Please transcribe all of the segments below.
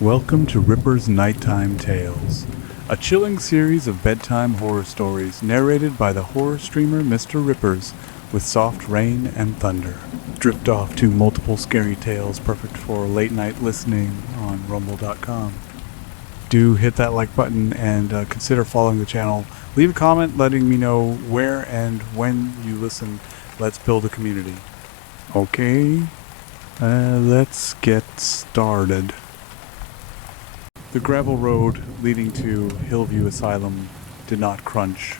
Welcome to Ripper's Nighttime Tales, a chilling series of bedtime horror stories narrated by the horror streamer Mr. Rippers with soft rain and thunder. Drift off to multiple scary tales perfect for late night listening on rumble.com. Do hit that like button and consider following the channel. Leave a comment letting me know where and when you listen. Let's build a community. Okay, let's get started. The gravel road leading to Hillview Asylum did not crunch.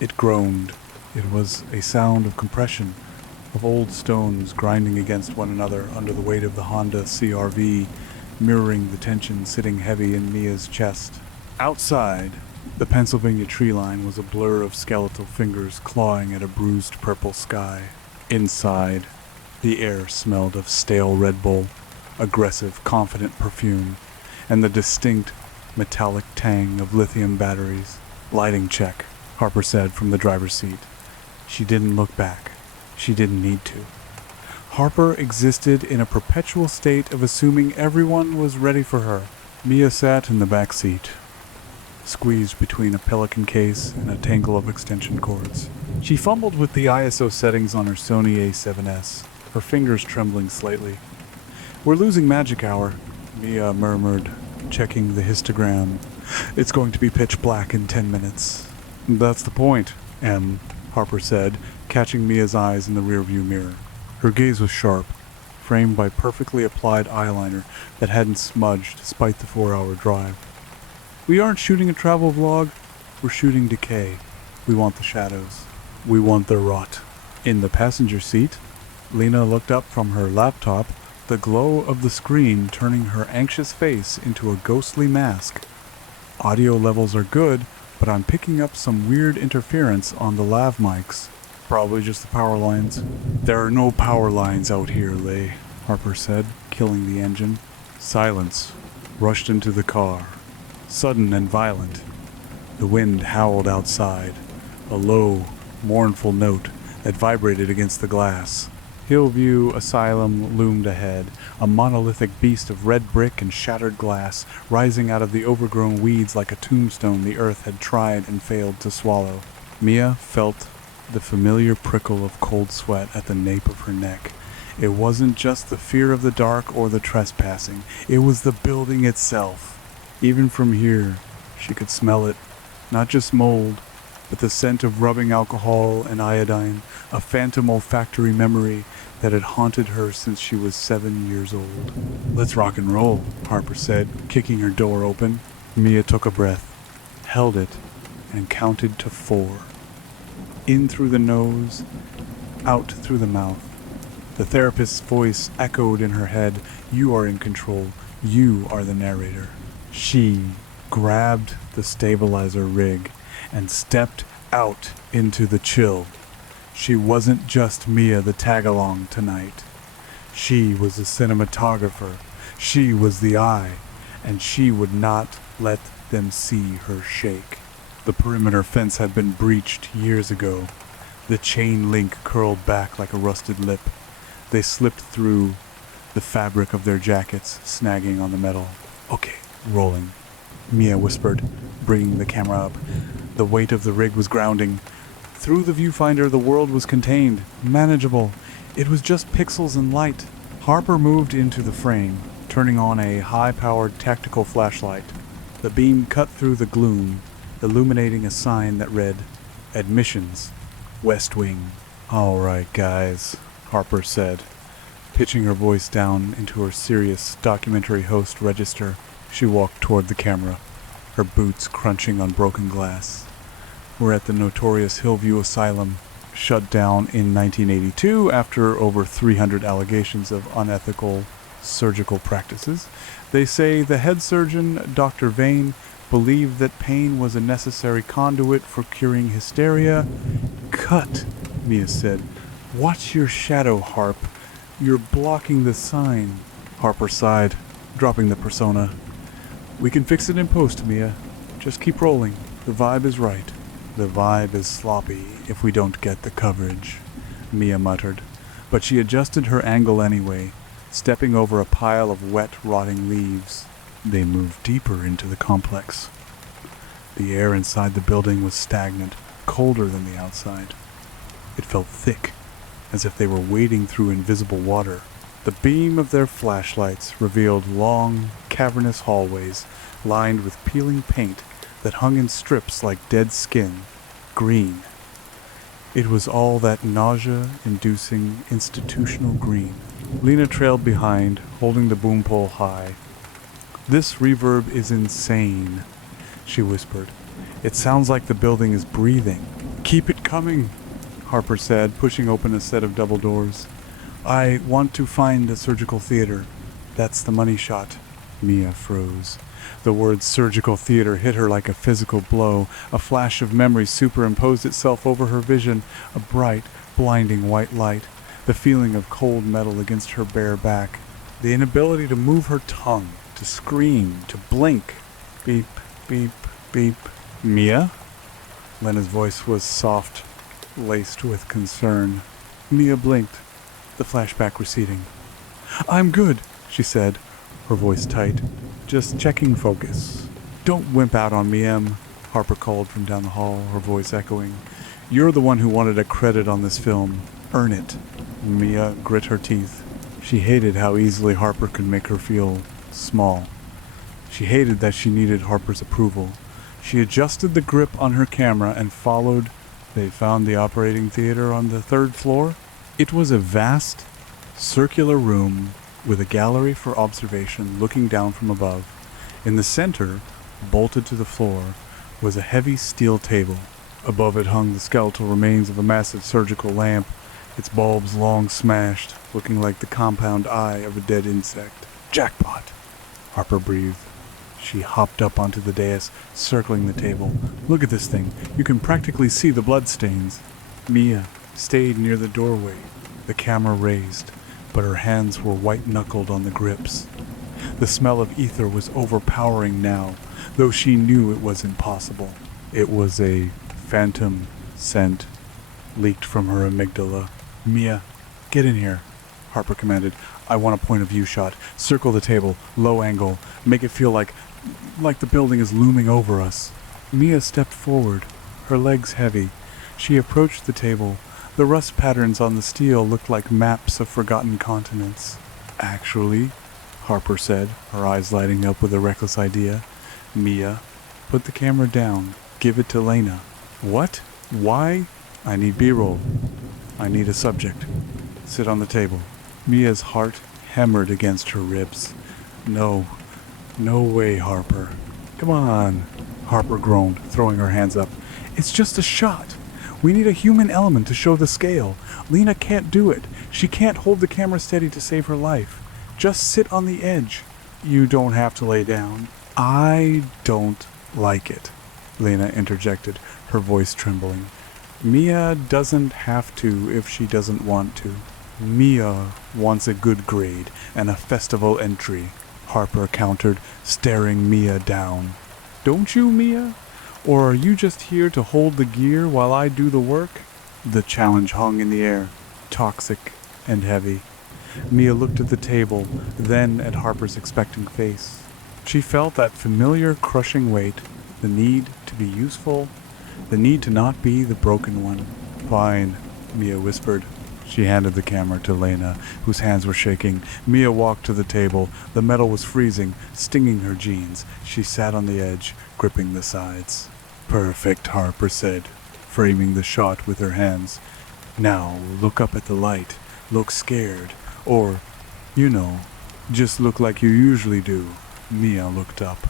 It groaned. It was a sound of compression, of old stones grinding against one another under the weight of the Honda CR-V, mirroring the tension sitting heavy in Mia's chest. Outside, the Pennsylvania tree line was a blur of skeletal fingers clawing at a bruised purple sky. Inside, the air smelled of stale Red Bull, aggressive, confident perfume, and the distinct metallic tang of lithium batteries. "Lighting check," Harper said from the driver's seat. She didn't look back. She didn't need to. Harper existed in a perpetual state of assuming everyone was ready for her. Mia sat in the back seat, squeezed between a Pelican case and a tangle of extension cords. She fumbled with the ISO settings on her Sony A7S, her fingers trembling slightly. "We're losing magic hour," Mia murmured, checking the histogram. "It's going to be pitch black in 10 minutes. "That's the point," Harper said, catching Mia's eyes in the rearview mirror. Her gaze was sharp, framed by perfectly applied eyeliner that hadn't smudged despite the 4-hour drive. "We aren't shooting a travel vlog. We're shooting decay. We want the shadows. We want the rot." In the passenger seat, Lena looked up from her laptop, the glow of the screen turning her anxious face into a ghostly mask. "Audio levels are good, but I'm picking up some weird interference on the lav mics. Probably just the power lines." "There are no power lines out here, Lay," Harper said, killing the engine. Silence rushed into the car, sudden and violent. The wind howled outside, a low, mournful note that vibrated against the glass. Hillview Asylum loomed ahead, a monolithic beast of red brick and shattered glass, rising out of the overgrown weeds like a tombstone the earth had tried and failed to swallow. Mia felt the familiar prickle of cold sweat at the nape of her neck. It wasn't just the fear of the dark or the trespassing, it was the building itself. Even from here, she could smell it, not just mold, but the scent of rubbing alcohol and iodine, a phantom olfactory memory that had haunted her since she was 7 years old. "Let's rock and roll," Harper said, kicking her door open. Mia took a breath, held it, and counted to 4. In through the nose, out through the mouth. The therapist's voice echoed in her head. "You are in control. You are the narrator." She grabbed the stabilizer rig and stepped out into the chill. She wasn't just Mia the tag-along tonight. She was the cinematographer. She was the eye, and she would not let them see her shake. The perimeter fence had been breached years ago. The chain link curled back like a rusted lip. They slipped through the fabric of their jackets, snagging on the metal. "Okay, rolling," Mia whispered, bringing the camera up. The weight of the rig was grounding. Through the viewfinder, the world was contained, manageable. It was just pixels and light. Harper moved into the frame, turning on a high-powered tactical flashlight. The beam cut through the gloom, illuminating a sign that read, "Admissions, West Wing." "All right, guys," Harper said, pitching her voice down into her serious documentary host register. She walked toward the camera, her boots crunching on broken glass. "We're at the notorious Hillview Asylum, shut down in 1982 after over 300 allegations of unethical surgical practices. They say the head surgeon, Dr. Vane, believed that pain was a necessary conduit for curing hysteria." "Cut," Mia said. "Watch your shadow, Harp. You're blocking the sign." Harper sighed, dropping the persona. "We can fix it in post, Mia. Just keep rolling. The vibe is right." "The vibe is sloppy if we don't get the coverage," Mia muttered, but she adjusted her angle anyway, stepping over a pile of wet, rotting leaves. They moved deeper into the complex. The air inside the building was stagnant, colder than the outside. It felt thick, as if they were wading through invisible water. The beam of their flashlights revealed long, cavernous hallways lined with peeling paint that hung in strips like dead skin, green. It was all that nausea-inducing institutional green. Lena trailed behind, holding the boom pole high. "This reverb is insane," she whispered. "It sounds like the building is breathing." "Keep it coming," Harper said, pushing open a set of double doors. "I want to find a surgical theater. That's the money shot." Mia froze. The word surgical theater hit her like a physical blow. A flash of memory superimposed itself over her vision, a bright, blinding white light, the feeling of cold metal against her bare back, the inability to move her tongue, to scream, to blink. Beep, beep, beep. "Mia?" Lena's voice was soft, laced with concern. Mia blinked, the flashback receding. "I'm good," she said, her voice tight. "Just checking focus." "Don't wimp out on me, Em," Harper called from down the hall, her voice echoing. "You're the one who wanted a credit on this film. Earn it." Mia grit her teeth. She hated how easily Harper could make her feel small. She hated that she needed Harper's approval. She adjusted the grip on her camera and followed. They found the operating theater on the 3rd floor. It was a vast, circular room with a gallery for observation looking down from above. In the center, bolted to the floor, was a heavy steel table. Above it hung the skeletal remains of a massive surgical lamp, its bulbs long smashed, looking like the compound eye of a dead insect. "Jackpot," Harper breathed. She hopped up onto the dais, circling the table. "Look at this thing. You can practically see the bloodstains." Mia stayed near the doorway, the camera raised, but her hands were white-knuckled on the grips. The smell of ether was overpowering now, though she knew it was impossible. It was a phantom scent leaked from her amygdala. "Mia, get in here," Harper commanded. "I want a point of view shot. Circle the table, low angle. Make it feel like the building is looming over us." Mia stepped forward, her legs heavy. She approached the table. The rust patterns on the steel looked like maps of forgotten continents. "Actually," Harper said, her eyes lighting up with a reckless idea. "Mia, put the camera down. Give it to Lena." "What? Why?" "I need B-roll. I need a subject. Sit on the table." Mia's heart hammered against her ribs. No way, Harper." "Come on," Harper groaned, throwing her hands up. "It's just a shot. We need a human element to show the scale. Lena can't do it. She can't hold the camera steady to save her life. Just sit on the edge." "You don't have to lay down." "I don't like it," Lena interjected, her voice trembling. "Mia doesn't have to if she doesn't want to." "Mia wants a good grade and a festival entry," Harper countered, staring Mia down. "Don't you, Mia? Or are you just here to hold the gear while I do the work?" The challenge hung in the air, toxic and heavy. Mia looked at the table, then at Harper's expectant face. She felt that familiar crushing weight, the need to be useful, the need to not be the broken one. "Fine," Mia whispered. She handed the camera to Lena, whose hands were shaking. Mia walked to the table. The metal was freezing, stinging her jeans. She sat on the edge, gripping the sides. "Perfect," Harper said, framing the shot with her hands. "Now, look up at the light. Look scared. Or, just look like you usually do." Mia looked up.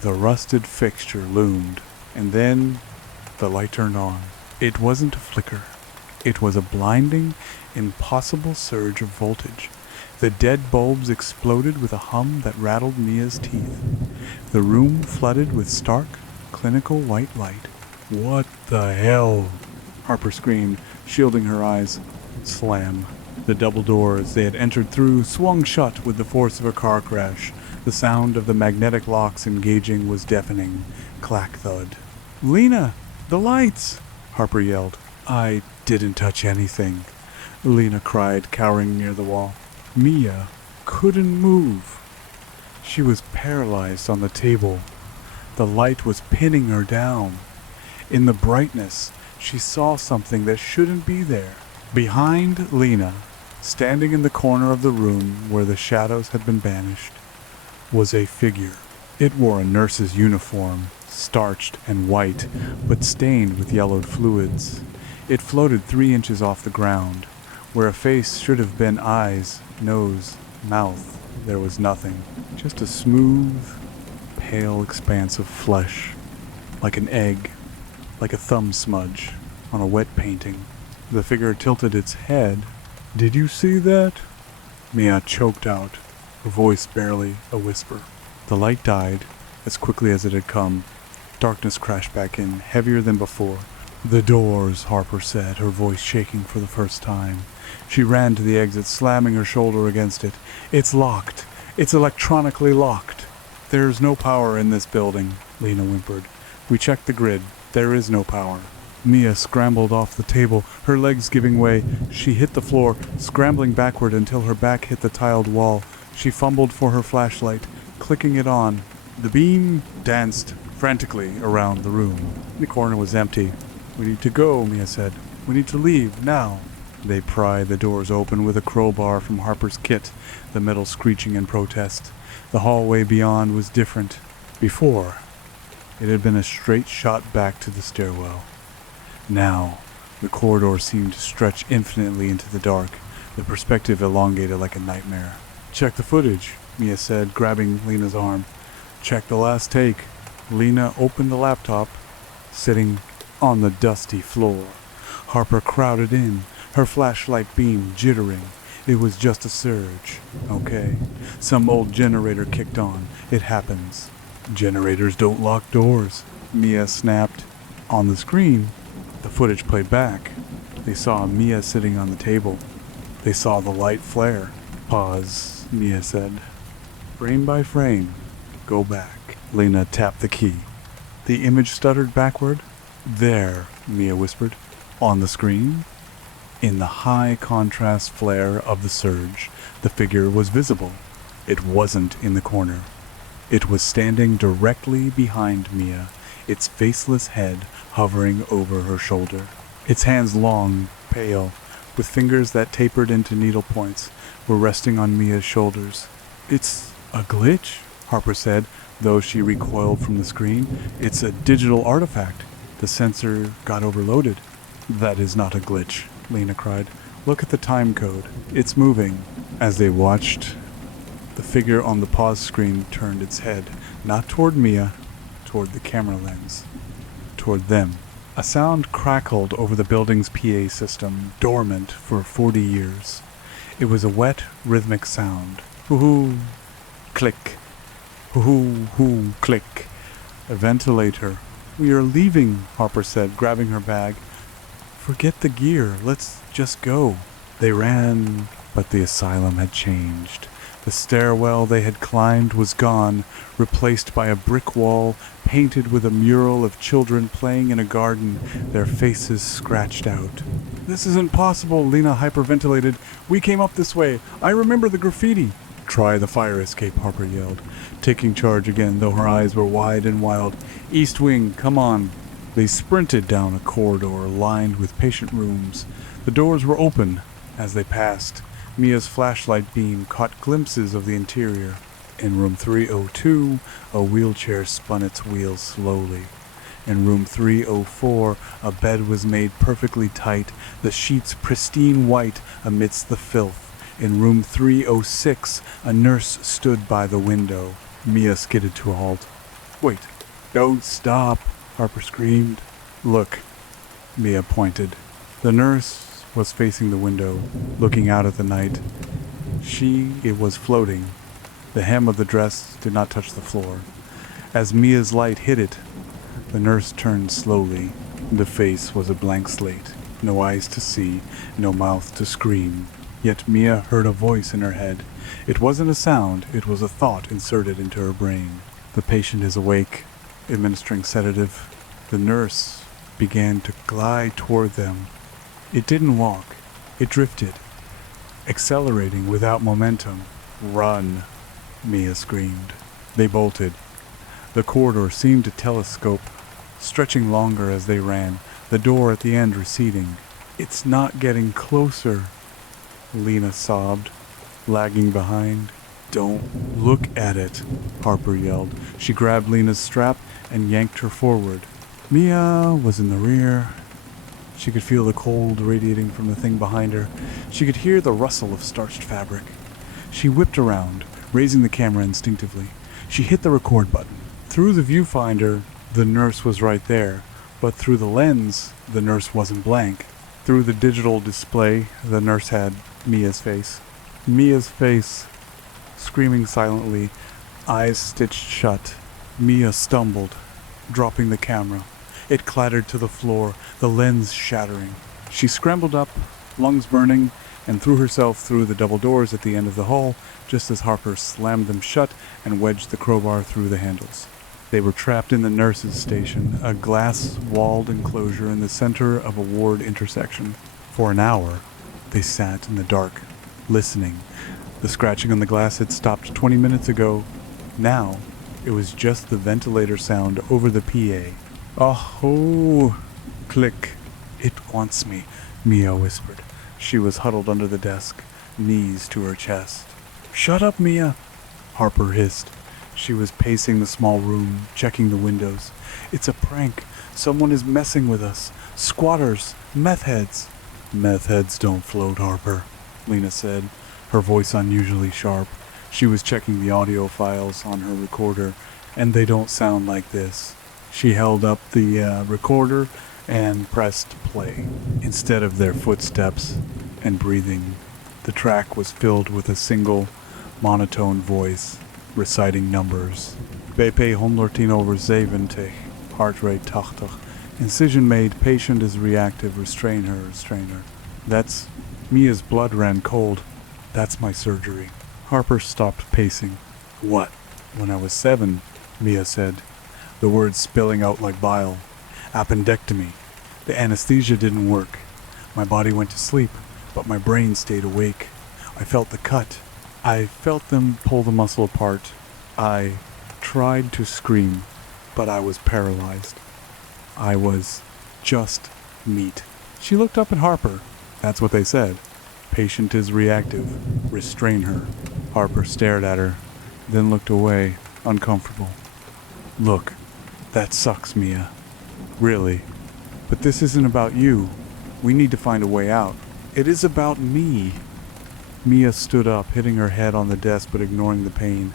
The rusted fixture loomed, and then the light turned on. It wasn't a flicker. It was a blinding, impossible surge of voltage. The dead bulbs exploded with a hum that rattled Mia's teeth. The room flooded with stark, clinical white light. "What the hell?" Harper screamed, shielding her eyes. Slam. The double doors they had entered through swung shut with the force of a car crash. The sound of the magnetic locks engaging was deafening. Clack-thud. "Lena! The lights!" Harper yelled. "I didn't touch anything," Lena cried, cowering near the wall. Mia couldn't move. She was paralyzed on the table. The light was pinning her down. In the brightness, she saw something that shouldn't be there. Behind Lena, standing in the corner of the room where the shadows had been banished, was a figure. It wore a nurse's uniform, starched and white, but stained with yellowed fluids. It floated 3 inches off the ground. Where a face should have been eyes, nose, mouth, there was nothing. Just a smooth, pale expanse of flesh, like an egg, like a thumb smudge on a wet painting. The figure tilted its head. "Did you see that?" Mia choked out, her voice barely a whisper. The light died as quickly as it had come. Darkness crashed back in, heavier than before. "The doors," Harper said, her voice shaking for the first time. She ran to the exit, slamming her shoulder against it. "It's locked. It's electronically locked." "There's no power in this building," Lena whimpered. "We checked the grid. There is no power." Mia scrambled off the table, her legs giving way. She hit the floor, scrambling backward until her back hit the tiled wall. She fumbled for her flashlight, clicking it on. The beam danced frantically around the room. The corner was empty. "We need to go," Mia said. "We need to leave, now." They pried the doors open with a crowbar from Harper's kit, the metal screeching in protest. The hallway beyond was different. Before, it had been a straight shot back to the stairwell. Now, the corridor seemed to stretch infinitely into the dark, the perspective elongated like a nightmare. "Check the footage," Mia said, grabbing Lena's arm. "Check the last take." Lena opened the laptop, sitting on the dusty floor. Harper crowded in, her flashlight beam jittering. It was just a surge. Okay. Some old generator kicked on. It happens. "Generators don't lock doors," Mia snapped. On the screen, the footage played back. They saw Mia sitting on the table. They saw the light flare. "Pause," Mia said. "Frame by frame. Go back." Lena tapped the key. The image stuttered backward. "There," Mia whispered. On the screen, in the high contrast flare of the surge, the figure was visible. It wasn't in the corner. It was standing directly behind Mia, its faceless head hovering over her shoulder. Its hands, long, pale, with fingers that tapered into needle points, were resting on Mia's shoulders. "It's a glitch," Harper said, though she recoiled from the screen. "It's a digital artifact. The sensor got overloaded." "That is not a glitch," Lena cried. "Look at the time code. It's moving." As they watched, the figure on the pause screen turned its head, not toward Mia, toward the camera lens, toward them. A sound crackled over the building's PA system, dormant for 40 years. It was a wet, rhythmic sound. Hoo-hoo, click. Hoo-hoo, hoo, click. A ventilator. "We are leaving," Harper said, grabbing her bag. "Forget the gear. Let's just go." They ran, but the asylum had changed. The stairwell they had climbed was gone, replaced by a brick wall painted with a mural of children playing in a garden, their faces scratched out. "This isn't possible," Lena hyperventilated. "We came up this way. I remember the graffiti." "Try the fire escape," Harper yelled, taking charge again, though her eyes were wide and wild. "East wing, come on." They sprinted down a corridor lined with patient rooms. The doors were open. As they passed, Mia's flashlight beam caught glimpses of the interior. In room 302, a wheelchair spun its wheels slowly. In room 304, a bed was made perfectly tight, the sheets pristine white amidst the filth. In room 306, a nurse stood by the window. Mia skidded to a halt. "Wait, don't stop," Harper screamed. "Look," Mia pointed. The nurse was facing the window, looking out at the night. It was floating. The hem of the dress did not touch the floor. As Mia's light hit it, the nurse turned slowly. The face was a blank slate. No eyes to see, no mouth to scream. Yet Mia heard a voice in her head. It wasn't a sound, it was a thought inserted into her brain. "The patient is awake," administering sedative. The nurse began to glide toward them. It didn't walk. It drifted, accelerating without momentum. "Run," Mia screamed. They bolted. The corridor seemed to telescope, stretching longer as they ran, the door at the end receding. It's not getting closer, Lena sobbed, lagging behind. Don't look at it, Harper yelled. She grabbed Lena's strap and yanked her forward. Mia was in the rear. She could feel the cold radiating from the thing behind her. She could hear the rustle of starched fabric. She whipped around, raising the camera instinctively. She hit the record button. Through the viewfinder, the nurse was right there, but through the lens, the nurse wasn't blank. Through the digital display, the nurse had Mia's face. Mia's face, screaming silently, eyes stitched shut. Mia stumbled, dropping the camera. It clattered to the floor, the lens shattering. She scrambled up, lungs burning, and threw herself through the double doors at the end of the hall, just as Harper slammed them shut and wedged the crowbar through the handles. They were trapped in the nurses' station, a glass-walled enclosure in the center of a ward intersection. For an hour, they sat in the dark, listening. The scratching on the glass had stopped 20 minutes ago. Now, it was just the ventilator sound over the PA. Oh, click. It wants me, Mia whispered. She was huddled under the desk, knees to her chest. Shut up, Mia, Harper hissed. She was pacing the small room, checking the windows. It's a prank. Someone is messing with us. Squatters. Meth heads. Meth heads don't float, Harper, Lena said, her voice unusually sharp. She was checking the audio files on her recorder, and they don't sound like this. She held up the recorder and pressed play. Instead of their footsteps and breathing, the track was filled with a single, monotone voice, reciting numbers. BP 110 over 70, heart rate 80. Incision made, patient is reactive, restrain her. That's, Mia's blood ran cold. That's my surgery. Harper stopped pacing. What? When I was 7, Mia said, the words spilling out like bile. Appendectomy. The anesthesia didn't work. My body went to sleep, but my brain stayed awake. I felt the cut. I felt them pull the muscle apart. I tried to scream, but I was paralyzed. I was just meat. She looked up at Harper. That's what they said. Patient is reactive. Restrain her. Harper stared at her, then looked away, uncomfortable. Look, that sucks, Mia. Really. But this isn't about you. We need to find a way out. It is about me. Mia stood up, hitting her head on the desk but ignoring the pain.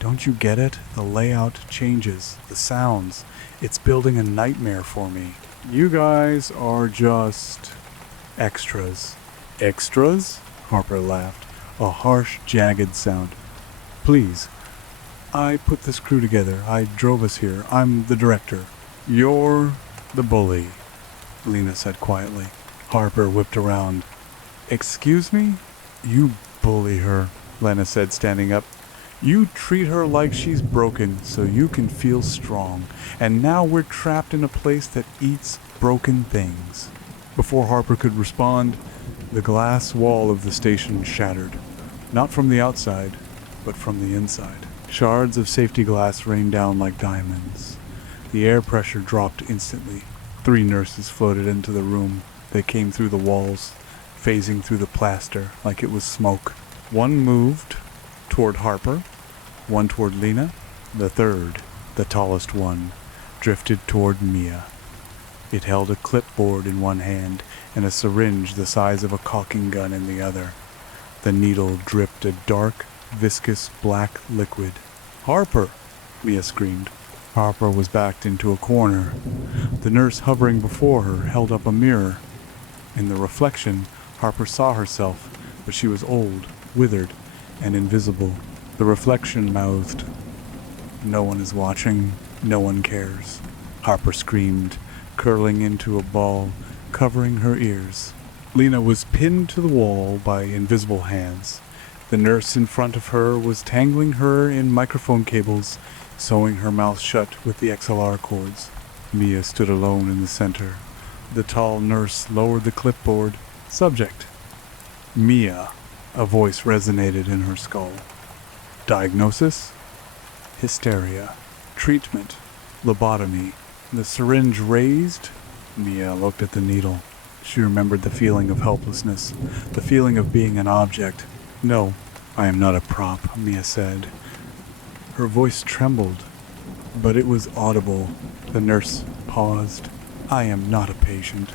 Don't you get it? The layout changes. The sounds. It's building a nightmare for me. You guys are just extras. Extras? Harper laughed. A harsh, jagged sound. Please. I put this crew together. I drove us here. I'm the director. You're the bully, Lena said quietly. Harper whipped around. Excuse me? You bully her, Lena said, standing up. You treat her like she's broken so you can feel strong. And now we're trapped in a place that eats broken things. Before Harper could respond, the glass wall of the station shattered. Not from the outside, but from the inside. Shards of safety glass rained down like diamonds. The air pressure dropped instantly. 3 nurses floated into the room. They came through the walls, phasing through the plaster like it was smoke. One moved toward Harper, one toward Lena. The third, the tallest one, drifted toward Mia. It held a clipboard in one hand and a syringe the size of a caulking gun in the other. The needle dripped a dark, viscous black liquid. Harper! Mia screamed. Harper was backed into a corner. The nurse hovering before her held up a mirror. In the reflection, Harper saw herself, but she was old, withered, and invisible. The reflection mouthed, "No one is watching, no one cares." Harper screamed, curling into a ball, covering her ears. Lena was pinned to the wall by invisible hands. The nurse in front of her was tangling her in microphone cables, sewing her mouth shut with the XLR cords. Mia stood alone in the center. The tall nurse lowered the clipboard. Subject: Mia. A voice resonated in her skull. Diagnosis? Hysteria. Treatment. Lobotomy. The syringe raised? Mia looked at the needle. She remembered the feeling of helplessness, the feeling of being an object. No, I am not a prop, Mia said. Her voice trembled, but it was audible. The nurse paused. I am not a patient,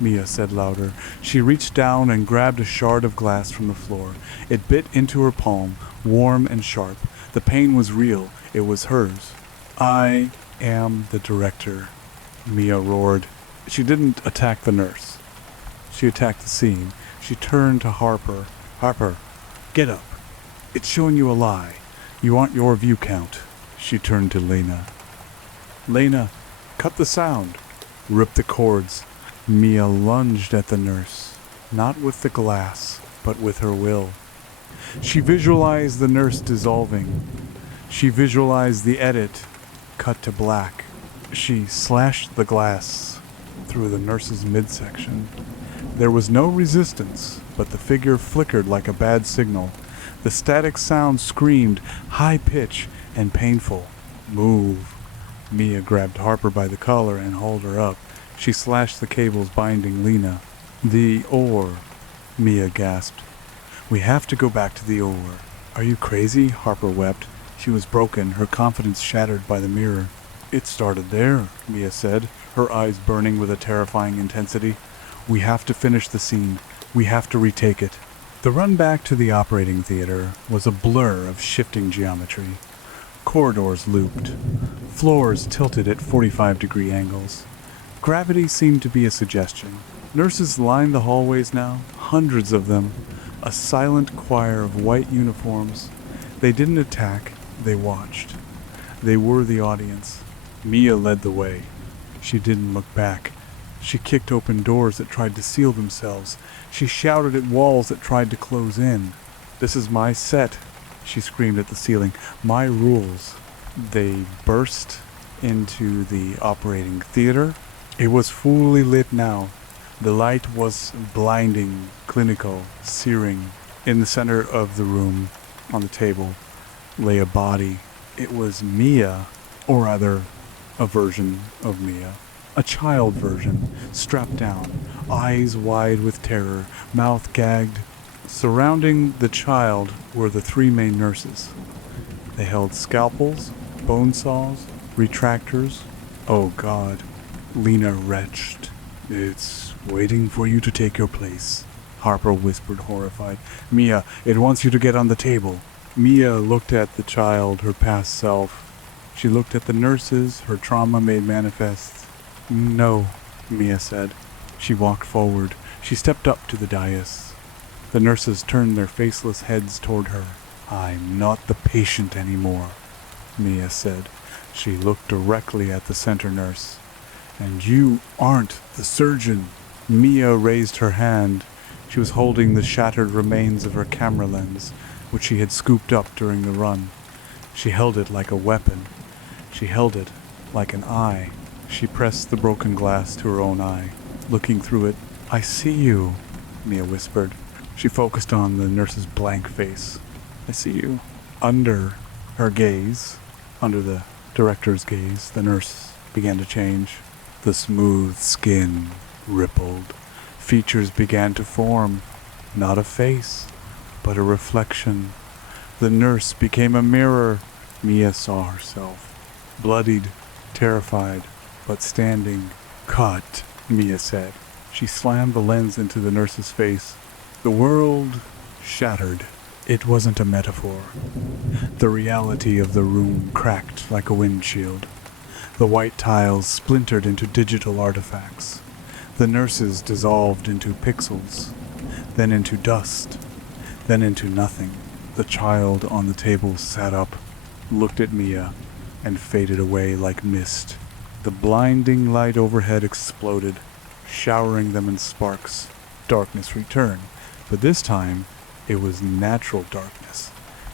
Mia said louder. She reached down and grabbed a shard of glass from the floor. It bit into her palm, warm and sharp. The pain was real. It was hers. I am the director, Mia roared. She didn't attack the nurse. She attacked the scene. She turned to Harper. Harper, get up. It's showing you a lie. You aren't your view count. She turned to Lena. Lena, cut the sound. Rip the cords. Mia lunged at the nurse, not with the glass, but with her will. She visualized the nurse dissolving. She visualized the edit cut to black. She slashed the glass through the nurse's midsection. There was no resistance, but the figure flickered like a bad signal. The static sound screamed, high pitch and painful. Move. Mia grabbed Harper by the collar and hauled her up. She slashed the cables binding Lena. The oar, Mia gasped. We have to go back to the oar. Are you crazy? Harper wept. She was broken, her confidence shattered by the mirror. It started there, Mia said, her eyes burning with a terrifying intensity. We have to finish the scene. We have to retake it. The run back to the operating theater was a blur of shifting geometry. Corridors looped. Floors tilted at 45-degree angles. Gravity seemed to be a suggestion. Nurses lined the hallways now, hundreds of them, a silent choir of white uniforms. They didn't attack, they watched. They were the audience. Mia led the way. She didn't look back. She kicked open doors that tried to seal themselves. She shouted at walls that tried to close in. This is my set, she screamed at the ceiling. My rules. They burst into the operating theater. It was fully lit now. The light was blinding, clinical, searing. In the center of the room, on the table, lay a body. It was Mia, or rather, a version of Mia. A child version, strapped down, eyes wide with terror, mouth gagged. Surrounding the child were the three main nurses. They held scalpels, bone saws, retractors. Oh God, Lena retched. It's waiting for you to take your place, Harper whispered, horrified. Mia, it wants you to get on the table. Mia looked at the child, her past self. She looked at the nurses, her trauma made manifest. No, Mia said. She walked forward. She stepped up to the dais. The nurses turned their faceless heads toward her. I'm not the patient anymore, Mia said. She looked directly at the center nurse. And you aren't the surgeon. Mia raised her hand. She was holding the shattered remains of her camera lens, which she had scooped up during the run. She held it like a weapon. She held it like an eye. She pressed the broken glass to her own eye. Looking through it, I see you, Mia whispered. She focused on the nurse's blank face. I see you. Under her gaze, under the director's gaze, the nurse began to change. The smooth skin rippled. Features began to form. Not a face, but a reflection. The nurse became a mirror. Mia saw herself. Bloodied, terrified, but standing. Cut, Mia said. She slammed the lens into the nurse's face. The world shattered. It wasn't a metaphor. The reality of the room cracked like a windshield. The white tiles splintered into digital artifacts. The nurses dissolved into pixels, then into dust, then into nothing. The child on the table sat up, looked at Mia, and faded away like mist. The blinding light overhead exploded, showering them in sparks. Darkness returned, but this time it was natural darkness.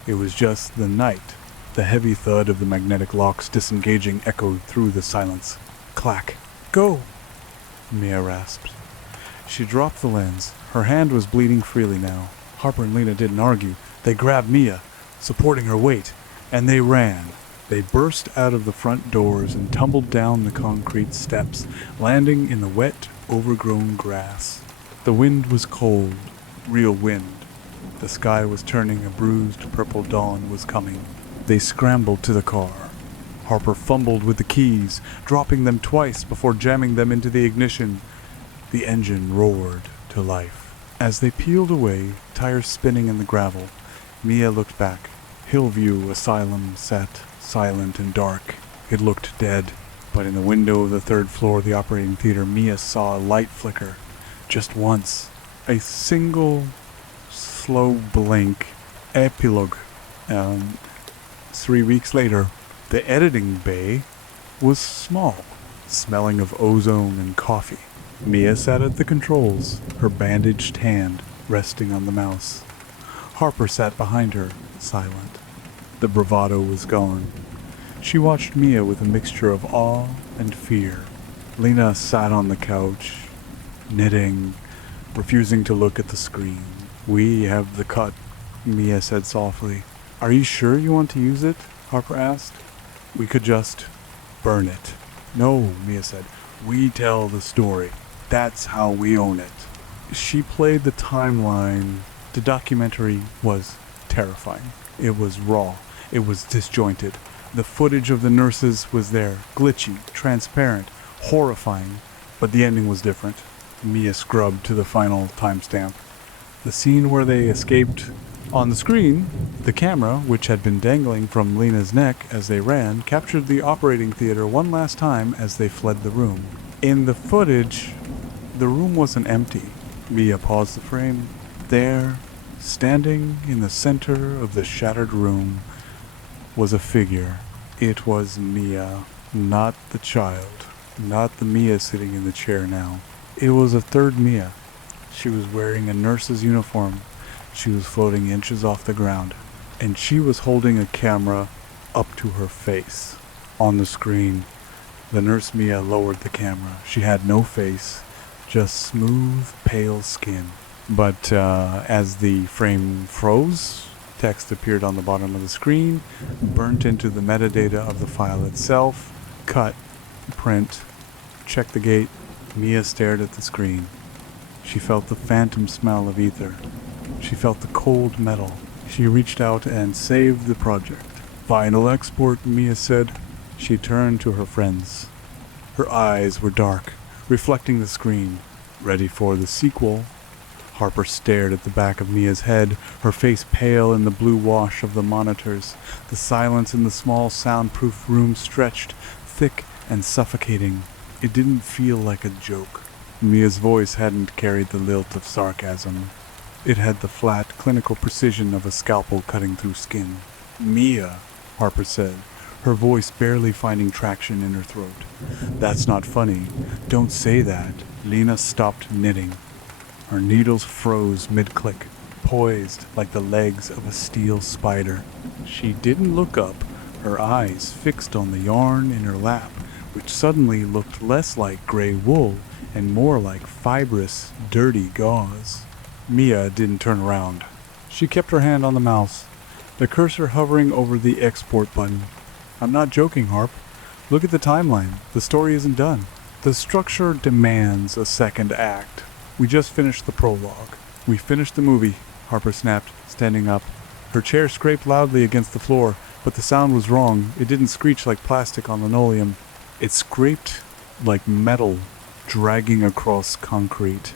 It was just the night. The heavy thud of the magnetic locks disengaging echoed through the silence. Clack. Go! Mia rasped. She dropped the lens. Her hand was bleeding freely now. Harper and Lena didn't argue. They grabbed Mia, supporting her weight, and they ran. They burst out of the front doors and tumbled down the concrete steps, landing in the wet, overgrown grass. The wind was cold, real wind. The sky was turning, a bruised purple dawn was coming. They scrambled to the car. Harper fumbled with the keys, dropping them twice before jamming them into the ignition. The engine roared to life. As they peeled away, tires spinning in the gravel, Mia looked back. Hillview Asylum sat silent and dark. It looked dead, but in the window of the third floor of the operating theater, Mia saw a light flicker. Just once. A single, slow blink. Epilogue. 3 weeks later, the editing bay was small, smelling of ozone and coffee. Mia sat at the controls, her bandaged hand resting on the mouse. Harper sat behind her, silent. The bravado was gone. She watched Mia with a mixture of awe and fear. Lena sat on the couch, knitting, refusing to look at the screen. "We have the cut," Mia said softly. "Are you sure you want to use it?" Harper asked. "We could just burn it." "No," Mia said. "We tell the story. That's how we own it." She played the timeline. The documentary was terrifying. It was raw. It was disjointed. The footage of the nurses was there, glitchy, transparent, horrifying, but the ending was different. Mia scrubbed to the final timestamp. The scene where they escaped. On the screen, the camera, which had been dangling from Lena's neck as they ran, captured the operating theater one last time as they fled the room. In the footage, the room wasn't empty. Mia paused the frame. There, standing in the center of the shattered room, was a figure. It was Mia, not the child, not the Mia sitting in the chair now. It was a third Mia. She was wearing a nurse's uniform. She was floating inches off the ground, and she was holding a camera up to her face. On the screen, the nurse Mia lowered the camera. She had no face, just smooth, pale skin. But as the frame froze, text appeared on the bottom of the screen, burnt into the metadata of the file itself. Cut, print, check the gate. Mia stared at the screen. She felt the phantom smell of ether. She felt the cold metal. She reached out and saved the project. "Final export," Mia said. She turned to her friends. Her eyes were dark, reflecting the screen. Ready for the sequel. Harper stared at the back of Mia's head, her face pale in the blue wash of the monitors. The silence in the small soundproof room stretched, thick and suffocating. It didn't feel like a joke. Mia's voice hadn't carried the lilt of sarcasm. It had the flat, clinical precision of a scalpel cutting through skin. "Mia," Harper said, her voice barely finding traction in her throat. "That's not funny. Don't say that." Lena stopped knitting. Her needles froze mid-click, poised like the legs of a steel spider. She didn't look up, her eyes fixed on the yarn in her lap, which suddenly looked less like gray wool and more like fibrous, dirty gauze. Mia didn't turn around. She kept her hand on the mouse, the cursor hovering over the export button. "I'm not joking, Harp. Look at the timeline. The story isn't done. The structure demands a second act. We just finished the prologue." "We finished the movie," Harper snapped, standing up. Her chair scraped loudly against the floor, but the sound was wrong. It didn't screech like plastic on linoleum. It scraped like metal dragging across concrete.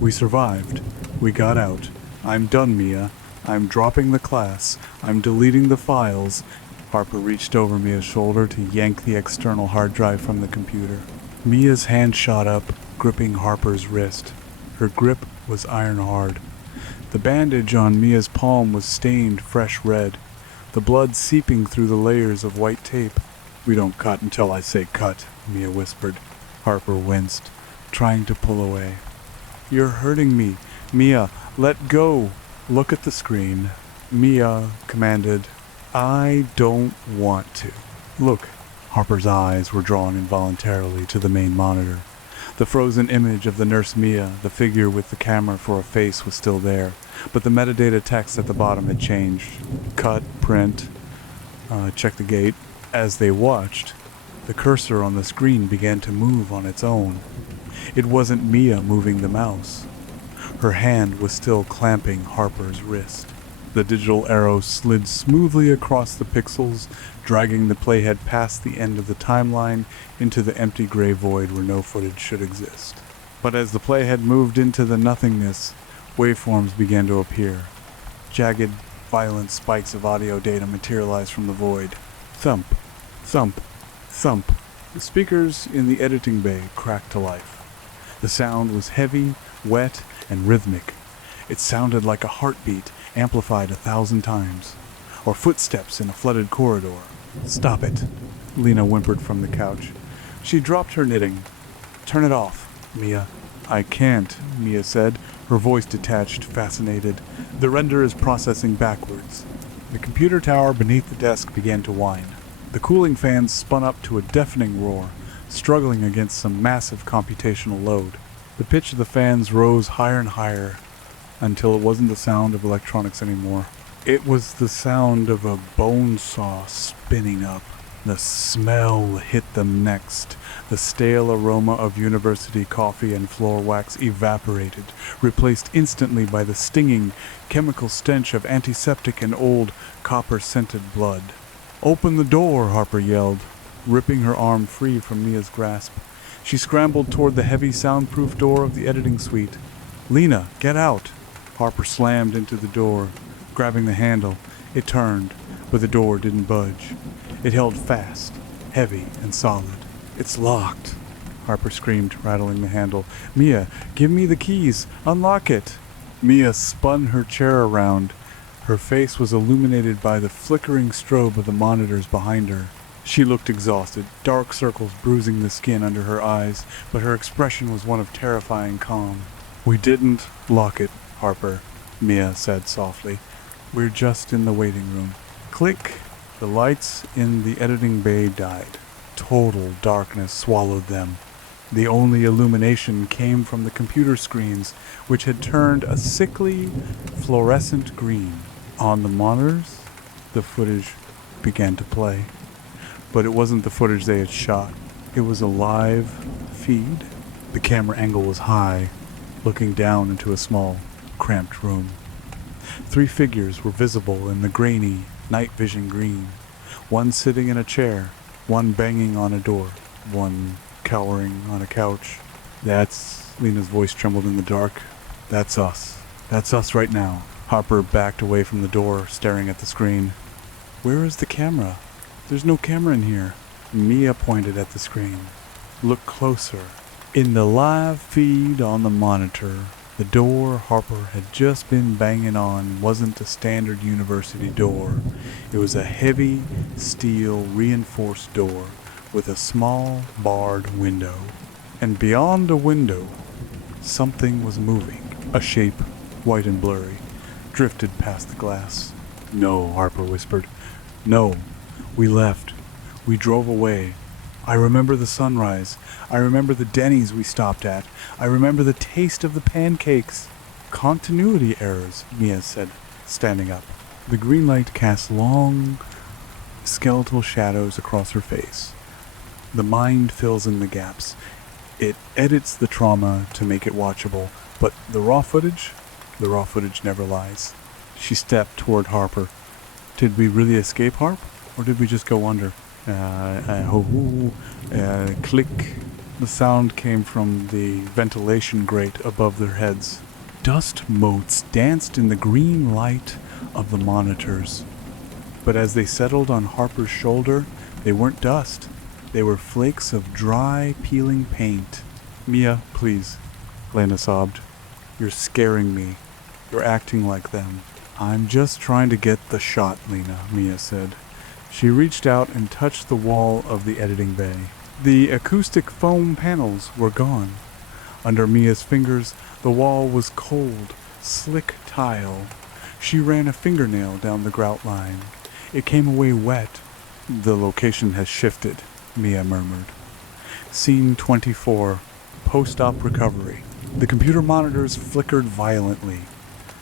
"We survived. We got out. I'm done, Mia. I'm dropping the class. I'm deleting the files." Harper reached over Mia's shoulder to yank the external hard drive from the computer. Mia's hand shot up, gripping Harper's wrist. Her grip was iron hard. The bandage on Mia's palm was stained fresh red, the blood seeping through the layers of white tape. "We don't cut until I say cut," Mia whispered. Harper winced, trying to pull away. "You're hurting me. Mia, let go." "Look at the screen," Mia commanded. "I don't want to." "Look." Harper's eyes were drawn involuntarily to the main monitor. The frozen image of the nurse Mia, the figure with the camera for a face, was still there, but the metadata text at the bottom had changed. Cut, print, check the gate. As they watched, the cursor on the screen began to move on its own. It wasn't Mia moving the mouse. Her hand was still clamping Harper's wrist. The digital arrow slid smoothly across the pixels, dragging the playhead past the end of the timeline into the empty gray void where no footage should exist. But as the playhead moved into the nothingness, waveforms began to appear. Jagged, violent spikes of audio data materialized from the void. Thump, thump, thump. The speakers in the editing bay cracked to life. The sound was heavy, wet, and rhythmic. It sounded like a heartbeat amplified 1,000 times, or footsteps in a flooded corridor. "Stop it," Lena whimpered from the couch. She dropped her knitting. "Turn it off, Mia." "I can't," Mia said, her voice detached, fascinated. "The render is processing backwards." The computer tower beneath the desk began to whine. The cooling fans spun up to a deafening roar, struggling against some massive computational load. The pitch of the fans rose higher and higher, until it wasn't the sound of electronics anymore. It was the sound of a bone saw spinning up. The smell hit them next. The stale aroma of university coffee and floor wax evaporated, replaced instantly by the stinging, chemical stench of antiseptic and old, copper-scented blood. "Open the door," Harper yelled, ripping her arm free from Mia's grasp. She scrambled toward the heavy soundproof door of the editing suite. "Lena, get out!" Harper slammed into the door, grabbing the handle. It turned, but the door didn't budge. It held fast, heavy and solid. "It's locked," Harper screamed, rattling the handle. "Mia, give me the keys! Unlock it!" Mia spun her chair around. Her face was illuminated by the flickering strobe of the monitors behind her. She looked exhausted, dark circles bruising the skin under her eyes, but her expression was one of terrifying calm. "We didn't lock it, Harper," Mia said softly. "We're just in the waiting room." Click! The lights in the editing bay died. Total darkness swallowed them. The only illumination came from the computer screens, which had turned a sickly, fluorescent green. On the monitors, the footage began to play. But it wasn't the footage they had shot. It was a live feed. The camera angle was high, looking down into a small, cramped room. 3 figures were visible in the grainy, night vision green. One sitting in a chair, one banging on a door, one cowering on a couch. "That's..." Lena's voice trembled in the dark. "That's us. That's us right now." Harper backed away from the door, staring at the screen. "Where is the camera? There's no camera in here." Mia pointed at the screen. "Look closer." In the live feed on the monitor, the door Harper had just been banging on wasn't a standard university door. It was a heavy, steel, reinforced door with a small, barred window. And beyond the window, something was moving. A shape, white and blurry, drifted past the glass. "No," Harper whispered. "No. We left. We drove away. I remember the sunrise. I remember the Denny's we stopped at. I remember the taste of the pancakes." "Continuity errors," Mia said, standing up. The green light cast long, skeletal shadows across her face. The mind fills in the gaps. It edits the trauma to make it watchable, but the raw footage never lies. She stepped toward Harper. "Did we really escape, Harp? Or did we just go under?" Click. The sound came from the ventilation grate above their heads. Dust motes danced in the green light of the monitors. But as they settled on Harper's shoulder, they weren't dust. They were flakes of dry, peeling paint. "Mia, please," Lena sobbed. "You're scaring me. You're acting like them." "I'm just trying to get the shot, Lena," Mia said. She reached out and touched the wall of the editing bay. The acoustic foam panels were gone. Under Mia's fingers, the wall was cold, slick tile. She ran a fingernail down the grout line. It came away wet. "The location has shifted," Mia murmured. Scene 24, post-op recovery. The computer monitors flickered violently.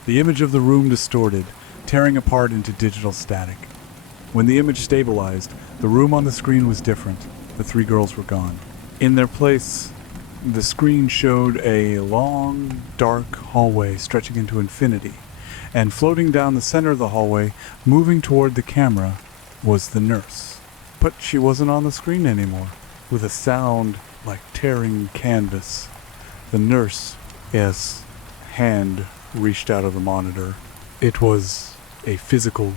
The image of the room distorted, tearing apart into digital static. When the image stabilized, the room on the screen was different. The three girls were gone. In their place, the screen showed a long, dark hallway stretching into infinity, and floating down the center of the hallway, moving toward the camera, was the nurse. But she wasn't on the screen anymore. With a sound like tearing canvas, the nurse's hand reached out of the monitor. It was a physical,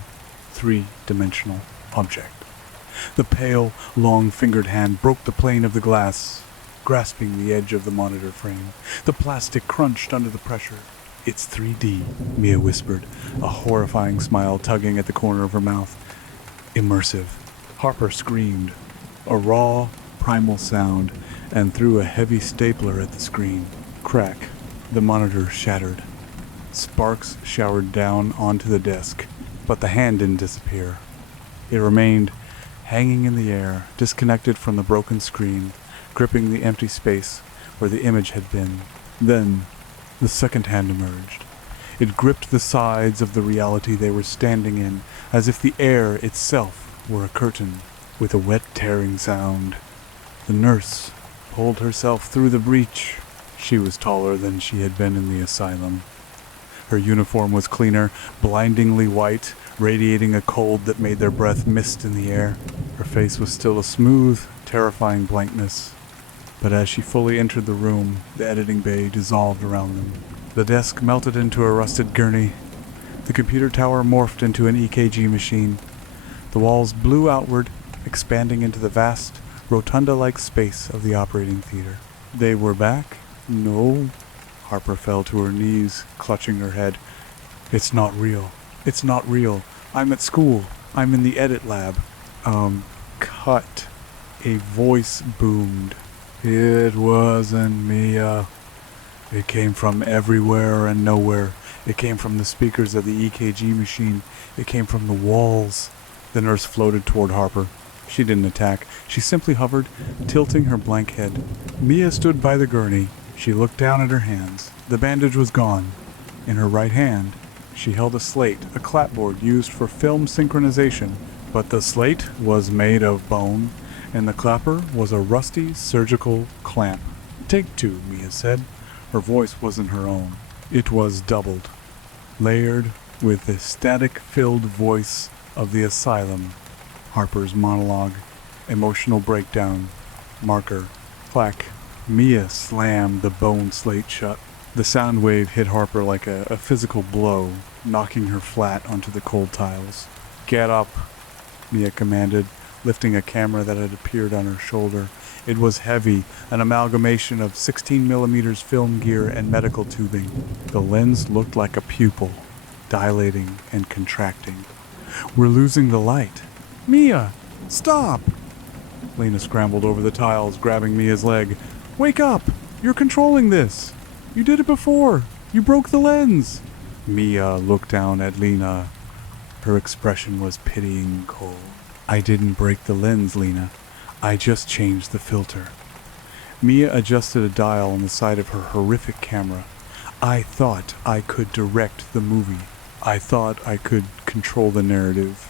three-dimensional object. The pale, long-fingered hand broke the plane of the glass, grasping the edge of the monitor frame. The plastic crunched under the pressure. "It's 3D, Mia whispered, a horrifying smile tugging at the corner of her mouth. "Immersive." Harper screamed, a raw, primal sound, and threw a heavy stapler at the screen. Crack. The monitor shattered. Sparks showered down onto the desk, but the hand didn't disappear. It remained hanging in the air, disconnected from the broken screen, gripping the empty space where the image had been. Then, the second hand emerged. It gripped the sides of the reality they were standing in, as if the air itself were a curtain, with a wet tearing sound. The nurse pulled herself through the breach. She was taller than she had been in the asylum. Her uniform was cleaner, blindingly white, radiating a cold that made their breath mist in the air. Her face was still a smooth, terrifying blankness. But as she fully entered the room, the editing bay dissolved around them. The desk melted into a rusted gurney. The computer tower morphed into an EKG machine. The walls blew outward, expanding into the vast, rotunda-like space of the operating theater. They were back? No. Harper fell to her knees, clutching her head. "It's not real. It's not real. I'm at school. I'm in the edit lab." Cut. A voice boomed. "It wasn't Mia. It came from everywhere and nowhere. It came from the speakers of the EKG machine. It came from the walls." The nurse floated toward Harper. She didn't attack. She simply hovered, tilting her blank head. Mia stood by the gurney. She looked down at her hands. The bandage was gone. In her right hand, she held a slate, a clapboard used for film synchronization. But the slate was made of bone, and the clapper was a rusty surgical clamp. "Take two," Mia said. Her voice wasn't her own. It was doubled, layered with the static-filled voice of the asylum. Harper's monologue, emotional breakdown, marker, clack. Mia slammed the bone slate shut. The sound wave hit Harper like a physical blow, knocking her flat onto the cold tiles. "Get up," Mia commanded, lifting a camera that had appeared on her shoulder. It was heavy, an amalgamation of 16mm film gear and medical tubing. The lens looked like a pupil, dilating and contracting. "We're losing the light." "Mia, stop!" Lena scrambled over the tiles, grabbing Mia's leg. "Wake up! You're controlling this! You did it before! You broke the lens!" Mia looked down at Lena. Her expression was pitying cold. "I didn't break the lens, Lena. I just changed the filter." Mia adjusted a dial on the side of her horrific camera. "I thought I could direct the movie. I thought I could control the narrative.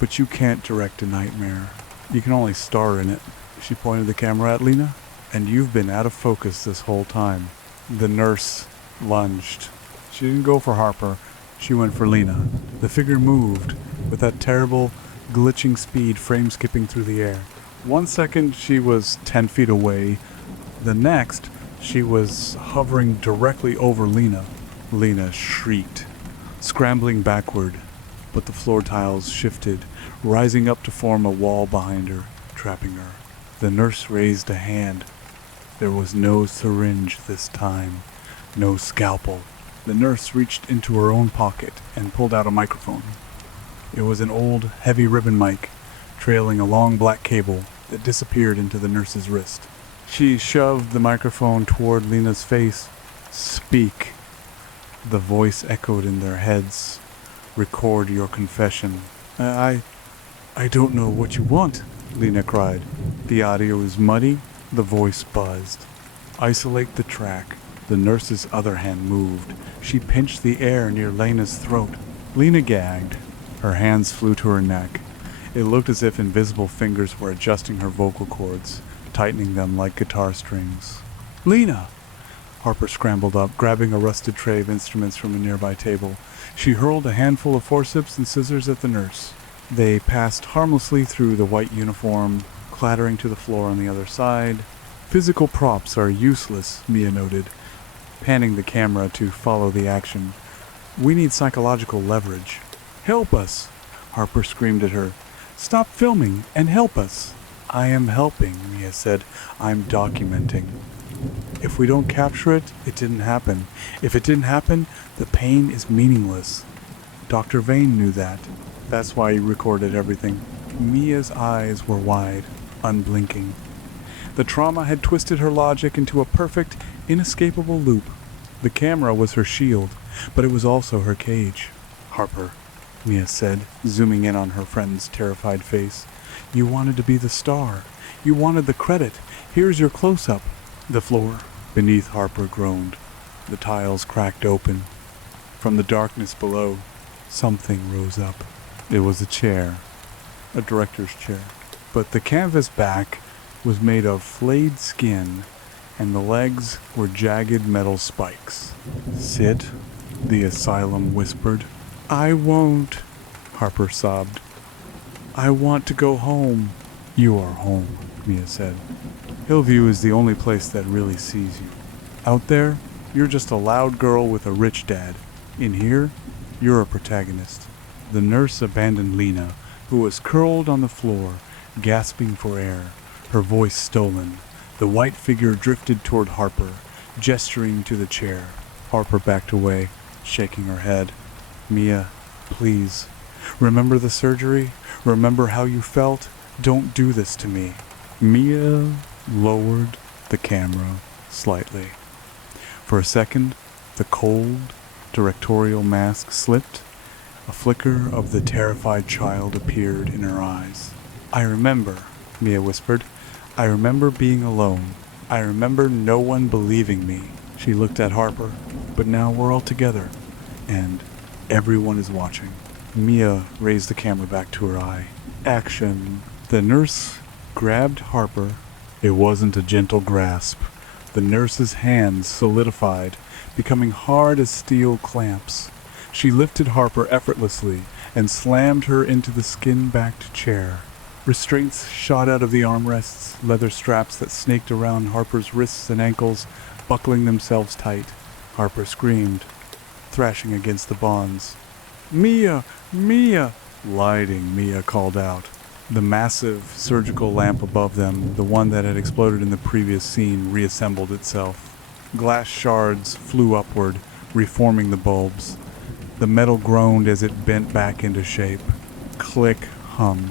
But you can't direct a nightmare. You can only star in it." She pointed the camera at Lena. "And you've been out of focus this whole time." The nurse lunged. She didn't go for Harper. She went for Lena. The figure moved with that terrible, glitching speed, frame skipping through the air. 1 second she was 10 feet away. The next, she was hovering directly over Lena. Lena shrieked, scrambling backward, but the floor tiles shifted, rising up to form a wall behind her, trapping her. The nurse raised a hand. There was no syringe this time, no scalpel. The nurse reached into her own pocket and pulled out a microphone. It was an old, heavy ribbon mic, trailing a long black cable that disappeared into the nurse's wrist. She shoved the microphone toward Lena's face. "Speak." The voice echoed in their heads. "Record your confession." I don't know what you want," Lena cried. The audio was muddy. The voice buzzed. Isolate the track. The nurse's other hand moved. She pinched the air near Lena's throat. Lena gagged. Her hands flew to her neck. It looked as if invisible fingers were adjusting her vocal cords, tightening them like guitar strings. "Lena!" Harper scrambled up, grabbing a rusted tray of instruments from a nearby table. She hurled a handful of forceps and scissors at the nurse. They passed harmlessly through the white uniform, clattering to the floor on the other side. "Physical props are useless," Mia noted, panning the camera to follow the action. "We need psychological leverage." "Help us!" Harper screamed at her. "Stop filming and help us!" "I am helping," Mia said. "I'm documenting. If we don't capture it, it didn't happen. If it didn't happen, the pain is meaningless." Dr. Vane knew that. That's why he recorded everything. Mia's eyes were wide, unblinking. The trauma had twisted her logic into a perfect, inescapable loop. The camera was her shield, but it was also her cage. "Harper," Mia said, zooming in on her friend's terrified face. "You wanted to be the star. You wanted the credit. Here's your close-up." The floor beneath Harper groaned. The tiles cracked open. From the darkness below, something rose up. It was a chair, a director's chair. But the canvas back was made of flayed skin, and the legs were jagged metal spikes. "Sit," the Asylum whispered. "I won't," Harper sobbed. "I want to go home." "You are home," Mia said. "Hillview is the only place that really sees you. Out there, you're just a loud girl with a rich dad. In here, you're a protagonist." The nurse abandoned Lena, who was curled on the floor, gasping for air, her voice stolen. The white figure drifted toward Harper, gesturing to the chair. Harper backed away, shaking her head. "Mia, please. Remember the surgery? Remember how you felt? Don't do this to me." Mia lowered the camera slightly. For a second, the cold, directorial mask slipped. A flicker of the terrified child appeared in her eyes. "I remember," Mia whispered. "I remember being alone. I remember no one believing me." She looked at Harper. "But now we're all together, and everyone is watching." Mia raised the camera back to her eye. "Action." The nurse grabbed Harper. It wasn't a gentle grasp. The nurse's hands solidified, becoming hard as steel clamps. She lifted Harper effortlessly and slammed her into the skin-backed chair. Restraints shot out of the armrests, leather straps that snaked around Harper's wrists and ankles, buckling themselves tight. Harper screamed, thrashing against the bonds. "Mia! Mia!" Lighting, Mia called out. The massive surgical lamp above them, the one that had exploded in the previous scene, reassembled itself. Glass shards flew upward, reforming the bulbs. The metal groaned as it bent back into shape. Click, hum.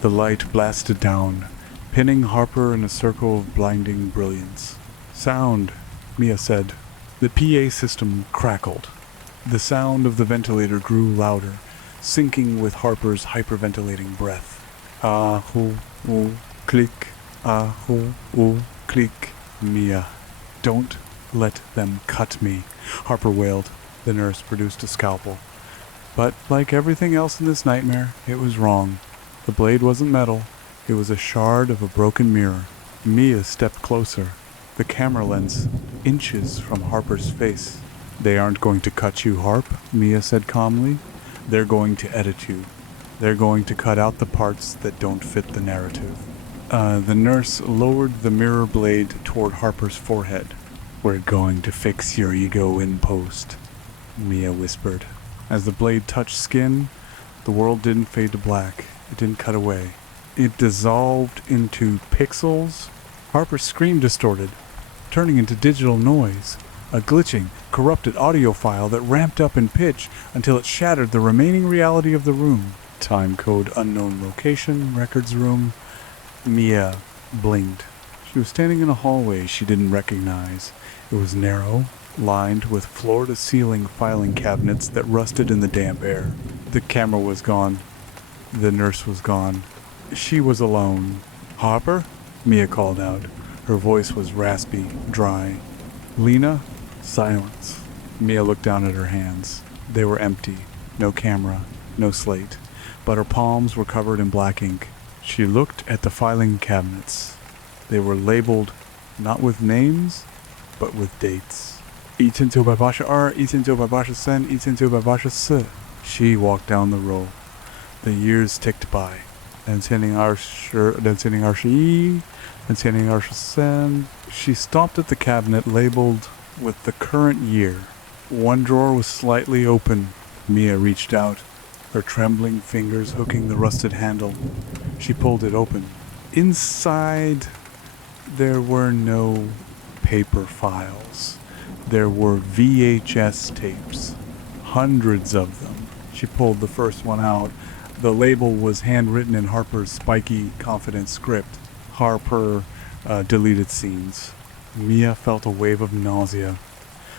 The light blasted down, pinning Harper in a circle of blinding brilliance. "Sound," Mia said. The PA system crackled. The sound of the ventilator grew louder, syncing with Harper's hyperventilating breath. "Ah-hoo, ooh, click, ah-hoo, ooh, click." "Mia, don't let them cut me," Harper wailed. The nurse produced a scalpel. But like everything else in this nightmare, it was wrong. The blade wasn't metal. It was a shard of a broken mirror. Mia stepped closer, the camera lens inches from Harper's face. "They aren't going to cut you, Harp," Mia said calmly. "They're going to edit you. They're going to cut out the parts that don't fit the narrative." The nurse lowered the mirror blade toward Harper's forehead. "We're going to fix your ego in post," Mia whispered. As the blade touched skin, the world didn't fade to black. It didn't cut away. It dissolved into pixels. Harper's scream distorted, turning into digital noise, a glitching, corrupted audio file that ramped up in pitch until it shattered the remaining reality of the room. Time code unknown location, records room. Mia blinked. She was standing in a hallway she didn't recognize. It was narrow, lined with floor-to-ceiling filing cabinets that rusted in the damp air. The camera was gone. The nurse was gone. She was alone. "Harper?" Mia called out. Her voice was raspy, dry. Lena? Silence. Mia looked down at her hands. They were empty. No camera, no slate. But her palms were covered in black ink. She looked at the filing cabinets. They were labeled not with names, but with dates. 1982, 1982, 1982. She walked down the row. The years ticked by. 1982. She stopped at the cabinet labeled with the current year. One drawer was slightly open. Mia reached out, her trembling fingers hooking the rusted handle. She pulled it open. Inside, there were no paper files. There were VHS tapes, hundreds of them. She pulled the first one out. The label was handwritten in Harper's spiky, confident script. Harper deleted scenes. Mia felt a wave of nausea.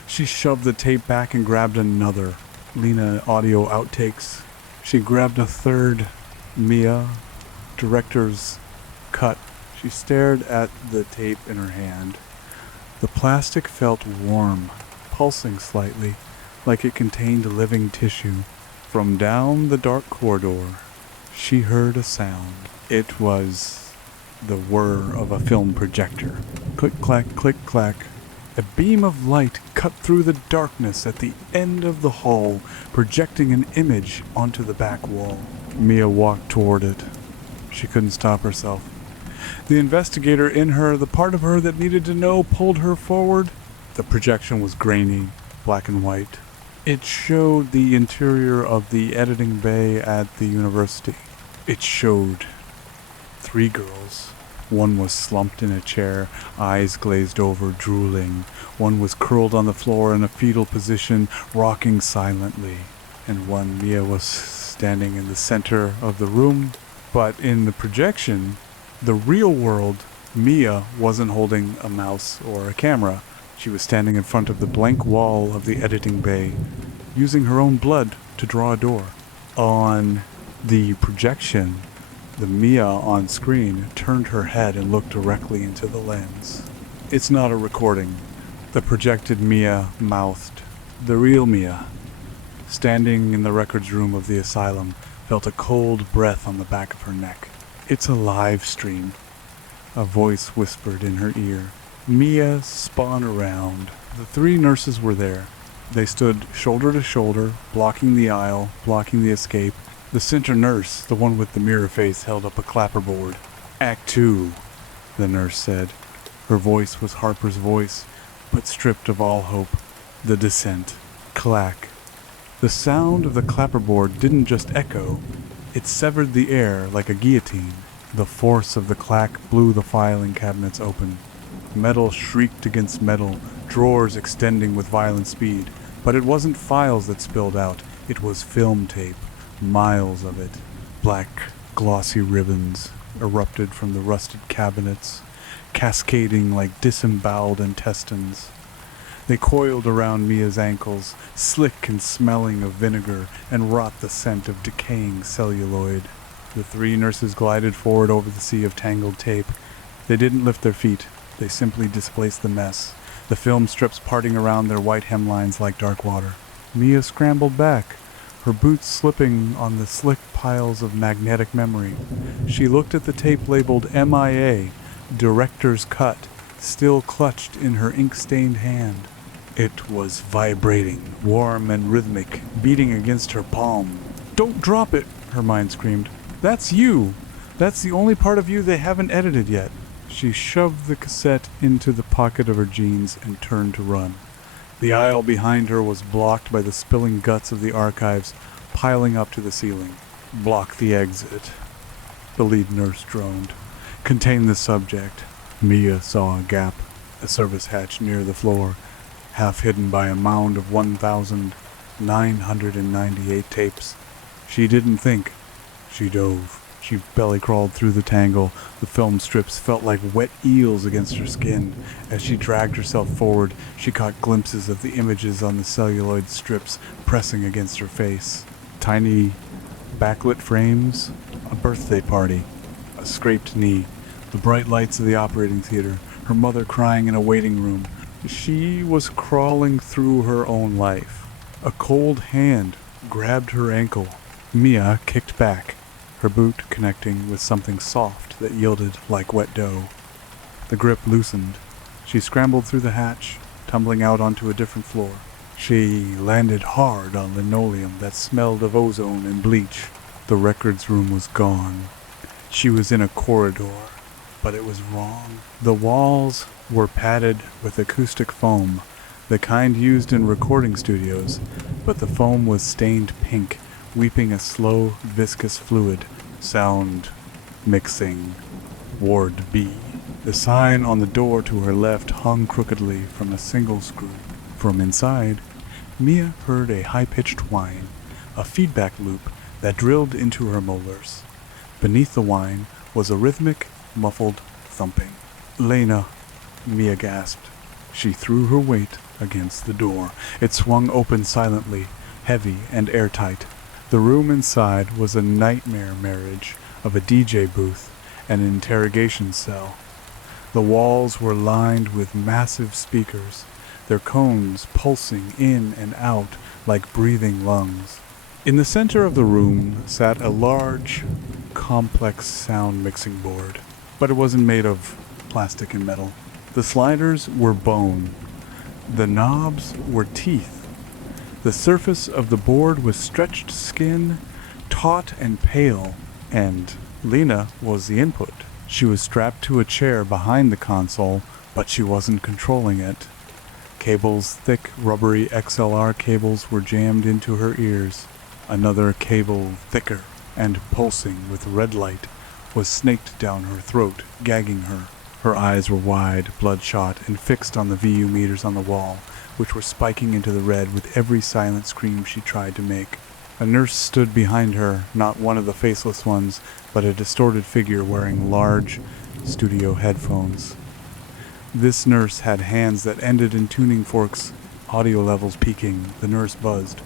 She shoved the tape back and grabbed another. Lena audio outtakes. She grabbed a third. Mia, director's cut. She stared at the tape in her hand. The plastic felt warm, pulsing slightly, like it contained living tissue. From down the dark corridor, she heard a sound. It was the whir of a film projector. Click-clack, click-clack. A beam of light cut through the darkness at the end of the hall, projecting an image onto the back wall. Mia walked toward it. She couldn't stop herself. The investigator in her, the part of her that needed to know, pulled her forward. The projection was grainy, black and white. It showed the interior of the editing bay at the university. It showed 3 girls. One was slumped in a chair, eyes glazed over, drooling. One was curled on the floor in a fetal position, rocking silently. And one, Mia, was standing in the center of the room. But in the projection, the real world, Mia wasn't holding a mouse or a camera. She was standing in front of the blank wall of the editing bay, using her own blood to draw a door. On the projection, the Mia on screen turned her head and looked directly into the lens. It's not a recording. The projected Mia mouthed. The real Mia, standing in the records room of the asylum, felt a cold breath on the back of her neck. It's a live stream, a voice whispered in her ear. Mia spun around. The 3 nurses were there. They stood shoulder to shoulder, blocking the aisle, blocking the escape. The center nurse, the one with the mirror face, held up a clapperboard. Act 2, the nurse said. Her voice was Harper's voice, but stripped of all hope. The descent. Clack. The sound of the clapperboard didn't just echo. It severed the air like a guillotine. The force of the clack blew the filing cabinets open. Metal shrieked against metal, drawers extending with violent speed. But it wasn't files that spilled out. It was film tape. Miles of it. Black, glossy ribbons erupted from the rusted cabinets, cascading like disemboweled intestines. They coiled around Mia's ankles, slick and smelling of vinegar, and wrought the scent of decaying celluloid. The 3 nurses glided forward over the sea of tangled tape. They didn't lift their feet. They simply displaced the mess, the film strips parting around their white hemlines like dark water. Mia scrambled back, her boots slipping on the slick piles of magnetic memory. She looked at the tape labeled MIA, Director's Cut, still clutched in her ink-stained hand. It was vibrating, warm and rhythmic, beating against her palm. "Don't drop it," her mind screamed. "That's you! That's the only part of you they haven't edited yet." She shoved the cassette into the pocket of her jeans and turned to run. The aisle behind her was blocked by the spilling guts of the archives, piling up to the ceiling. "Block the exit," the lead nurse droned. "Contain the subject." Mia saw a gap, a service hatch near the floor, half hidden by a mound of 1,998 tapes. She didn't think. She dove. She belly-crawled through the tangle. The film strips felt like wet eels against her skin. As she dragged herself forward, she caught glimpses of the images on the celluloid strips pressing against her face. Tiny, backlit frames, a birthday party, a scraped knee, the bright lights of the operating theater, her mother crying in a waiting room. She was crawling through her own life. A cold hand grabbed her ankle. Mia kicked back, her boot connecting with something soft that yielded like wet dough. The grip loosened. She scrambled through the hatch, tumbling out onto a different floor. She landed hard on linoleum that smelled of ozone and bleach. The records room was gone. She was in a corridor, but it was wrong. The walls were padded with acoustic foam, the kind used in recording studios, but the foam was stained pink, weeping a slow, viscous fluid. Sound mixing. Ward B. The sign on the door to her left hung crookedly from a single screw. From inside, Mia heard a high-pitched whine, a feedback loop that drilled into her molars. Beneath the whine was a rhythmic, muffled thumping. "Lena," Mia gasped. She threw her weight against the door. It swung open silently, heavy and airtight. The room inside was a nightmare marriage of a DJ booth and an interrogation cell. The walls were lined with massive speakers, their cones pulsing in and out like breathing lungs. In the center of the room sat a large, complex sound mixing board, but it wasn't made of plastic and metal. The sliders were bone. The knobs were teeth. The surface of the board was stretched skin, taut and pale, and Lena was the input. She was strapped to a chair behind the console, but she wasn't controlling it. Cables, thick, rubbery XLR cables, were jammed into her ears. Another cable, thicker and pulsing with red light, was snaked down her throat, gagging her. Her eyes were wide, bloodshot, and fixed on the VU meters on the wall, which were spiking into the red with every silent scream she tried to make. A nurse stood behind her, not one of the faceless ones, but a distorted figure wearing large studio headphones. This nurse had hands that ended in tuning forks, audio levels peaking. The nurse buzzed.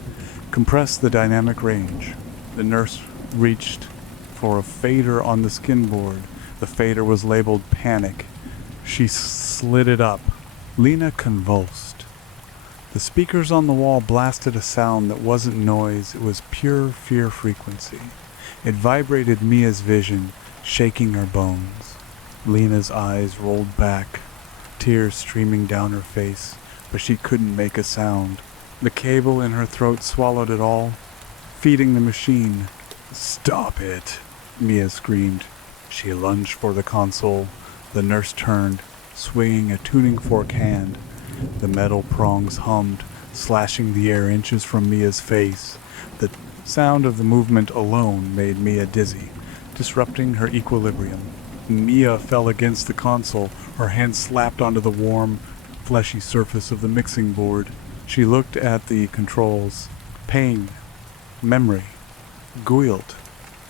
Compress the dynamic range. The nurse reached for a fader on the skin board. The fader was labeled Panic. She slid it up. Lena convulsed. The speakers on the wall blasted a sound that wasn't noise, it was pure fear frequency. It vibrated Mia's vision, shaking her bones. Lena's eyes rolled back, tears streaming down her face, but she couldn't make a sound. The cable in her throat swallowed it all, feeding the machine. "Stop it," Mia screamed. She lunged for the console. The nurse turned, swinging a tuning fork hand. The metal prongs hummed, slashing the air inches from Mia's face. The sound of the movement alone made Mia dizzy, disrupting her equilibrium. Mia fell against the console, her hand slapped onto the warm, fleshy surface of the mixing board. She looked at the controls. Pain, memory, Guild,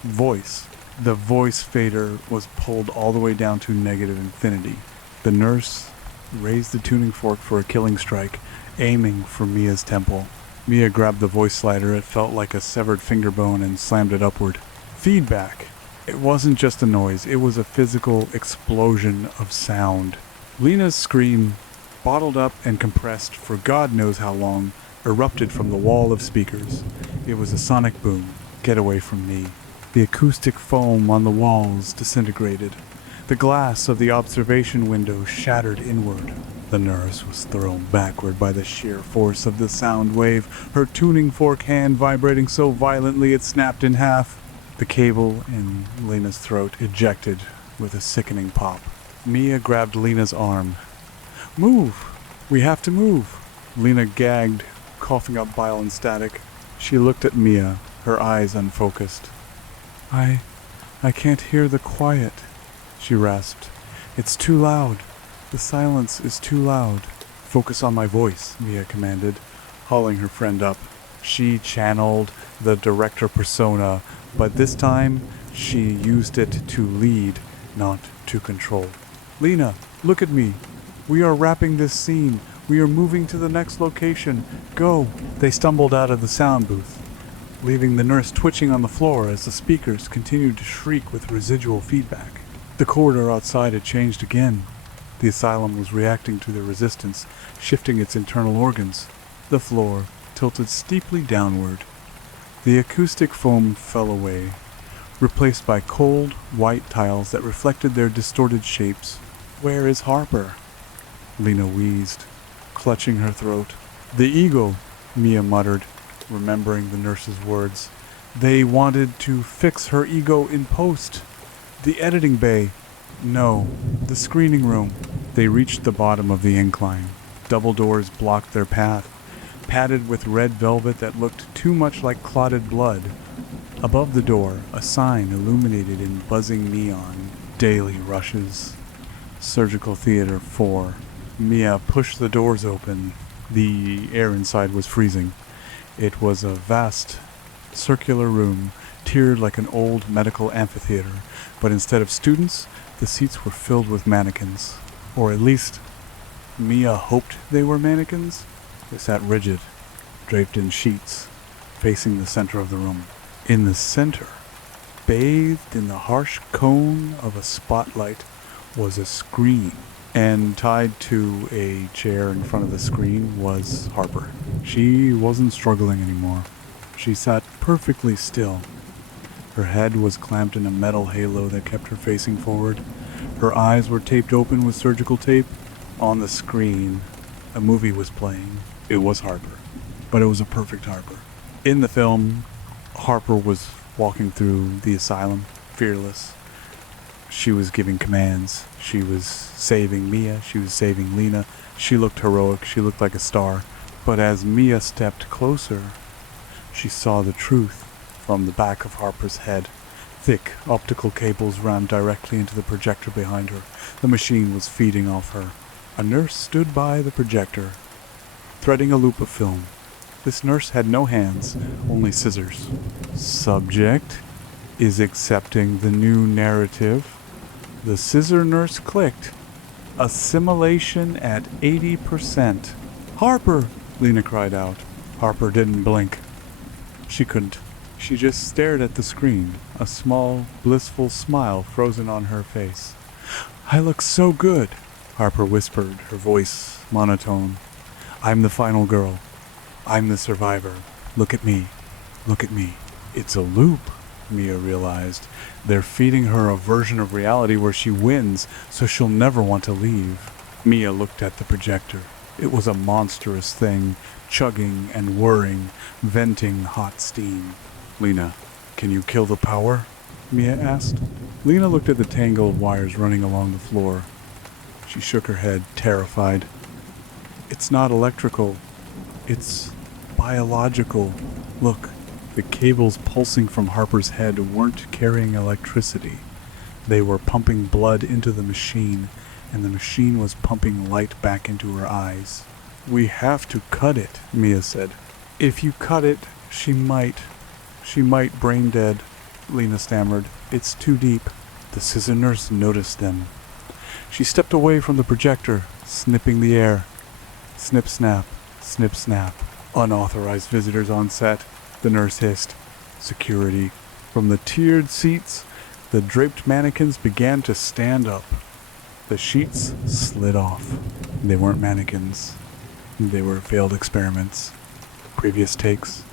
voice. The voice fader was pulled all the way down to negative infinity. The nurse raised the tuning fork for a killing strike, aiming for Mia's temple. Mia grabbed the voice slider. It felt like a severed finger bone and slammed it upward. Feedback. It wasn't just a noise, it was a physical explosion of sound. Lena's scream, bottled up and compressed for God knows how long, erupted from the wall of speakers. It was a sonic boom. Get away from me. The acoustic foam on the walls disintegrated. The glass of the observation window shattered inward. The nurse was thrown backward by the sheer force of the sound wave, her tuning fork hand vibrating so violently it snapped in half. The cable in Lena's throat ejected with a sickening pop. Mia grabbed Lena's arm. "Move! We have to move!" Lena gagged, coughing up bile and static. She looked at Mia, her eyes unfocused. I can't hear the quiet," she rasped. "It's too loud. The silence is too loud." "Focus on my voice," Mia commanded, hauling her friend up. She channeled the director persona, but this time she used it to lead, not to control. "Lena, look at me. We are wrapping this scene. We are moving to the next location. Go." They stumbled out of the sound booth, leaving the nurse twitching on the floor as the speakers continued to shriek with residual feedback. The corridor outside had changed again. The asylum was reacting to the resistance, shifting its internal organs. The floor tilted steeply downward. The acoustic foam fell away, replaced by cold, white tiles that reflected their distorted shapes. "Where is Harper?" Lena wheezed, clutching her throat. "The eagle," Mia muttered, remembering the nurse's words. "They wanted to fix her ego in post. The editing bay. No, the screening room." They reached the bottom of the incline. Double doors blocked their path, padded with red velvet that looked too much like clotted blood. Above the door, a sign illuminated in buzzing neon. "Daily rushes. Surgical Theater 4. Mia pushed the doors open. The air inside was freezing. It was a vast, circular room, tiered like an old medical amphitheater, but instead of students, the seats were filled with mannequins. Or at least, Mia hoped they were mannequins. They sat rigid, draped in sheets, facing the center of the room. In the center, bathed in the harsh cone of a spotlight, was a screen, and tied to a chair in front of the screen was Harper. She wasn't struggling anymore. She sat perfectly still. Her head was clamped in a metal halo that kept her facing forward. Her eyes were taped open with surgical tape. On the screen, a movie was playing. It was Harper, but it was a perfect Harper. In the film, Harper was walking through the asylum, fearless. She was giving commands. She was saving Mia. She was saving Lena. She looked heroic. She looked like a star. But as Mia stepped closer, she saw the truth from the back of Harper's head. Thick optical cables ran directly into the projector behind her. The machine was feeding off her. A nurse stood by the projector, threading a loop of film. This nurse had no hands, only scissors. "Subject is accepting the new narrative." The scissor nurse clicked. "Assimilation at 80%. "Harper!" Lena cried out. Harper didn't blink. She couldn't. She just stared at the screen, a small, blissful smile frozen on her face. "I look so good," Harper whispered, her voice monotone. "I'm the final girl. I'm the survivor. Look at me. Look at me." It's a loop, Mia realized. They're feeding her a version of reality where she wins, so she'll never want to leave. Mia looked at the projector. It was a monstrous thing, chugging and whirring, venting hot steam. "Lena, can you kill the power?" Mia asked. Lena looked at the tangle of wires running along the floor. She shook her head, terrified. "It's not electrical. It's biological. Look." The cables pulsing from Harper's head weren't carrying electricity. They were pumping blood into the machine, and the machine was pumping light back into her eyes. "We have to cut it," Mia said. "If you cut it, she might brain dead," Lena stammered. "It's too deep." The scissor nurse noticed them. She stepped away from the projector, snipping the air. Snip snap, snip snap. "Unauthorized visitors on set," the nurse hissed. "Security." From the tiered seats, the draped mannequins began to stand up. The sheets slid off. They weren't mannequins. They were failed experiments. Previous takes.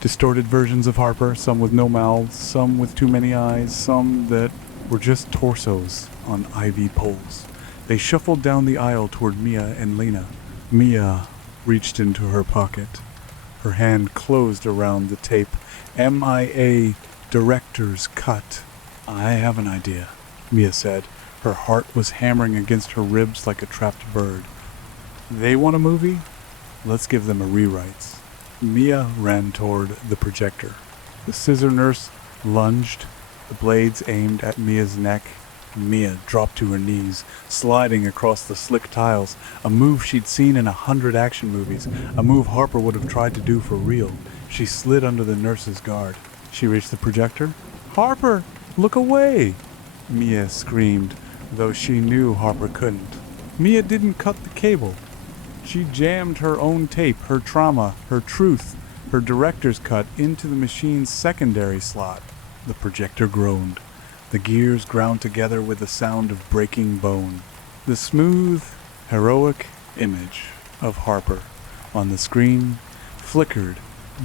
Distorted versions of Harper, some with no mouths, some with too many eyes, some that were just torsos on IV poles. They shuffled down the aisle toward Mia and Lena. Mia reached into her pocket. Her hand closed around the tape. "MIA Director's Cut." "I have an idea," Mia said. Her heart was hammering against her ribs like a trapped bird. "They want a movie? Let's give them a rewrites." Mia ran toward the projector. The scissor nurse lunged, the blades aimed at Mia's neck. Mia dropped to her knees, sliding across the slick tiles, a move she'd seen in 100 action movies, a move Harper would have tried to do for real. She slid under the nurse's guard. She reached the projector. "Harper, look away!" Mia screamed, though she knew Harper couldn't. Mia didn't cut the cable. She jammed her own tape, her trauma, her truth, her director's cut into the machine's secondary slot. The projector groaned. The gears ground together with the sound of breaking bone. The smooth, heroic image of Harper on the screen flickered,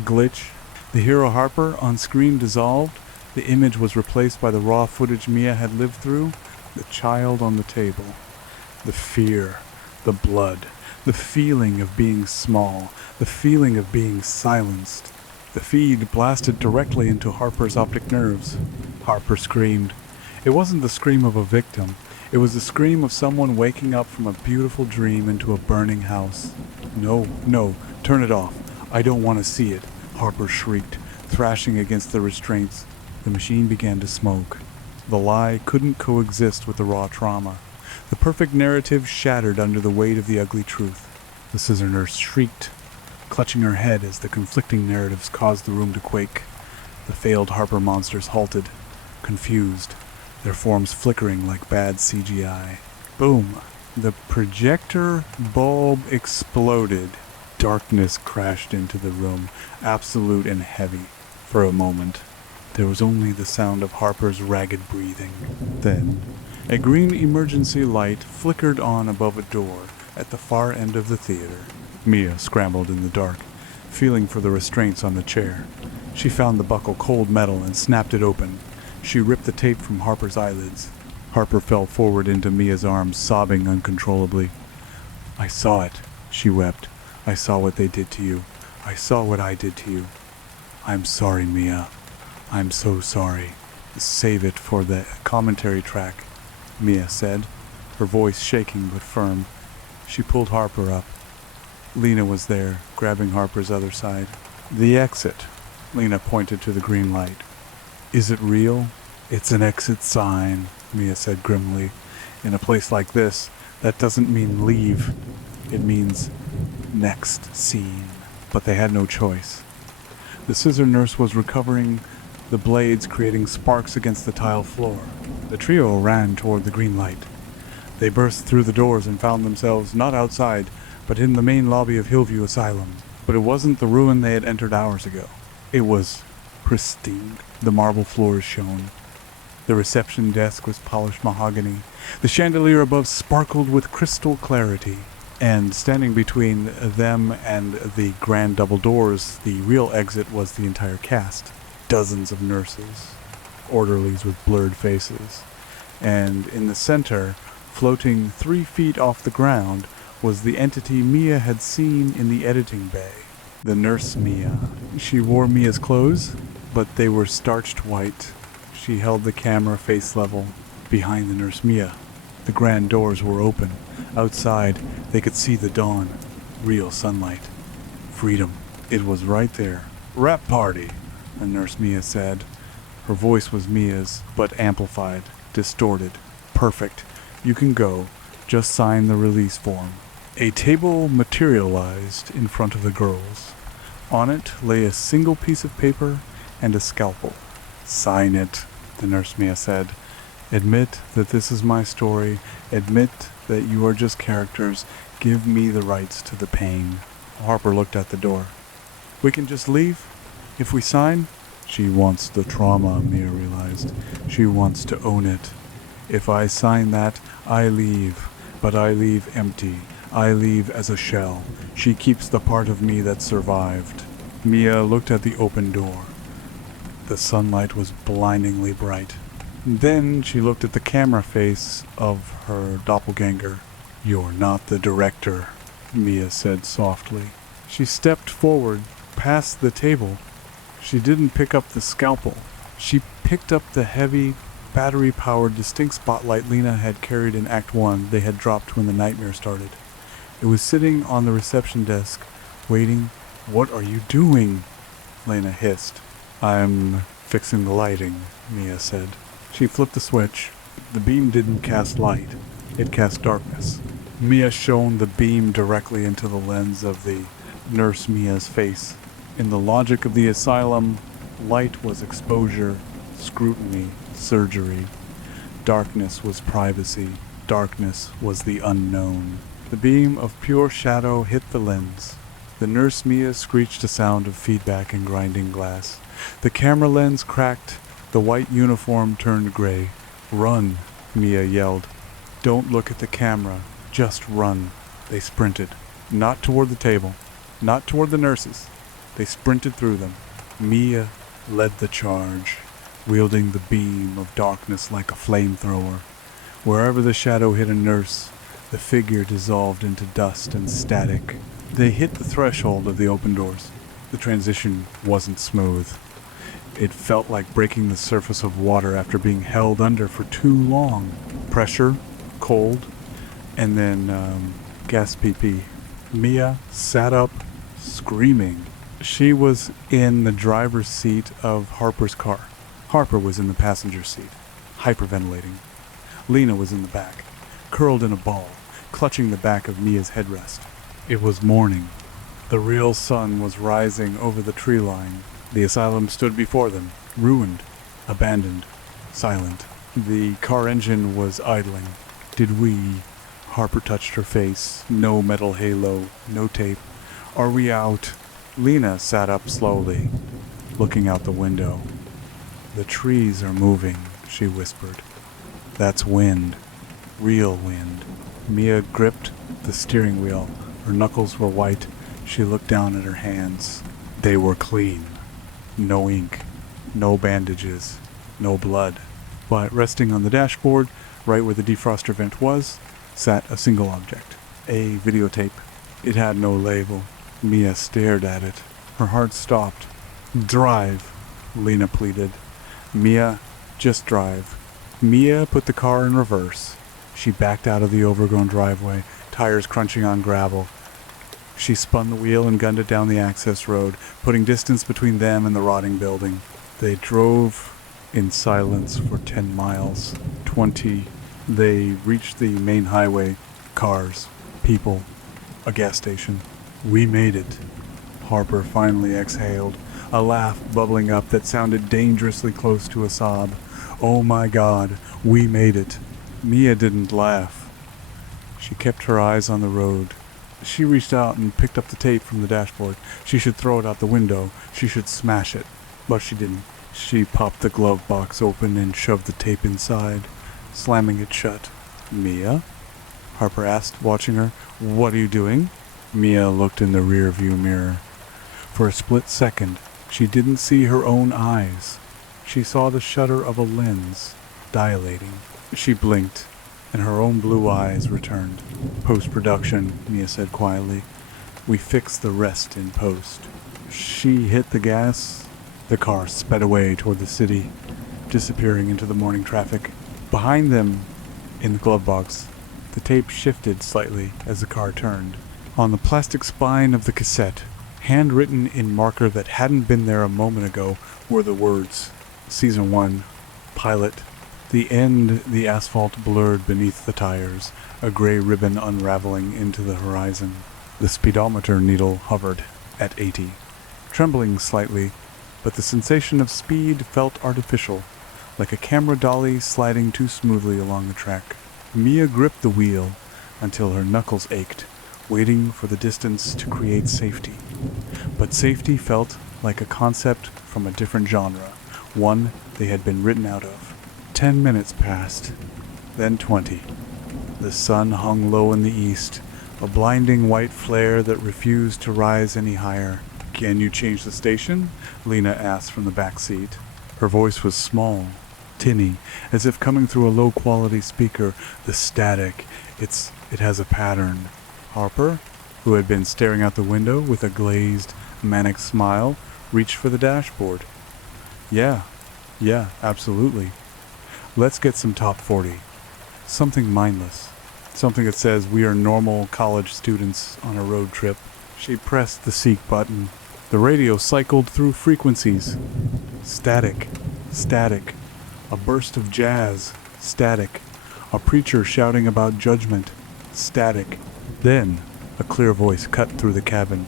glitched. The hero Harper on screen dissolved. The image was replaced by the raw footage Mia had lived through. The child on the table. The fear, the blood, the feeling of being small, the feeling of being silenced. The feed blasted directly into Harper's optic nerves. Harper screamed. It wasn't the scream of a victim. It was the scream of someone waking up from a beautiful dream into a burning house. No, turn it off. I don't want to see it, Harper shrieked, thrashing against the restraints. The machine began to smoke. The lie couldn't coexist with the raw trauma. The perfect narrative shattered under the weight of the ugly truth. The scissor nurse shrieked, clutching her head as the conflicting narratives caused the room to quake. The failed Harper monsters halted, confused, their forms flickering like bad CGI. Boom! The projector bulb exploded. Darkness crashed into the room, absolute and heavy. For a moment, there was only the sound of Harper's ragged breathing. Then, a green emergency light flickered on above a door at the far end of the theater. Mia scrambled in the dark, feeling for the restraints on the chair. She found the buckle cold metal and snapped it open. She ripped the tape from Harper's eyelids. Harper fell forward into Mia's arms, sobbing uncontrollably. "I saw it," she wept. "I saw what they did to you. I saw what I did to you. I'm sorry, Mia. I'm so sorry." "Save it for the commentary track," Mia said, her voice shaking but firm. She pulled Harper up. Lena was there, grabbing Harper's other side. "The exit," Lena pointed to the green light. "Is it real?" "It's an exit sign," Mia said grimly. "In a place like this, that doesn't mean leave. It means next scene." But they had no choice. The scissor nurse was recovering the blades, creating sparks against the tile floor. The trio ran toward the green light. They burst through the doors and found themselves not outside, but in the main lobby of Hillview Asylum. But it wasn't the ruin they had entered hours ago. It was pristine. The marble floors shone. The reception desk was polished mahogany. The chandelier above sparkled with crystal clarity. And standing between them and the grand double doors, the real exit, was the entire cast. Dozens of nurses, orderlies with blurred faces. And in the center, floating 3 feet off the ground, was the entity Mia had seen in the editing bay. The nurse Mia. She wore Mia's clothes, but they were starched white. She held the camera face level behind the nurse Mia. The grand doors were open. Outside, they could see the dawn. Real sunlight. Freedom. It was right there. "Rap party," the nurse Mia said. Her voice was Mia's, but amplified, distorted. "Perfect. You can go. Just sign the release form." A table materialized in front of the girls. On it lay a single piece of paper and a scalpel. "Sign it," the nurse Mia said. "Admit that this is my story. Admit that you are just characters. Give me the rights to the pain." Harper looked at the door. "We can just leave? If we sign?" "She wants the trauma," Mia realized. "She wants to own it. If I sign that, I leave. But I leave empty. I leave as a shell. She keeps the part of me that survived." Mia looked at the open door. The sunlight was blindingly bright. Then she looked at the camera face of her doppelganger. "You're not the director," Mia said softly. She stepped forward, past the table. She didn't pick up the scalpel. She picked up the heavy, battery-powered distinct spotlight Lena had carried in Act 1 they had dropped when the nightmare started. It was sitting on the reception desk, waiting. "What are you doing?" Lena hissed. "I'm fixing the lighting," Mia said. She flipped the switch. The beam didn't cast light. It cast darkness. Mia shone the beam directly into the lens of the nurse Mia's face. In the logic of the asylum, light was exposure, scrutiny, surgery. Darkness was privacy. Darkness was the unknown. The beam of pure shadow hit the lens. The nurse Mia screeched a sound of feedback and grinding glass. The camera lens cracked. The white uniform turned gray. "Run," Mia yelled. Don't look at the camera. Just run. They sprinted. Not toward the table. Not toward the nurses. They sprinted through them. Mia led the charge, wielding the beam of darkness like a flamethrower. Wherever the shadow hit a nurse, the figure dissolved into dust and static. They hit the threshold of the open doors. The transition wasn't smooth. It felt like breaking the surface of water after being held under for too long. Pressure, cold, and then gas pee-pee. Mia sat up, screaming. She was in the driver's seat of Harper's car. Harper was in the passenger seat, hyperventilating. Lena was in the back, curled in a ball, clutching the back of Mia's headrest. It was morning. The real sun was rising over the tree line. The asylum stood before them, ruined, abandoned, silent. The car engine was idling. Did we? Harper touched her face. No metal halo, no tape. Are we out? Lena sat up slowly, looking out the window. The trees are moving, she whispered. That's wind. Real wind. Mia gripped the steering wheel. Her knuckles were white. She looked down at her hands. They were clean. No ink. No bandages. No blood. But resting on the dashboard, right where the defroster vent was, sat a single object. A videotape. It had no label. Mia stared at it. Her heart stopped. Drive, Lena pleaded. Mia, just drive. Mia put the car in reverse. She backed out of the overgrown driveway, tires crunching on gravel. She spun the wheel and gunned it down the access road, putting distance between them and the rotting building. They drove in silence for 10 miles. 20. They reached the main highway. Cars. People. A gas station. We made it. Harper finally exhaled, a laugh bubbling up that sounded dangerously close to a sob. Oh my God, we made it. Mia didn't laugh. She kept her eyes on the road. She reached out and picked up the tape from the dashboard. She should throw it out the window. She should smash it. But she didn't. She popped the glove box open and shoved the tape inside, slamming it shut. Mia? Harper asked, watching her. What are you doing? Mia looked in the rear-view mirror. For a split second, she didn't see her own eyes. She saw the shutter of a lens, dilating. She blinked, and her own blue eyes returned. Post-production, Mia said quietly. We fix the rest in post. She hit the gas. The car sped away toward the city, disappearing into the morning traffic. Behind them, in the glove box, the tape shifted slightly as the car turned. On the plastic spine of the cassette, handwritten in marker that hadn't been there a moment ago, were the words, Season 1, Pilot. The end, the asphalt blurred beneath the tires, a gray ribbon unraveling into the horizon. The speedometer needle hovered at 80, trembling slightly, but the sensation of speed felt artificial, like a camera dolly sliding too smoothly along the track. Mia gripped the wheel until her knuckles ached, waiting for the distance to create safety. But safety felt like a concept from a different genre, one they had been written out of. 10 minutes passed, then 20. The sun hung low in the east, a blinding white flare that refused to rise any higher. Can you change the station? Lena asked from the back seat. Her voice was small, tinny, as if coming through a low-quality speaker. The static, it has a pattern. Harper, who had been staring out the window with a glazed, manic smile, reached for the dashboard. Yeah, absolutely. Let's get some top 40. Something mindless. Something that says we are normal college students on a road trip. She pressed the seek button. The radio cycled through frequencies. Static. A burst of jazz. Static. A preacher shouting about judgment. Static. Then, a clear voice cut through the cabin.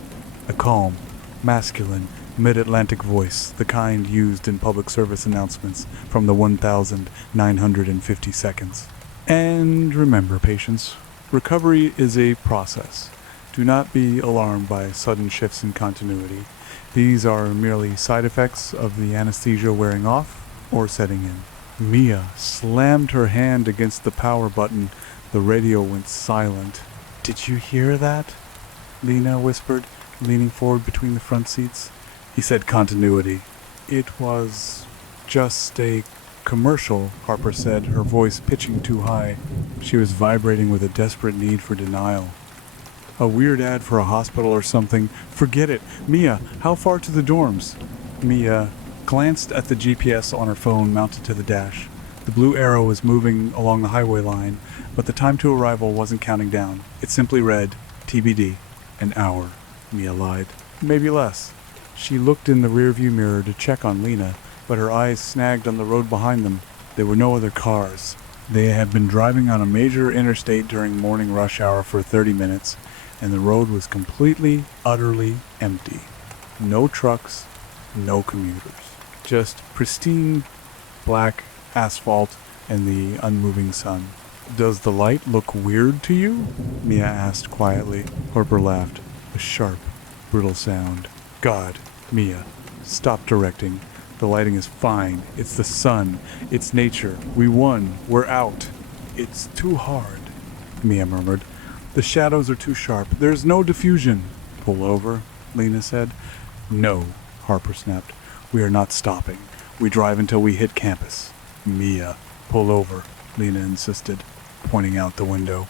A calm, masculine, mid-Atlantic voice, the kind used in public service announcements from the 1,950 seconds. And remember, patients, recovery is a process. Do not be alarmed by sudden shifts in continuity. These are merely side effects of the anesthesia wearing off or setting in. Mia slammed her hand against the power button, The radio went silent. "Did you hear that?" Lena whispered, leaning forward between the front seats. He said continuity. "It was just a commercial," Harper said, her voice pitching too high. She was vibrating with a desperate need for denial. "A weird ad for a hospital or something. Forget it. Mia, how far to the dorms?" Mia glanced at the GPS on her phone mounted to the dash. The blue arrow was moving along the highway line, but the time to arrival wasn't counting down. It simply read, TBD, an hour. Mia lied. Maybe less. She looked in the rearview mirror to check on Lena, but her eyes snagged on the road behind them. There were no other cars. They had been driving on a major interstate during morning rush hour for 30 minutes, and the road was completely, utterly empty. No trucks, no commuters. Just pristine black asphalt and the unmoving sun. "Does the light look weird to you?" Mia asked quietly. Harper laughed. A sharp, brittle sound. "God, Mia, stop directing. The lighting is fine. It's the sun. It's nature. We won. We're out." "It's too hard," Mia murmured. "The shadows are too sharp. There's no diffusion." "Pull over," Lena said. "No," Harper snapped. "We are not stopping. We drive until we hit campus." "Mia, pull over," Lena insisted, pointing out the window.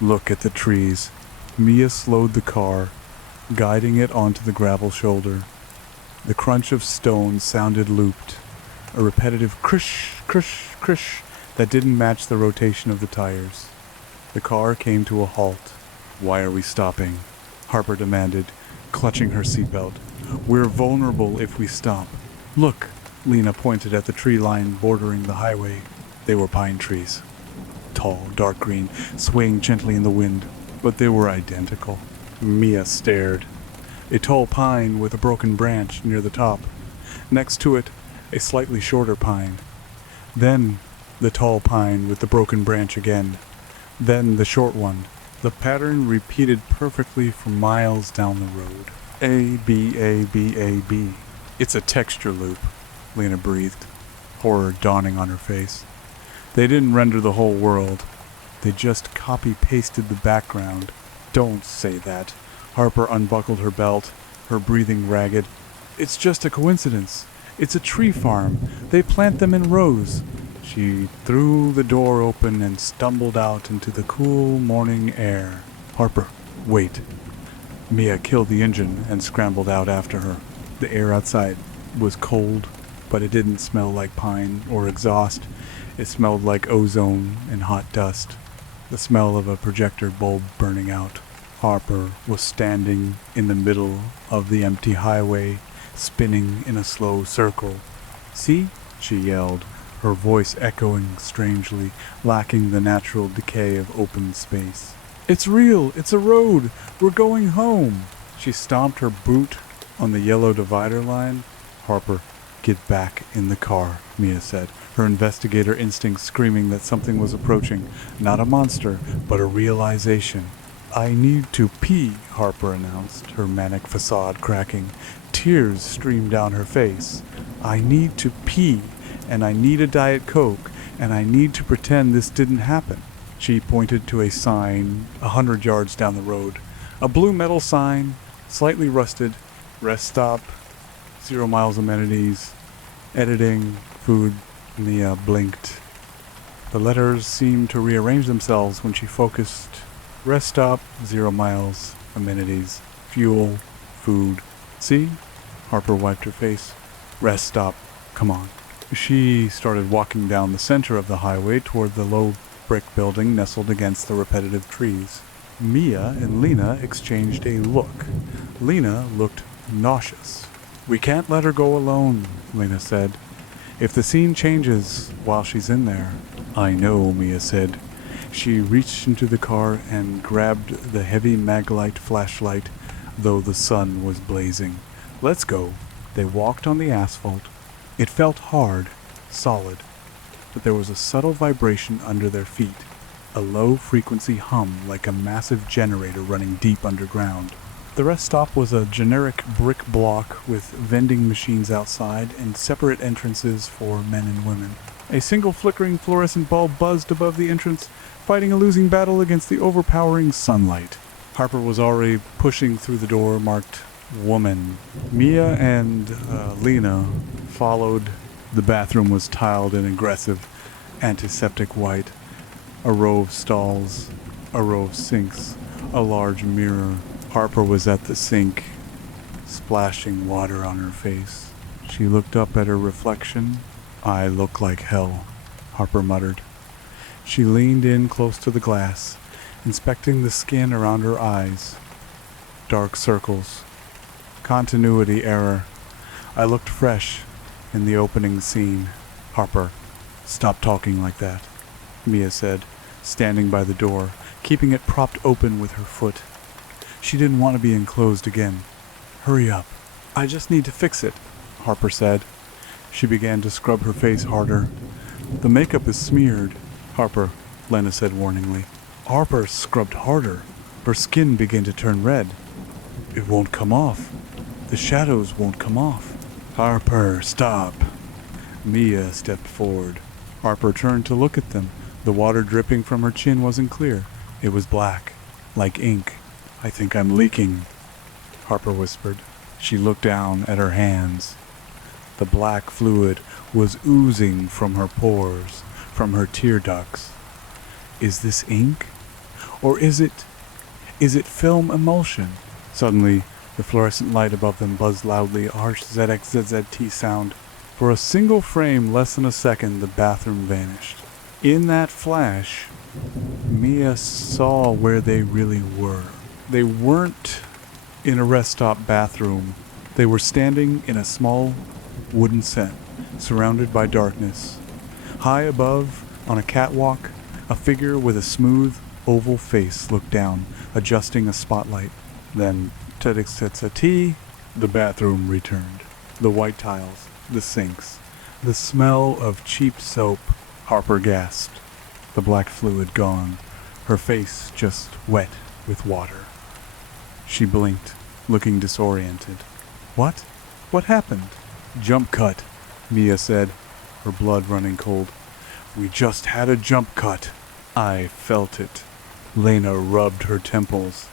"Look at the trees." Mia slowed the car, guiding it onto the gravel shoulder. The crunch of stones sounded looped, a repetitive crish, crish, crish that didn't match the rotation of the tires. The car came to a halt. "Why are we stopping?" Harper demanded, clutching her seatbelt. "We're vulnerable if we stop." "Look," Lena pointed at the tree line bordering the highway. They were pine trees. Tall, dark green, swaying gently in the wind, but they were identical. Mia stared. A tall pine with a broken branch near the top. Next to it, a slightly shorter pine. Then the tall pine with the broken branch again. Then the short one. The pattern repeated perfectly for miles down the road. A, B, A, B, A, B. "It's a texture loop," Lena breathed, horror dawning on her face. "They didn't render the whole world. They just copy-pasted the background." "Don't say that." Harper unbuckled her belt, her breathing ragged. "It's just a coincidence. It's a tree farm. They plant them in rows." She threw the door open and stumbled out into the cool morning air. "Harper, wait." Mia killed the engine and scrambled out after her. The air outside was cold, but it didn't smell like pine or exhaust. It smelled like ozone and hot dust, the smell of a projector bulb burning out. Harper was standing in the middle of the empty highway, spinning in a slow circle. "See?" she yelled, her voice echoing strangely, lacking the natural decay of open space. "It's real! It's a road! We're going home!" She stomped her boot on the yellow divider line. "Harper, get back in the car," Mia said, her investigator instinct screaming that something was approaching. Not a monster, but a realization. "I need to pee," Harper announced, her manic facade cracking. Tears streamed down her face. "I need to pee, and I need a Diet Coke, and I need to pretend this didn't happen." She pointed to a sign 100 yards down the road. A blue metal sign, slightly rusted. "Rest stop, 0 miles amenities, editing, food." Mia blinked. The letters seemed to rearrange themselves when she focused. "Rest stop, 0 miles, amenities, fuel, food." "See?" Harper wiped her face. "Rest stop, come on." She started walking down the center of the highway toward the low brick building nestled against the repetitive trees. Mia and Lena exchanged a look. Lena looked nauseous. "We can't let her go alone," Lena said. "If the scene changes while she's in there." "I know," Mia said. She reached into the car and grabbed the heavy Maglite flashlight, though the sun was blazing. "Let's go." They walked on the asphalt. It felt hard, solid, but there was a subtle vibration under their feet, a low-frequency hum like a massive generator running deep underground. The rest stop was a generic brick block with vending machines outside and separate entrances for men and women. A single flickering fluorescent bulb buzzed above the entrance. fighting a losing battle against the overpowering sunlight. Harper was already pushing through the door marked woman. Mia and Lena followed. The bathroom was tiled in aggressive antiseptic white. A row of stalls, a row of sinks, a large mirror. Harper was at the sink, splashing water on her face. She looked up at her reflection. "I look like hell," Harper muttered. She leaned in close to the glass, inspecting the skin around her eyes. Dark circles. Continuity error. "I looked fresh in the opening scene." "Harper, stop talking like that," Mia said, standing by the door, keeping it propped open with her foot. She didn't want to be enclosed again. "Hurry up. I just need to fix it," Harper said. She began to scrub her face harder. "The makeup is smeared." "Harper," Lena said warningly. Harper scrubbed harder. Her skin began to turn red. "It won't come off. The shadows won't come off." "Harper, stop." Mia stepped forward. Harper turned to look at them. The water dripping from her chin wasn't clear. It was black, like ink. "I think I'm leaking," Harper whispered. She looked down at her hands. The black fluid was oozing from her pores, from her tear ducts. "Is this ink? Or is it film emulsion?" Suddenly, the fluorescent light above them buzzed loudly, a harsh ZXZZT sound. For a single frame, less than a second, the bathroom vanished. In that flash, Mia saw where they really were. They weren't in a rest stop bathroom. They were standing in a small wooden set, surrounded by darkness. High above, on a catwalk, a figure with a smooth, oval face looked down, adjusting a spotlight. Then, ZXZT, the bathroom returned. The white tiles, the sinks, the smell of cheap soap. Harper gasped. The black fluid gone, her face just wet with water. She blinked, looking disoriented. "What? What happened?" "Jump cut," Mia said, her blood running cold. "We just had a jump cut." "I felt it." Lena rubbed her temples.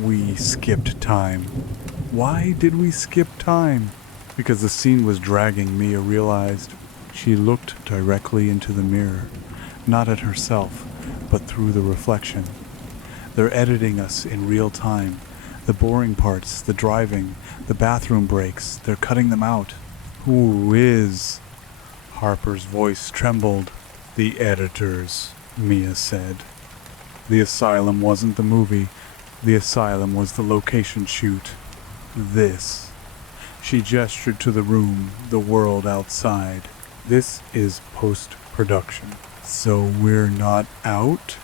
"We skipped time." "Why did we skip time?" Because the scene was dragging, Mia realized. She looked directly into the mirror, not at herself, but through the reflection. "They're editing us in real time. The boring parts, the driving, the bathroom breaks, they're cutting them out." "Who is?" Harper's voice trembled. "The editors," Mia said. The asylum wasn't the movie. The asylum was the location shoot. This. She gestured to the room, the world outside. "This is post-production." "So we're not out?"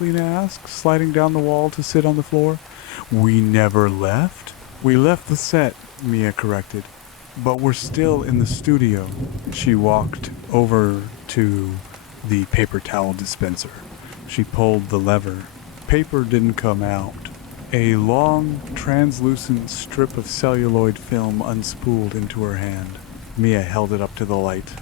Lena asked, sliding down the wall to sit on the floor. "We never left?" "We left the set," Mia corrected. "But we're still in the studio." She walked over to the paper towel dispenser. She pulled the lever. Paper didn't come out. A long, translucent strip of celluloid film unspooled into her hand. Mia held it up to the light.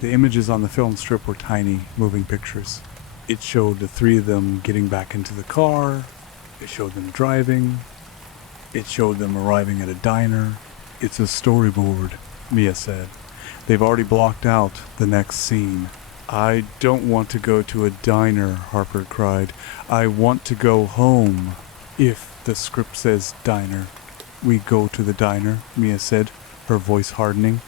The images on the film strip were tiny, moving pictures. It showed the three of them getting back into the car. It showed them driving. It showed them arriving at a diner. "It's a storyboard," Mia said. "They've already blocked out the next scene." "I don't want to go to a diner," Harper cried. "I want to go home." "If the script says diner, we go to the diner," Mia said, her voice hardening.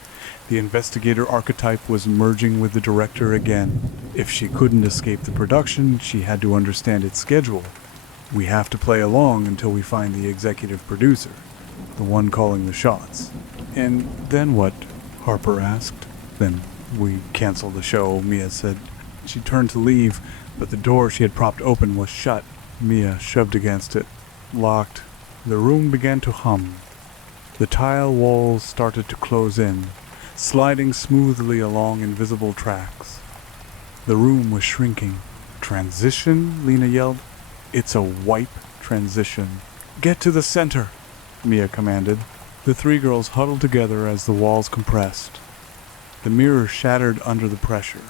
The investigator archetype was merging with the director again. If she couldn't escape the production, she had to understand its schedule. "We have to play along until we find the executive producer, the one calling the shots." "And then what?" Harper asked. "Then we cancel the show," Mia said. She turned to leave, but the door she had propped open was shut. Mia shoved against it. Locked. The room began to hum. The tile walls started to close in, sliding smoothly along invisible tracks. The room was shrinking. "Transition?" Lena yelled. "It's a wipe transition." "Get to the center," Mia commanded. The three girls huddled together as the walls compressed. The mirror shattered under the pressure.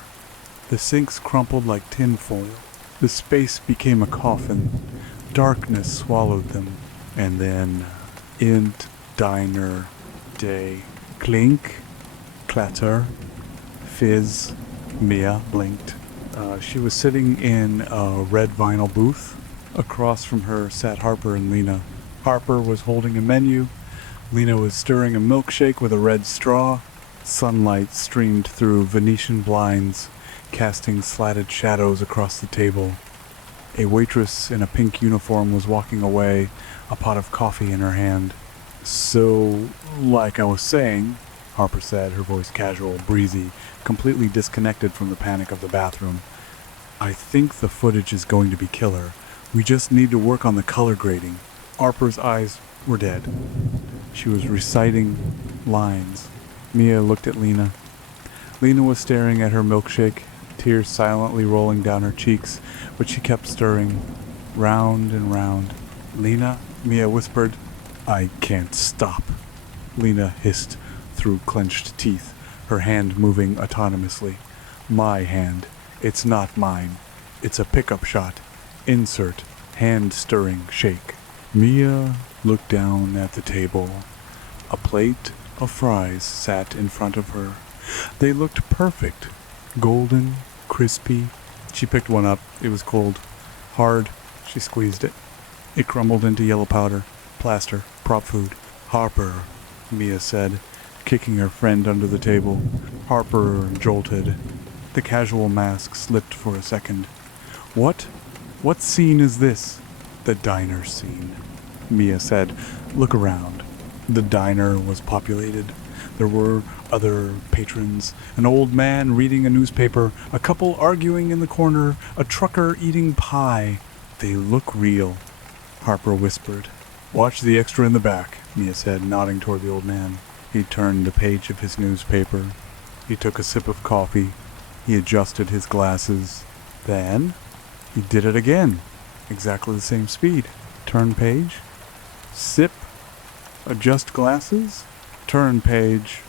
The sinks crumpled like tin foil. The space became a coffin. Darkness swallowed them. And then, int, diner, day, clink, clatter, fizz. Mia blinked. She was sitting in a red vinyl booth. Across from her sat Harper and Lena. Harper was holding a menu. Lena was stirring a milkshake with a red straw. Sunlight streamed through Venetian blinds, casting slatted shadows across the table. A waitress in a pink uniform was walking away, a pot of coffee in her hand. "So, like I was saying," Harper said, her voice casual, breezy, completely disconnected from the panic of the bathroom. "I think the footage is going to be killer. We just need to work on the color grading." Harper's eyes were dead. She was reciting lines. Mia looked at Lena. Lena was staring at her milkshake, tears silently rolling down her cheeks, but she kept stirring, round and round. "Lena," Mia whispered. "I can't stop," Lena hissed through clenched teeth, her hand moving autonomously. "My hand. It's not mine. It's a pickup shot. Insert. Hand-stirring shake." Mia looked down at the table. A plate of fries sat in front of her. They looked perfect. Golden, crispy. She picked one up. It was cold. Hard. She squeezed it. It crumbled into yellow powder. Plaster. Prop food. "Harper," Mia said, kicking her friend under the table. Harper jolted. The casual mask slipped for a second. "What? What scene is this?" "The diner scene," Mia said. "Look around." The diner was populated. There were other patrons, an old man reading a newspaper, a couple arguing in the corner, a trucker eating pie. "They look real," Harper whispered. "Watch the extra in the back," Mia said, nodding toward the old man. He turned the page of his newspaper. He took a sip of coffee. He adjusted his glasses. Then he did it again. Exactly the same speed. Turn page. Sip. Adjust glasses. Turn page.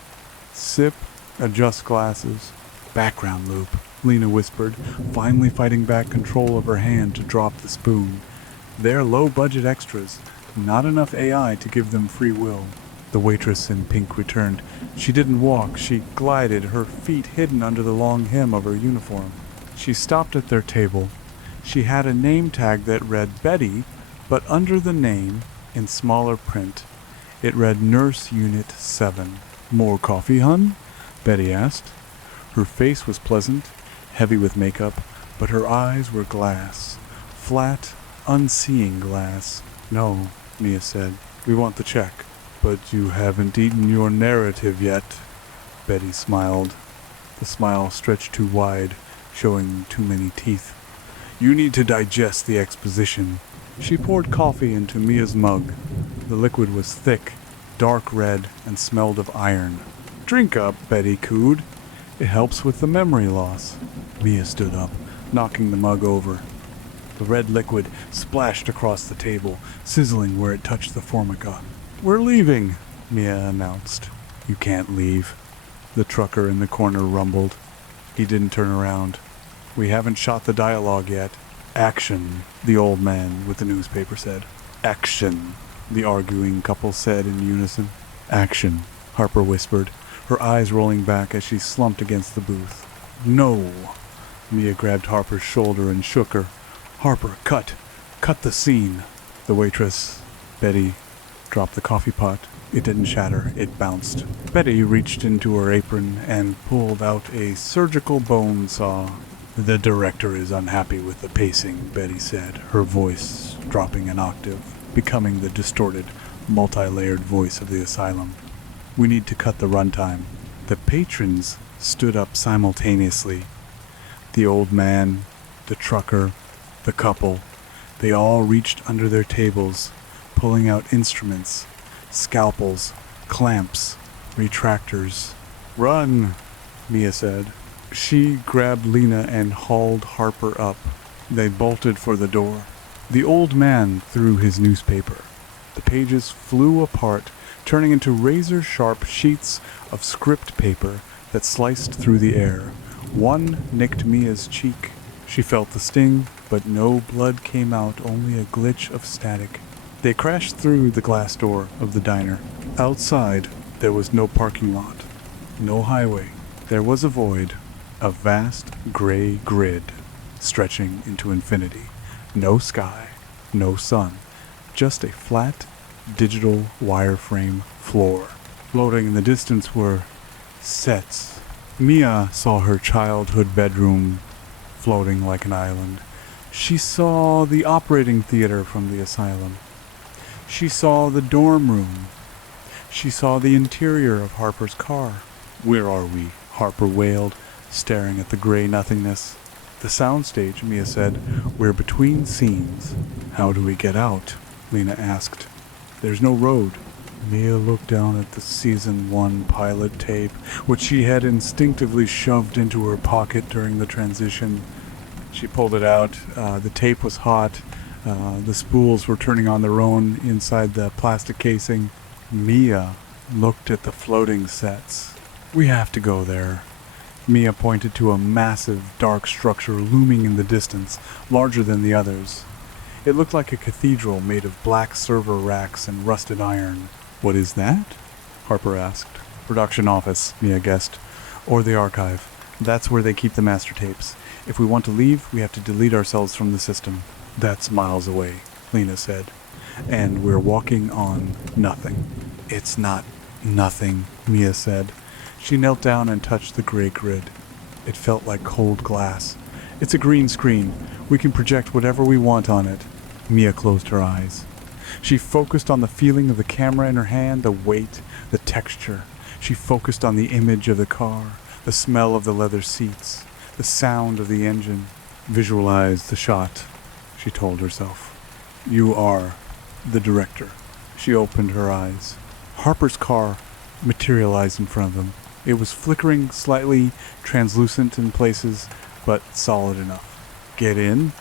Sip. Adjust glasses. "Background loop," Lena whispered, finally fighting back control of her hand to drop the spoon. "They're low-budget extras. Not enough AI to give them free will." The waitress in pink returned. She didn't walk. She glided, her feet hidden under the long hem of her uniform. She stopped at their table. She had a name tag that read Betty, but under the name, in smaller print, it read Nurse Unit 7. "More coffee, hun?" Betty asked. Her face was pleasant, heavy with makeup, but her eyes were glass. Flat, unseeing glass. "No," Mia said. "We want the check." "But you haven't eaten your narrative yet." Betty smiled. The smile stretched too wide, showing too many teeth. "You need to digest the exposition." She poured coffee into Mia's mug. The liquid was thick, dark red, and smelled of iron. "Drink up," Betty cooed. "It helps with the memory loss." Mia stood up, knocking the mug over. The red liquid splashed across the table, sizzling where it touched the formica. "We're leaving," Mia announced. "You can't leave," the trucker in the corner rumbled. He didn't turn around. "We haven't shot the dialogue yet." "Action," the old man with the newspaper said. "Action," the arguing couple said in unison. "Action," Harper whispered, her eyes rolling back as she slumped against the booth. "No." Mia grabbed Harper's shoulder and shook her. "Harper, cut. Cut the scene." The waitress, Betty, dropped the coffee pot. It didn't shatter, it bounced. Betty reached into her apron and pulled out a surgical bone saw. "The director is unhappy with the pacing," Betty said, her voice dropping an octave, becoming the distorted, multi-layered voice of the asylum. "We need to cut the runtime." The patrons stood up simultaneously. The old man, the trucker, the couple. They all reached under their tables, pulling out instruments, scalpels, clamps, retractors. "Run," Mia said. She grabbed Lena and hauled Harper up. They bolted for the door. The old man threw his newspaper. The pages flew apart, turning into razor-sharp sheets of script paper that sliced through the air. One nicked Mia's cheek. She felt the sting, but no blood came out, only a glitch of static. They crashed through the glass door of the diner. Outside, there was no parking lot, no highway. There was a void, a vast gray grid stretching into infinity. No sky, no sun, just a flat, digital wireframe floor. Floating in the distance were sets. Mia saw her childhood bedroom floating like an island. She saw the operating theater from the asylum. She saw the dorm room. She saw the interior of Harper's car. "Where are we?" Harper wailed, staring at the gray nothingness. "The soundstage," Mia said. "We're between scenes." "How do we get out?" Lena asked. "There's no road." Mia looked down at the Season 1 pilot tape, which she had instinctively shoved into her pocket during the transition. She pulled it out. The tape was hot. The spools were turning on their own inside the plastic casing. Mia looked at the floating sets. "We have to go there." Mia pointed to a massive, dark structure looming in the distance, larger than the others. It looked like a cathedral made of black server racks and rusted iron. "What is that?" Harper asked. "Production office," Mia guessed. "Or the archive. That's where they keep the master tapes. If we want to leave, we have to delete ourselves from the system." "That's miles away," Lena said. "And we're walking on nothing." "It's not nothing," Mia said. She knelt down and touched the gray grid. It felt like cold glass. "It's a green screen. We can project whatever we want on it." Mia closed her eyes. She focused on the feeling of the camera in her hand, the weight, the texture. She focused on the image of the car, the smell of the leather seats, the sound of the engine. "Visualize the shot," she told herself. "You are the director." She opened her eyes. Harper's car materialized in front of them. It was flickering, slightly translucent in places, but solid enough. "Get in?"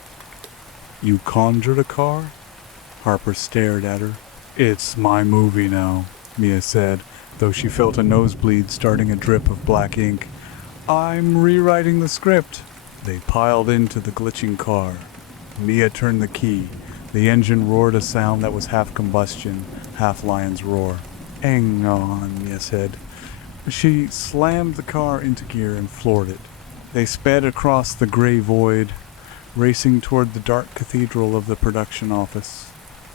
"You conjured a car?" Harper stared at her. "It's my movie now," Mia said, though she felt a nosebleed starting a drip of black ink. "I'm rewriting the script." They piled into the glitching car. Mia turned the key. The engine roared a sound that was half combustion, half lion's roar. "Hang on," Mia said. She slammed the car into gear and floored it. They sped across the gray void, racing toward the dark cathedral of the production office.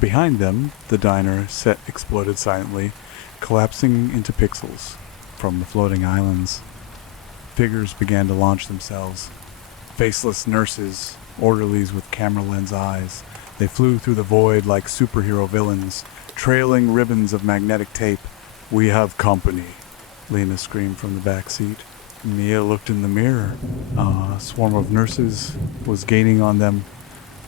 Behind them, the diner set exploded silently, collapsing into pixels from the floating islands. Figures began to launch themselves. Faceless nurses, orderlies with camera lens eyes. They flew through the void like superhero villains, trailing ribbons of magnetic tape. "We have company," Lena screamed from the back seat. Mia looked in the mirror. A swarm of nurses was gaining on them,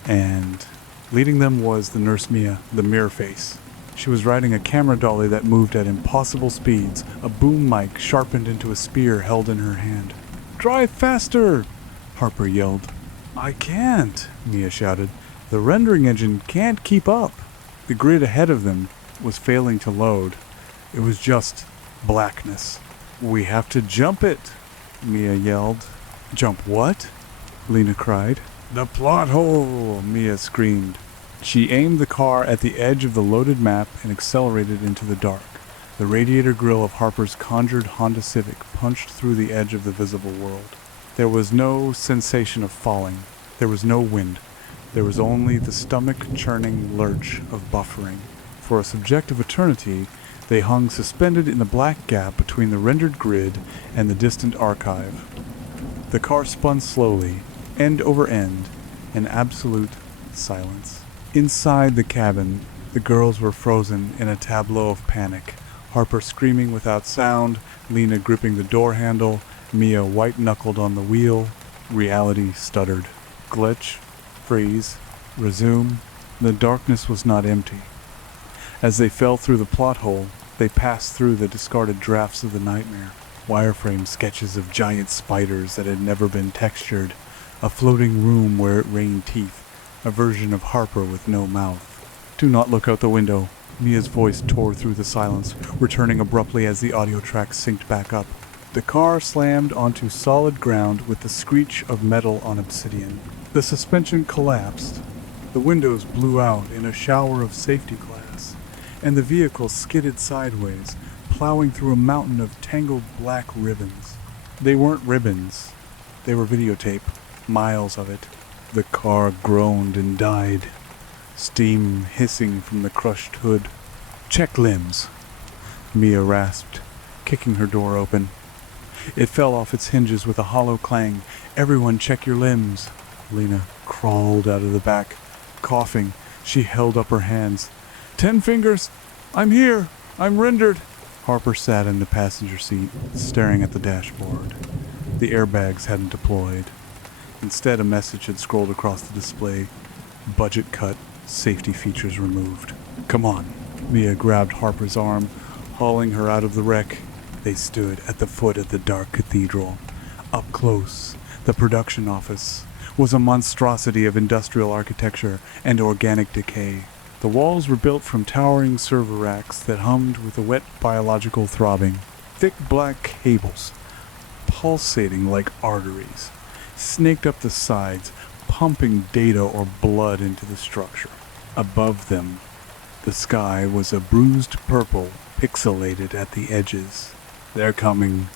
and leading them was the nurse Mia, the mirror face. She was riding a camera dolly that moved at impossible speeds, a boom mic sharpened into a spear held in her hand. "Drive faster!" Harper yelled. "I can't," Mia shouted. "The rendering engine can't keep up." The grid ahead of them was failing to load. It was just blackness. "We have to jump it," Mia yelled. "Jump what?" Lena cried. "The plot hole," Mia screamed. She aimed the car at the edge of the loaded map and accelerated into the dark. The radiator grille of Harper's conjured Honda Civic punched through the edge of the visible world. There was no sensation of falling. There was no wind. There was only the stomach-churning lurch of buffering. For a subjective eternity, they hung suspended in the black gap between the rendered grid and the distant archive. The car spun slowly, end over end, in absolute silence. Inside the cabin, the girls were frozen in a tableau of panic. Harper screaming without sound, Lena gripping the door handle, Mia white-knuckled on the wheel. Reality stuttered. Glitch, freeze, resume. The darkness was not empty. As they fell through the plot hole, they passed through the discarded drafts of the nightmare. Wireframe sketches of giant spiders that had never been textured. A floating room where it rained teeth. A version of Harper with no mouth. "Do not look out the window." Mia's voice tore through the silence, returning abruptly as the audio track synced back up. The car slammed onto solid ground with the screech of metal on obsidian. The suspension collapsed. The windows blew out in a shower of safety glass, and the vehicle skidded sideways, plowing through a mountain of tangled black ribbons. They weren't ribbons. They were videotape. Miles of it. The car groaned and died, steam hissing from the crushed hood. "Check limbs," Mia rasped, kicking her door open. It fell off its hinges with a hollow clang. "Everyone check your limbs." Lena crawled out of the back. Coughing, she held up her hands. "10 fingers! I'm here! I'm rendered!" Harper sat in the passenger seat, staring at the dashboard. The airbags hadn't deployed. Instead, a message had scrolled across the display. "Budget cut, safety features removed." "Come on." Mia grabbed Harper's arm, hauling her out of the wreck. They stood at the foot of the dark cathedral. Up close, the production office was a monstrosity of industrial architecture and organic decay. The walls were built from towering server racks that hummed with a wet biological throbbing. Thick black cables, pulsating like arteries, snaked up the sides, pumping data or blood into the structure. Above them, the sky was a bruised purple, pixelated at the edges. "They're coming,"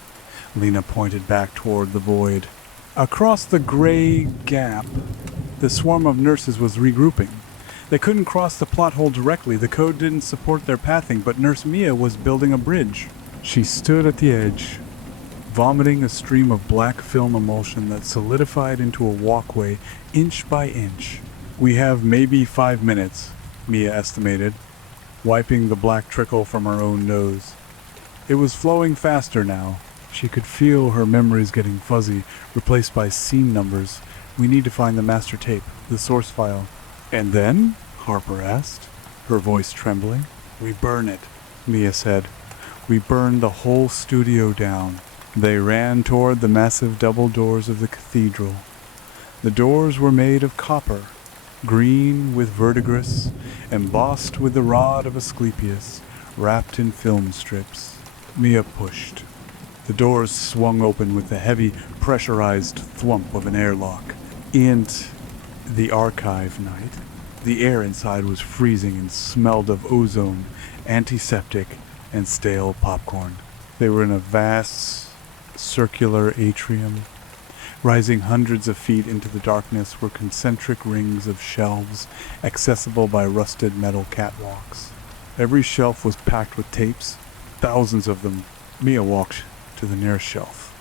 Lena pointed back toward the void. Across the gray gap, the swarm of nurses was regrouping. They couldn't cross the plot hole directly. The code didn't support their pathing, but Nurse Mia was building a bridge. She stood at the edge, vomiting a stream of black film emulsion that solidified into a walkway inch by inch. "We have maybe 5 minutes, Mia estimated, wiping the black trickle from her own nose. It was flowing faster now. She could feel her memories getting fuzzy, replaced by scene numbers. "We need to find the master tape, the source file." "And then?" Harper asked, her voice trembling. "We burn it," Mia said. "We burn the whole studio down." They ran toward the massive double doors of the cathedral. The doors were made of copper, green with verdigris, embossed with the rod of Asclepius, wrapped in film strips. Mia pushed. The doors swung open with the heavy, pressurized thwump of an airlock. The archive night. The air inside was freezing and smelled of ozone, antiseptic, and stale popcorn. They were in a vast, circular atrium. Rising hundreds of feet into the darkness were concentric rings of shelves, accessible by rusted metal catwalks. Every shelf was packed with tapes, thousands of them. Mia walked to the nearest shelf.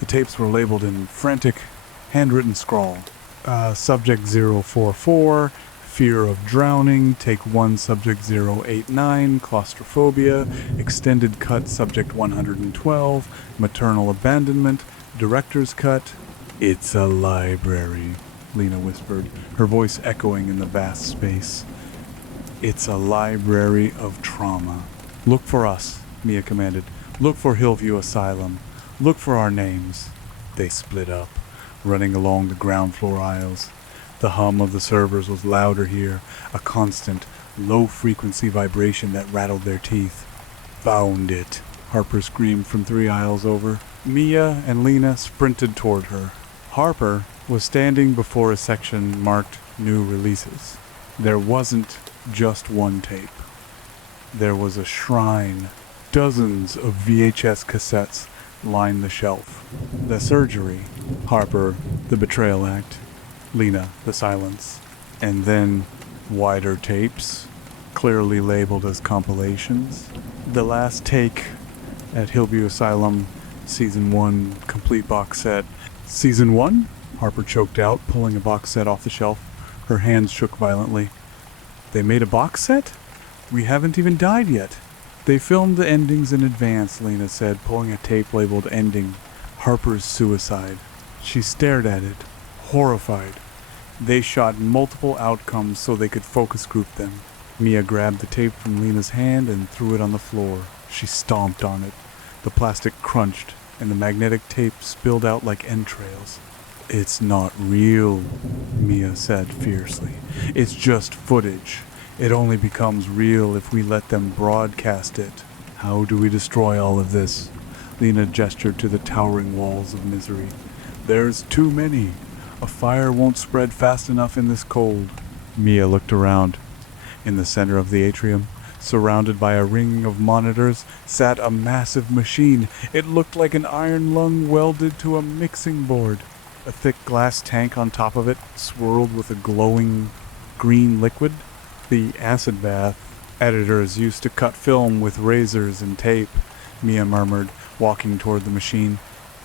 The tapes were labeled in frantic, handwritten scrawl. Subject 044, fear of drowning, take 1 subject 089, claustrophobia, extended cut subject 112, maternal abandonment, director's cut. "It's a library," Lena whispered, her voice echoing in the vast space. "It's a library of trauma." "Look for us," Mia commanded. "Look for Hillview Asylum. Look for our names." They split up, running along the ground floor aisles. The hum of the servers was louder here, a constant, low-frequency vibration that rattled their teeth. "Found it," Harper screamed from 3 aisles over. Mia and Lena sprinted toward her. Harper was standing before a section marked New Releases. There wasn't just one tape. There was a shrine. Dozens of VHS cassettes lined the shelf. The surgery. Harper, the betrayal act. Lena, the silence. And then wider tapes, clearly labeled as compilations. The Last Take at Hillview Asylum, Season 1, complete box set. "Season 1? Harper choked out, pulling a box set off the shelf. Her hands shook violently. "They made a box set? We haven't even died yet." "They filmed the endings in advance," Lena said, pulling a tape labeled Ending. "Harper's Suicide." She stared at it, horrified. They shot multiple outcomes so they could focus group them. Mia grabbed the tape from Lena's hand and threw it on the floor. She stomped on it. The plastic crunched, and the magnetic tape spilled out like entrails. "It's not real," Mia said fiercely. "It's just footage. It only becomes real if we let them broadcast it." "How do we destroy all of this?" Lena gestured to the towering walls of misery. There's too many. A fire won't spread fast enough in this cold. Mia looked around. In the center of the atrium, surrounded by a ring of monitors, sat a massive machine. It looked like an iron lung welded to a mixing board. A thick glass tank on top of it swirled with a glowing green liquid. The acid bath editors used to cut film with razors and tape, Mia murmured, walking toward the machine.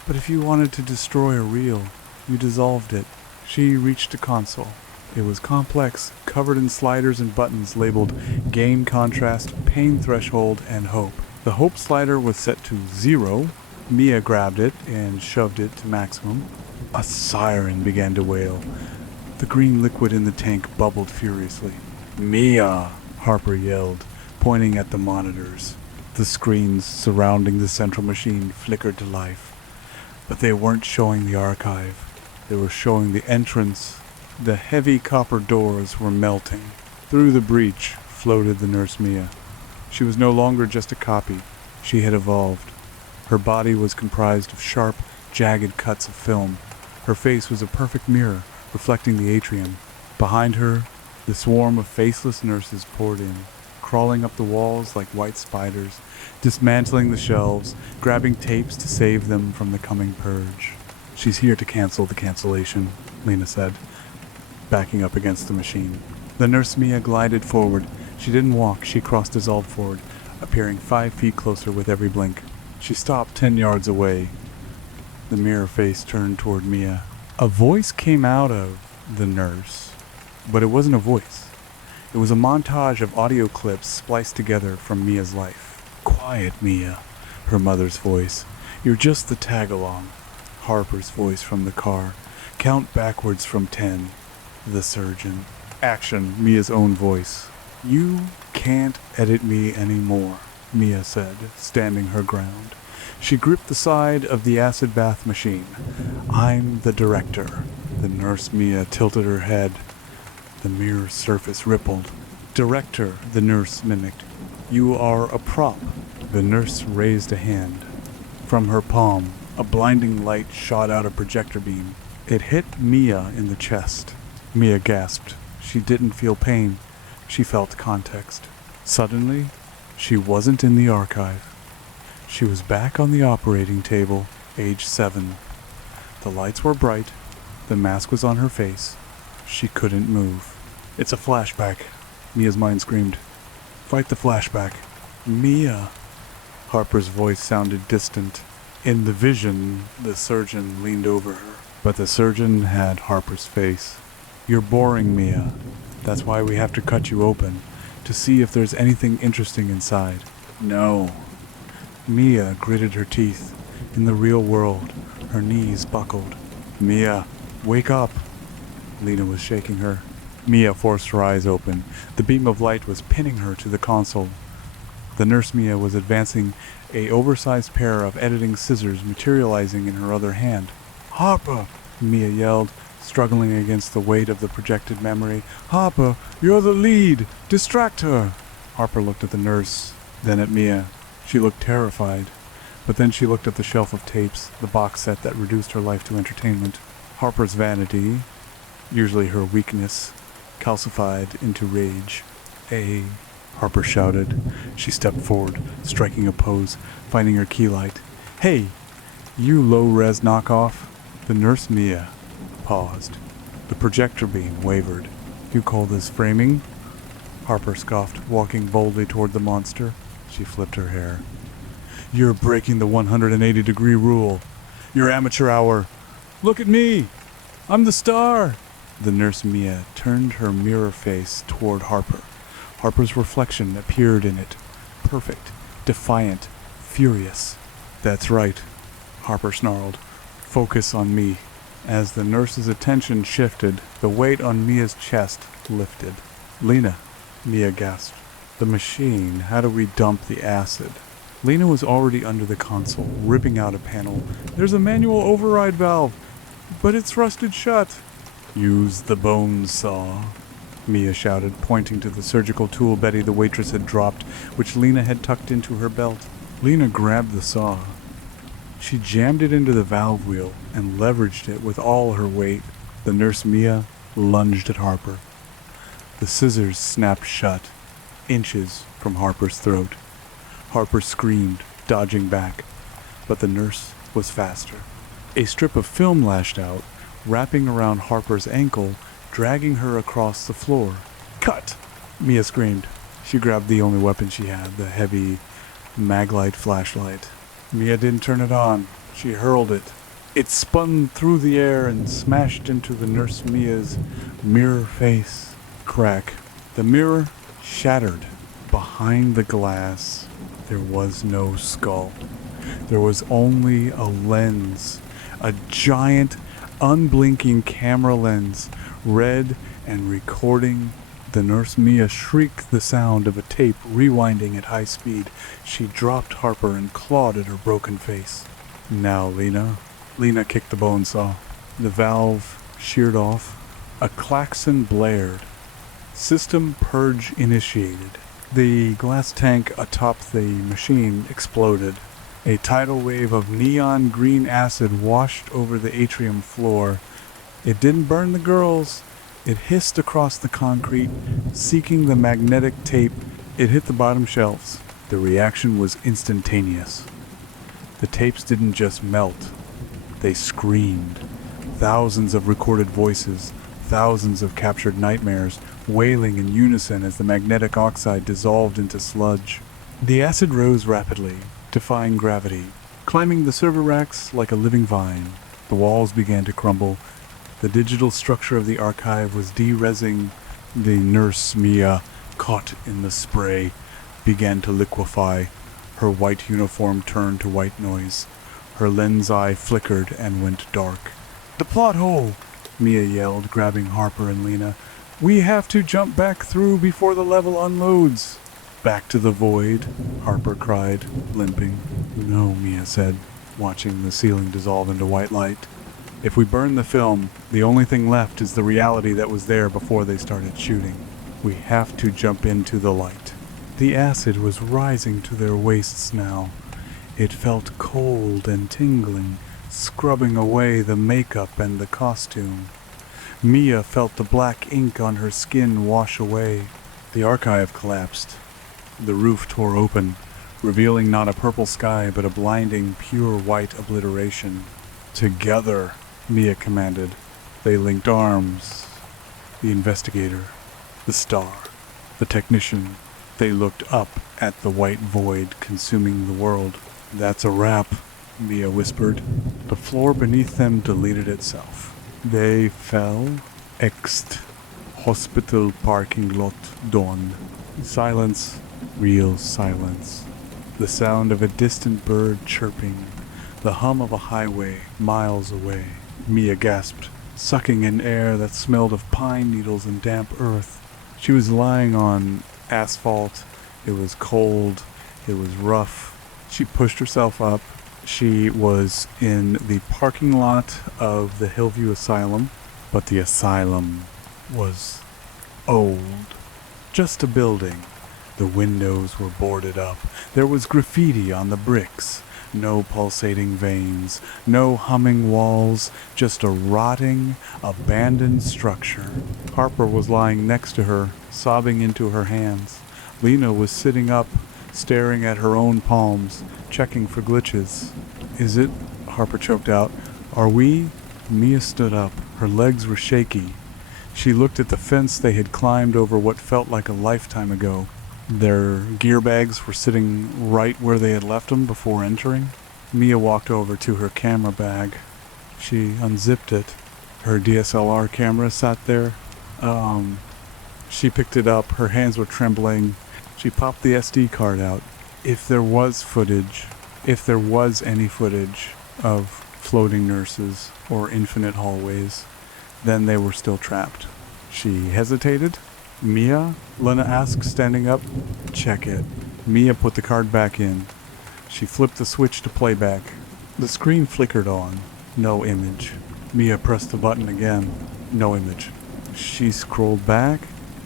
But if you wanted to destroy a reel, you dissolved it. She reached a console. It was complex, covered in sliders and buttons labeled Gain Contrast, Pain Threshold, and Hope. The Hope slider was set to 0. Mia grabbed it and shoved it to maximum. A siren began to wail. The green liquid in the tank bubbled furiously. Mia! Harper yelled, pointing at the monitors. The screens surrounding the central machine flickered to life. But they weren't showing the archive. They were showing the entrance. The heavy copper doors were melting. Through the breach floated the nurse Mia. She was no longer just a copy. She had evolved. Her body was comprised of sharp, jagged cuts of film. Her face was a perfect mirror, reflecting the atrium. Behind her, the swarm of faceless nurses poured in, crawling up the walls like white spiders, dismantling the shelves, grabbing tapes to save them from the coming purge. She's here to cancel the cancellation, Lena said, backing up against the machine. The nurse Mia glided forward. She didn't walk, she cross-dissolved forward, appearing 5 feet closer with every blink. She stopped 10 yards away. The mirror face turned toward Mia. A voice came out of the nurse, but it wasn't a voice. It was a montage of audio clips spliced together from Mia's life. Quiet, Mia, her mother's voice. You're just the tag-along. Harper's voice from the car. Count backwards from 10. The surgeon. Action, Mia's own voice. You can't edit me anymore, Mia said, standing her ground. She gripped the side of the acid bath machine. I'm the director. The nurse Mia tilted her head. The mirror surface rippled. Director, the nurse mimicked. You are a prop. The nurse raised a hand. From her palm, a blinding light shot out a projector beam. It hit Mia in the chest. Mia gasped. She didn't feel pain. She felt context. Suddenly, she wasn't in the archive. She was back on the operating table, age 7. The lights were bright. The mask was on her face. She couldn't move. It's a flashback, Mia's mind screamed. Fight the flashback. Mia. Harper's voice sounded distant. In the vision, the surgeon leaned over her. But the surgeon had Harper's face. You're boring, Mia. That's why we have to cut you open, to see if there's anything interesting inside. No. Mia gritted her teeth. In the real world, her knees buckled. Mia, wake up. Lena was shaking her. Mia forced her eyes open. The beam of light was pinning her to the console. The nurse Mia was advancing, a oversized pair of editing scissors materializing in her other hand. Harper, Mia yelled, struggling against the weight of the projected memory. Harper, you're the lead! Distract her! Harper looked at the nurse, then at Mia. She looked terrified. But then she looked at the shelf of tapes, the box set that reduced her life to entertainment. Harper's vanity, usually her weakness, calcified into rage. Harper shouted. She stepped forward, striking a pose, finding her key light. Hey, you low-res knockoff. The nurse Mia paused. The projector beam wavered. You call this framing? Harper scoffed, walking boldly toward the monster. She flipped her hair. You're breaking the 180-degree rule. Your amateur hour. Look at me. I'm the star. The nurse Mia turned her mirror face toward Harper. Harper's reflection appeared in it. Perfect, defiant, furious. That's right, Harper snarled. Focus on me. As the nurse's attention shifted, the weight on Mia's chest lifted. Lena, Mia gasped. The machine, how do we dump the acid? Lena was already under the console, ripping out a panel. There's a manual override valve, but it's rusted shut. Use the bone saw, Mia shouted, pointing to the surgical tool Betty the waitress had dropped, which Lena had tucked into her belt. Lena grabbed the saw. She jammed it into the valve wheel and leveraged it with all her weight. The nurse Mia lunged at Harper. The scissors snapped shut, inches from Harper's throat. Harper screamed, dodging back, but the nurse was faster. A strip of film lashed out, wrapping around Harper's ankle, dragging her across the floor. "Cut!" Mia screamed. She grabbed the only weapon she had, the heavy Maglite flashlight. Mia didn't turn it on. She hurled it. It spun through the air and smashed into the nurse Mia's mirror face. Crack. The mirror shattered. Behind the glass, there was no skull. There was only a lens. A giant, unblinking camera lens, red and recording. The nurse Mia shrieked the sound of a tape rewinding at high speed. She dropped Harper and clawed at her broken face. "Now, Lena." Lena kicked the bone saw. The valve sheared off. A klaxon blared. System purge initiated. The glass tank atop the machine exploded. A tidal wave of neon green acid washed over the atrium floor. It didn't burn the girls. It hissed across the concrete, seeking the magnetic tape. It hit the bottom shelves. The reaction was instantaneous. The tapes didn't just melt. They screamed. Thousands of recorded voices, thousands of captured nightmares, wailing in unison as the magnetic oxide dissolved into sludge. The acid rose rapidly, defying gravity, climbing the server racks like a living vine. The walls began to crumble. The digital structure of the archive was de-resing. The nurse Mia, caught in the spray, began to liquefy. Her white uniform turned to white noise. Her lens eye flickered and went dark. "The plot hole!" Mia yelled, grabbing Harper and Lena. "We have to jump back through before the level unloads." "Back to the void," Harper cried, limping. "No," Mia said, watching the ceiling dissolve into white light. "If we burn the film, the only thing left is the reality that was there before they started shooting. We have to jump into the light." The acid was rising to their waists now. It felt cold and tingling, scrubbing away the makeup and the costume. Mia felt the black ink on her skin wash away. The archive collapsed. The roof tore open, revealing not a purple sky but a blinding, pure white obliteration. "Together," Mia commanded. They linked arms. The investigator, the star, the technician. They looked up at the white void consuming the world. "That's a wrap," Mia whispered. The floor beneath them deleted itself. They fell. Ext. Hospital parking lot dawn. Silence. Real silence. The sound of a distant bird chirping. The hum of a highway miles away. Mia gasped, sucking in air that smelled of pine needles and damp earth. She was lying on asphalt. It was cold. It was rough. She pushed herself up. She was in the parking lot of the Hillview Asylum, but the asylum was old. Just a building. The windows were boarded up. There was graffiti on the bricks. No pulsating veins, no humming walls, just a rotting, abandoned structure. Harper was lying next to her, sobbing into her hands. Lena was sitting up, staring at her own palms, checking for glitches. "Is it?" Harper choked out. "Are we?" Mia stood up. Her legs were shaky. She looked at the fence they had climbed over what felt like a lifetime ago. Their gear bags were sitting right where they had left them before entering. Mia walked over to her camera bag. She unzipped it. Her DSLR camera sat there. She picked it up. Her hands were trembling. She popped the SD card out. If there was any footage of floating nurses or infinite hallways, then they were still trapped. She hesitated. "Mia?" Lena asked, standing up. "Check it." Mia put the card back in. She flipped the switch to playback. The screen flickered on. No image. Mia pressed the button again. No image. She scrolled back.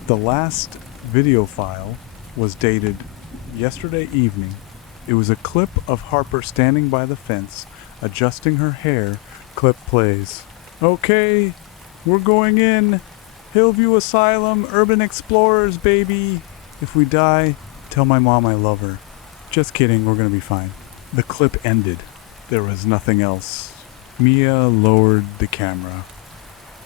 The last video file was dated yesterday evening. It was a clip of Harper standing by the fence, Adjusting her hair, clip plays. Okay, we're going in. Hillview Asylum, Urban Explorers, baby. If we die, tell my mom I love her. Just kidding, we're gonna be fine. The clip ended. There was nothing else. Mia lowered the camera.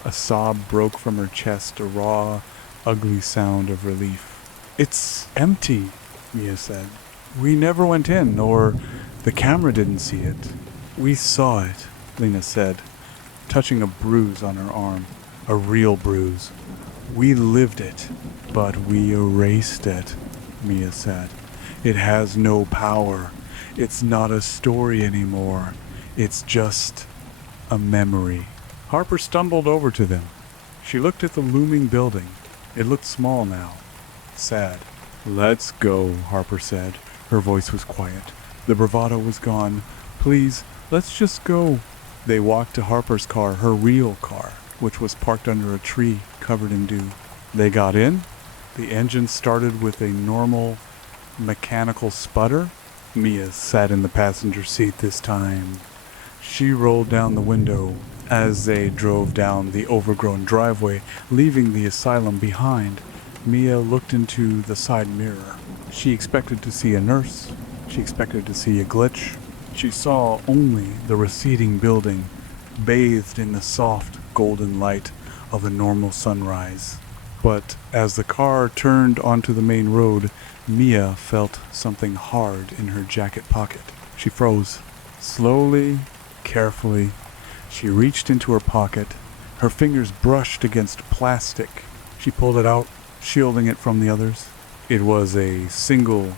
A sob broke from her chest, a raw, ugly sound of relief. It's empty, Mia said. We never went in, or the camera didn't see it. We saw it, Lena said, touching a bruise on her arm. A real bruise. We lived it, but we erased it, Mia said. It has no power. It's not a story anymore. It's just a memory. Harper stumbled over to them. She looked at the looming building. It looked small now. Sad. Let's go, Harper said. Her voice was quiet. The bravado was gone. Please, let's just go. They walked to Harper's car, her real car, which was parked under a tree covered in dew. They got in. The engine started with a normal mechanical sputter. Mia sat in the passenger seat this time. She rolled down the window as they drove down the overgrown driveway, leaving the asylum behind. Mia looked into the side mirror. She expected to see a nurse. She expected to see a glitch. She saw only the receding building, bathed in the soft golden light of a normal sunrise. But as the car turned onto the main road, Mia felt something hard in her jacket pocket. She froze. Slowly, carefully, she reached into her pocket. Her fingers brushed against plastic. She pulled it out, shielding it from the others. It was a single,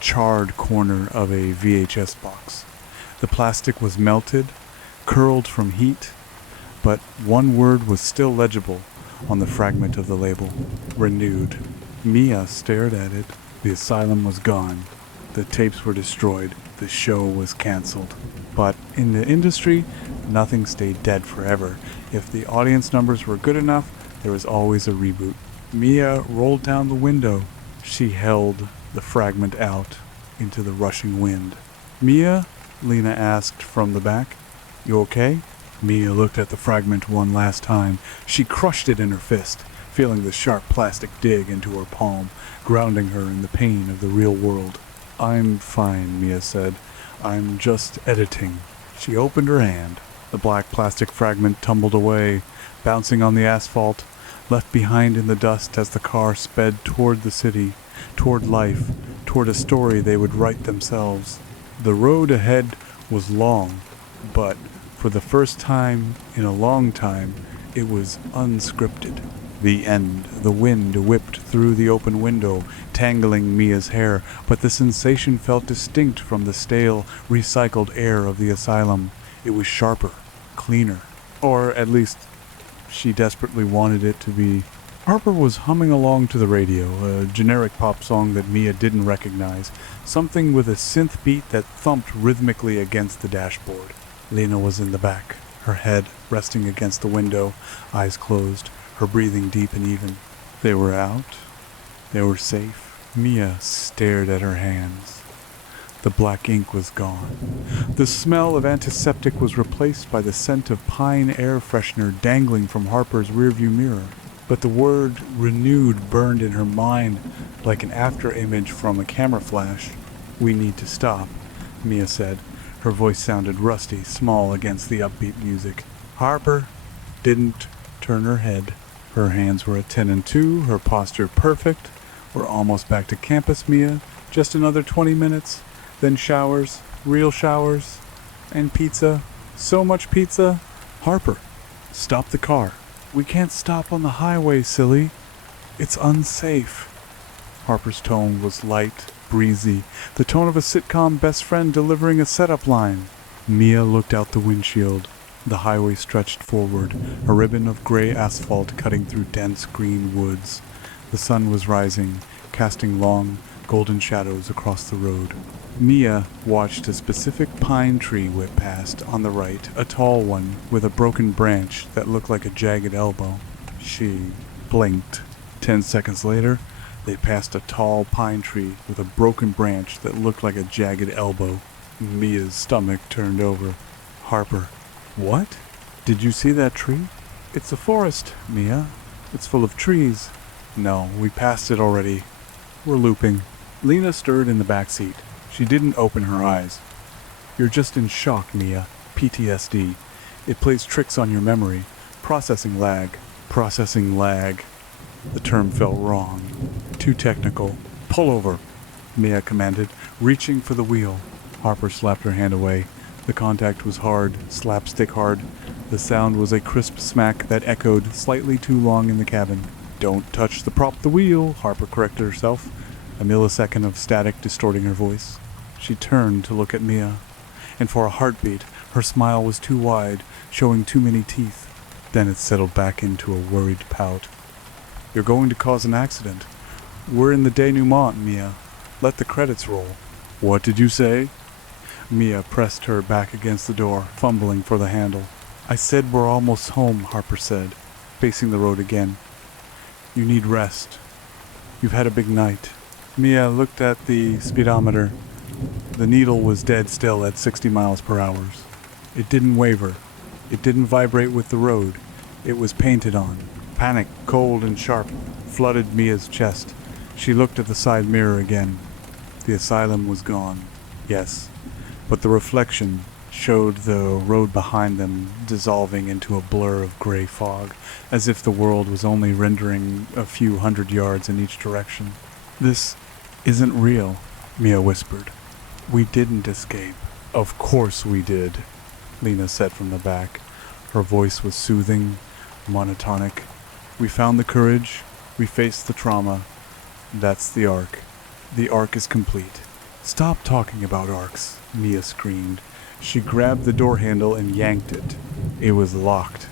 charred corner of a VHS box. The plastic was melted, curled from heat, but one word was still legible on the fragment of the label. Renewed. Mia stared at it. The asylum was gone. The tapes were destroyed. The show was canceled. But in the industry, nothing stayed dead forever. If the audience numbers were good enough, there was always a reboot. Mia rolled down the window. She held the fragment out into the rushing wind. Mia? Lena asked from the back. You okay? Mia looked at the fragment one last time. She crushed it in her fist, feeling the sharp plastic dig into her palm, grounding her in the pain of the real world. I'm fine, Mia said. I'm just editing. She opened her hand. The black plastic fragment tumbled away, bouncing on the asphalt, left behind in the dust as the car sped toward the city, toward life, toward a story they would write themselves. The road ahead was long, but for the first time in a long time, it was unscripted. The end. The wind whipped through the open window, tangling Mia's hair, but the sensation felt distinct from the stale, recycled air of the asylum. It was sharper, cleaner, or at least she desperately wanted it to be. Harper was humming along to the radio, a generic pop song that Mia didn't recognize, something with a synth beat that thumped rhythmically against the dashboard. Lena was in the back, her head resting against the window, eyes closed, her breathing deep and even. They were out. They were safe. Mia stared at her hands. The black ink was gone. The smell of antiseptic was replaced by the scent of pine air freshener dangling from Harper's rearview mirror. But the word renewed burned in her mind like an after-image from a camera flash. We need to stop, Mia said. Her voice sounded rusty, small against the upbeat music. Harper didn't turn her head. Her hands were at 10 and 2, her posture perfect. We're almost back to campus, Mia. Just another 20 minutes. Then showers, real showers, and pizza. So much pizza. Harper, stop the car. We can't stop on the highway, silly. It's unsafe. Harper's tone was light, breezy, the tone of a sitcom best friend delivering a setup line. Mia looked out the windshield. The highway stretched forward, a ribbon of gray asphalt cutting through dense green woods. The sun was rising, casting long, golden shadows across the road. Mia watched a specific pine tree whip past on the right, a tall one with a broken branch that looked like a jagged elbow. She blinked. 10 seconds later, they passed a tall pine tree with a broken branch that looked like a jagged elbow. Mia's stomach turned over. Harper. What? Did you see that tree? It's a forest, Mia. It's full of trees. No, we passed it already. We're looping. Lena stirred in the back seat. She didn't open her eyes. You're just in shock, Mia. PTSD. It plays tricks on your memory. Processing lag. Processing lag. The term felt wrong. Too technical. Pull over, Mia commanded, reaching for the wheel. Harper slapped her hand away. The contact was hard, slapstick hard. The sound was a crisp smack that echoed slightly too long in the cabin. Don't touch the prop the wheel, Harper corrected herself, a millisecond of static distorting her voice. She turned to look at Mia, and for a heartbeat, her smile was too wide, showing too many teeth. Then it settled back into a worried pout. You're going to cause an accident. We're in the denouement, Mia. Let the credits roll. What did you say? Mia pressed her back against the door, fumbling for the handle. I said we're almost home, Harper said, facing the road again. You need rest. You've had a big night. Mia looked at the speedometer. The needle was dead still at 60 miles per hour. It didn't waver. It didn't vibrate with the road. It was painted on. Panic, cold and sharp, flooded Mia's chest. She looked at the side mirror again. The asylum was gone, yes, but the reflection showed the road behind them dissolving into a blur of gray fog, as if the world was only rendering a few hundred yards in each direction. This isn't real, Mia whispered. We didn't escape. Of course we did, Lena said from the back. Her voice was soothing, monotonic. We found the courage. We faced the trauma. That's the arc. The arc is complete. Stop talking about arcs, Mia screamed. She grabbed the door handle and yanked it. It was locked.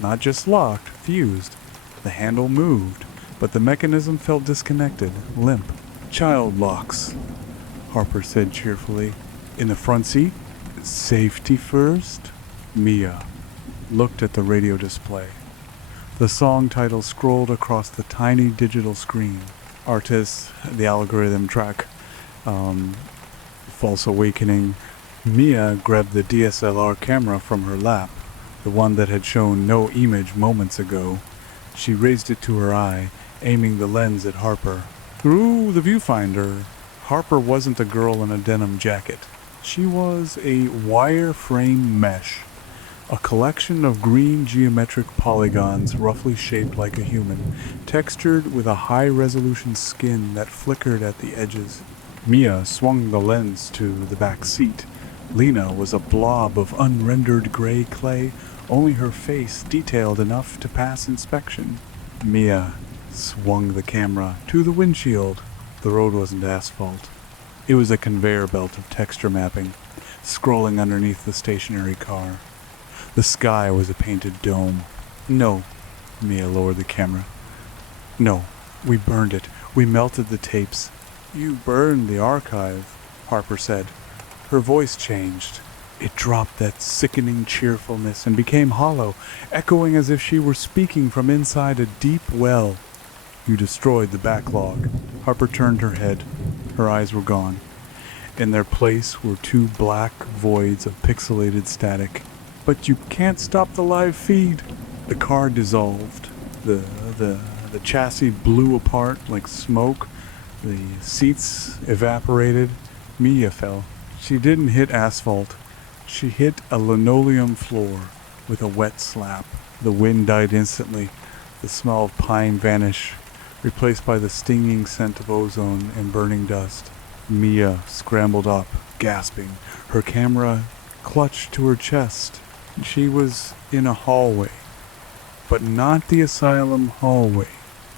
Not just locked, fused. The handle moved, but the mechanism felt disconnected, limp. Child locks, Harper said cheerfully. In the front seat? Safety first? Mia looked at the radio display. The song title scrolled across the tiny digital screen. Artist, the algorithm track, False Awakening. Mia grabbed the DSLR camera from her lap, the one that had shown no image moments ago. She raised it to her eye, aiming the lens at Harper. Through the viewfinder, Harper wasn't a girl in a denim jacket. She was a wireframe mesh, a collection of green geometric polygons roughly shaped like a human, textured with a high-resolution skin that flickered at the edges. Mia swung the lens to the back seat. Lena was a blob of unrendered gray clay, only her face detailed enough to pass inspection. Mia swung the camera to the windshield. The road wasn't asphalt. It was a conveyor belt of texture mapping, scrolling underneath the stationary car. The sky was a painted dome. No, Mia lowered the camera. No, we burned it. We melted the tapes. You burned the archive, Harper said. Her voice changed. It dropped that sickening cheerfulness and became hollow, echoing as if she were speaking from inside a deep well. You destroyed the backlog. Harper turned her head. Her eyes were gone. In their place were two black voids of pixelated static. But you can't stop the live feed. The car dissolved. The chassis blew apart like smoke. The seats evaporated. Mia fell. She didn't hit asphalt. She hit a linoleum floor with a wet slap. The wind died instantly. The smell of pine vanished, replaced by the stinging scent of ozone and burning dust. Mia scrambled up, gasping. Her camera clutched to her chest. She was in a hallway, but not the asylum hallway.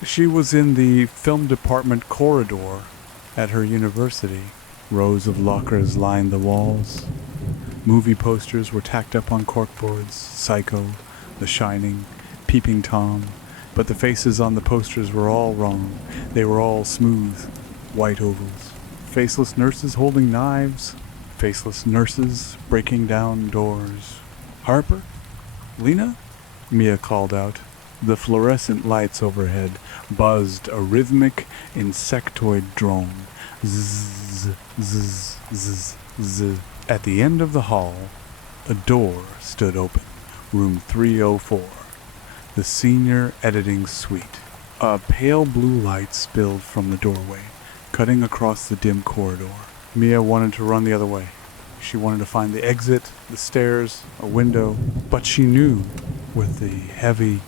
She was in the film department corridor at her university. Rows of lockers lined the walls. Movie posters were tacked up on corkboards. Psycho, The Shining, Peeping Tom. But the faces on the posters were all wrong. They were all smooth, white ovals. Faceless nurses holding knives. Faceless nurses breaking down doors. Harper? Lena? Mia called out. The fluorescent lights overhead buzzed a rhythmic insectoid drone. Zzz, zzz, zzz, zzz. At the end of the hall, A door stood open. Room 304. The senior editing suite. A pale blue light spilled from the doorway, cutting across the dim corridor. Mia wanted to run the other way. She wanted to find the exit, the stairs, a window, but she knew, with the heavy,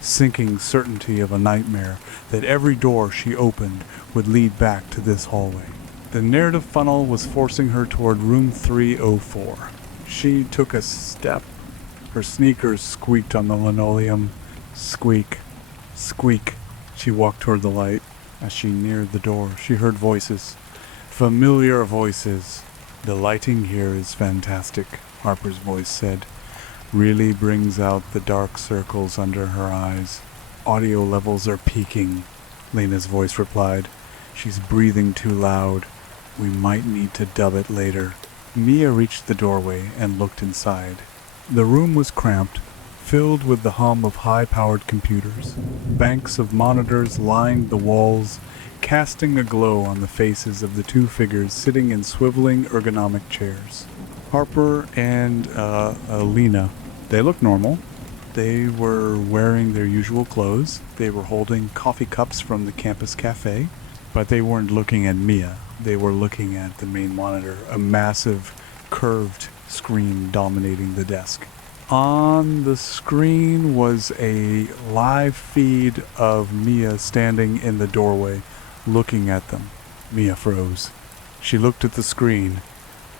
sinking certainty of a nightmare, that every door she opened would lead back to this hallway. The narrative funnel was forcing her toward room 304. She took a step. Her sneakers squeaked on the linoleum. Squeak, squeak. She walked toward the light. As she neared the door, she heard voices. Familiar voices. The lighting here is fantastic, Harper's voice said. Really brings out the dark circles under her eyes. Audio levels are peaking, Lena's voice replied. She's breathing too loud. We might need to dub it later. Mia reached the doorway and looked inside. The room was cramped, filled with the hum of high-powered computers. Banks of monitors lined the walls, casting a glow on the faces of the two figures sitting in swiveling ergonomic chairs. Harper and Lena. They looked normal. They were wearing their usual clothes. They were holding coffee cups from the campus cafe, but they weren't looking at Mia. They were looking at the main monitor, a massive, curved screen dominating the desk. On the screen was a live feed of Mia standing in the doorway, looking at them. Mia froze. She looked at the screen,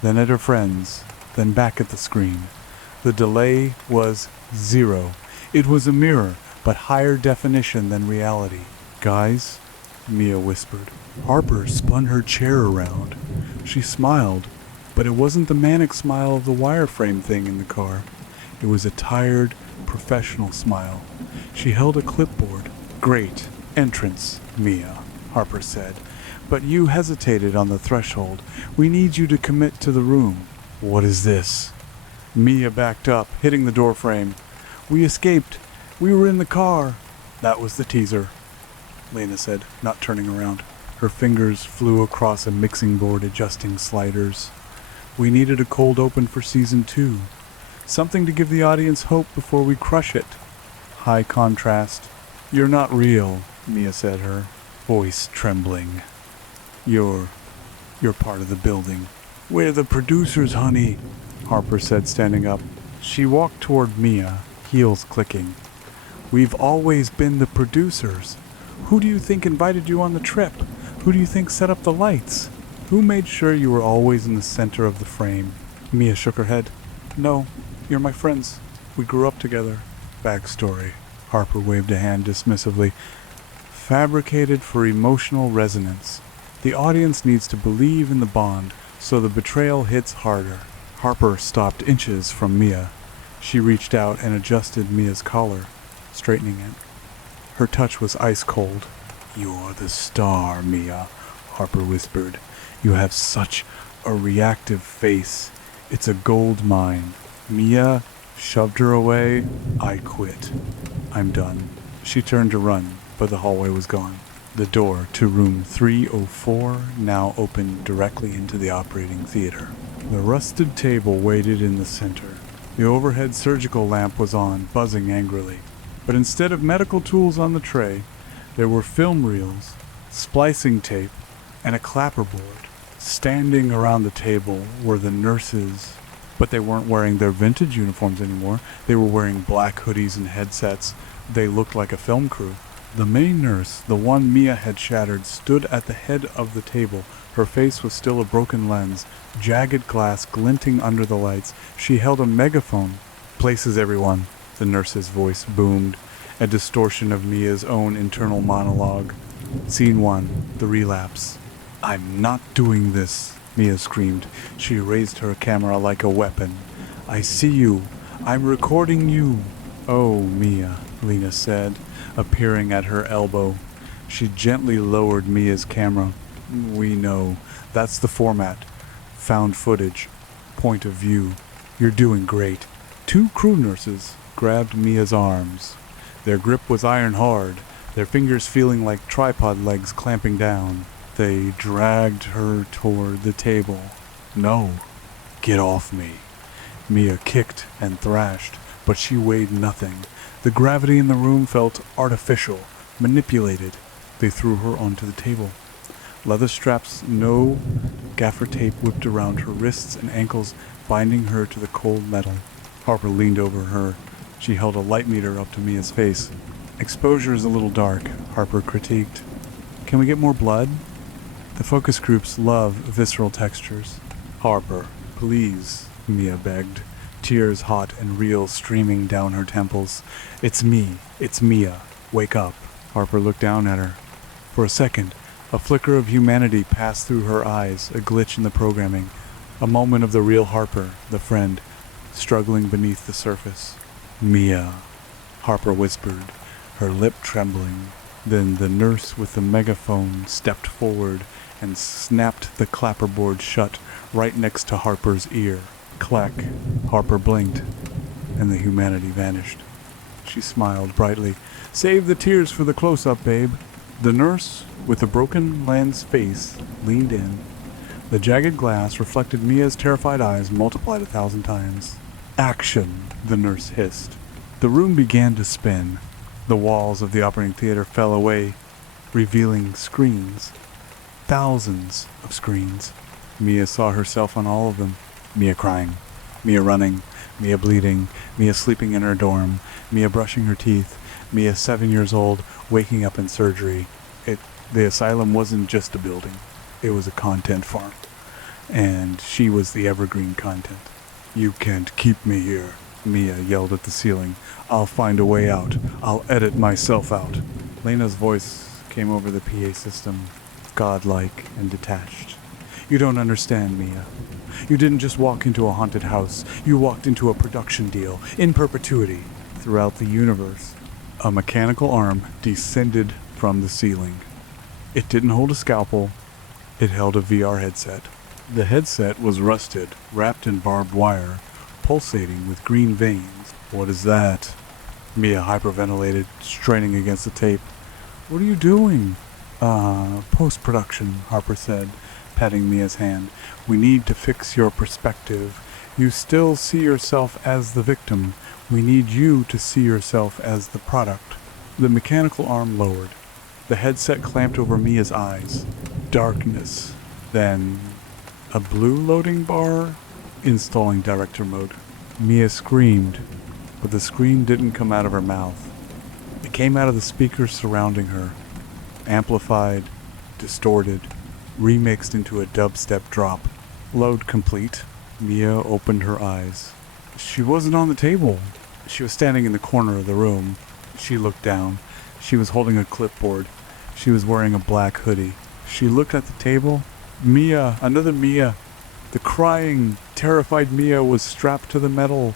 then at her friends, then back at the screen. The delay was 0. It was a mirror, but higher definition than reality. Guys, Mia whispered. Harper spun her chair around. She smiled, but it wasn't the manic smile of the wireframe thing in the car. It was a tired, professional smile. She held a clipboard. Great entrance, Mia, Harper said. But you hesitated on the threshold. We need you to commit to the room. What is this? Mia backed up, hitting the doorframe. We escaped. We were in the car. That was the teaser, Lena said, not turning around. Her fingers flew across a mixing board adjusting sliders. We needed a cold open for season 2. Something to give the audience hope before we crush it. High contrast. You're not real, Mia said, her voice trembling. You're part of the building. We're the producers, honey, Harper said, standing up. She walked toward Mia, heels clicking. We've always been the producers. Who do you think invited you on the trip? Who do you think set up the lights? Who made sure you were always in the center of the frame? Mia shook her head. No, you're my friends. We grew up together. Backstory. Harper waved a hand dismissively. Fabricated for emotional resonance. The audience needs to believe in the bond, so the betrayal hits harder. Harper stopped inches from Mia. She reached out and adjusted Mia's collar, straightening it. Her touch was ice cold. You're the star, Mia, Harper whispered. You have such a reactive face. It's a gold mine. Mia shoved her away. I quit. I'm done. She turned to run, but the hallway was gone. The door to room 304 now opened directly into the operating theater. The rusted table waited in the center. The overhead surgical lamp was on, buzzing angrily. But instead of medical tools on the tray, there were film reels, splicing tape, and a clapperboard. Standing around the table were the nurses, but they weren't wearing their vintage uniforms anymore. They were wearing black hoodies and headsets. They looked like a film crew. The main nurse, the one Mia had shattered, stood at the head of the table. Her face was still a broken lens, jagged glass glinting under the lights. She held a megaphone. Places, everyone, the nurse's voice boomed, a distortion of Mia's own internal monologue. Scene 1, the relapse. I'm not doing this, Mia screamed. She raised her camera like a weapon. I see you. I'm recording you. Oh, Mia, Lena said, appearing at her elbow. She gently lowered Mia's camera. We know. That's the format. Found footage. Point of view. You're doing great. 2 crew nurses grabbed Mia's arms. Their grip was iron hard, their fingers feeling like tripod legs clamping down. They dragged her toward the table. No. Get off me. Mia kicked and thrashed, but she weighed nothing. The gravity in the room felt artificial, manipulated. They threw her onto the table. Leather straps, no gaffer tape whipped around her wrists and ankles, binding her to the cold metal. Harper leaned over her. She held a light meter up to Mia's face. Exposure is a little dark, Harper critiqued. Can we get more blood? The focus groups love visceral textures. Harper, please, Mia begged, tears hot and real streaming down her temples. It's me. It's Mia. Wake up. Harper looked down at her. For a second, a flicker of humanity passed through her eyes, a glitch in the programming. A moment of the real Harper, the friend, struggling beneath the surface. Mia, Harper whispered, her lip trembling. Then the nurse with the megaphone stepped forward and snapped the clapperboard shut right next to Harper's ear. Clack. Harper blinked, and the humanity vanished. She smiled brightly. Save the tears for the close-up, babe. The nurse, with a broken lens face, leaned in. The jagged glass reflected Mia's terrified eyes multiplied 1,000 times. Action, the nurse hissed. The room began to spin. The walls of the operating theater fell away, revealing screens. Thousands of screens. Mia saw herself on all of them. Mia crying, Mia running, Mia bleeding, Mia sleeping in her dorm, Mia brushing her teeth, Mia 7 years old, waking up in surgery. The asylum wasn't just a building. It was a content farm. And she was the evergreen content. You can't keep me here, Mia yelled at the ceiling. I'll find a way out. I'll edit myself out. Lena's voice came over the PA system, godlike and detached. You don't understand, Mia. You didn't just walk into a haunted house. You walked into a production deal, in perpetuity, throughout the universe. A mechanical arm descended from the ceiling. It didn't hold a scalpel. It held a VR headset. The headset was rusted, wrapped in barbed wire, pulsating with green veins. What is that? Mia hyperventilated, straining against the tape. What are you doing? Post-production, Harper said, patting Mia's hand. We need to fix your perspective. You still see yourself as the victim. We need you to see yourself as the product. The mechanical arm lowered. The headset clamped over Mia's eyes. Darkness. Then a blue loading bar, installing director mode. Mia screamed, but the scream didn't come out of her mouth. It came out of the speakers surrounding her, amplified, distorted, remixed into a dubstep drop. Load complete. Mia opened her eyes. She wasn't on the table. She was standing in the corner of the room. She looked down. She was holding a clipboard. She was wearing a black hoodie. She looked at the table. Mia, another Mia. The crying, terrified Mia was strapped to the metal,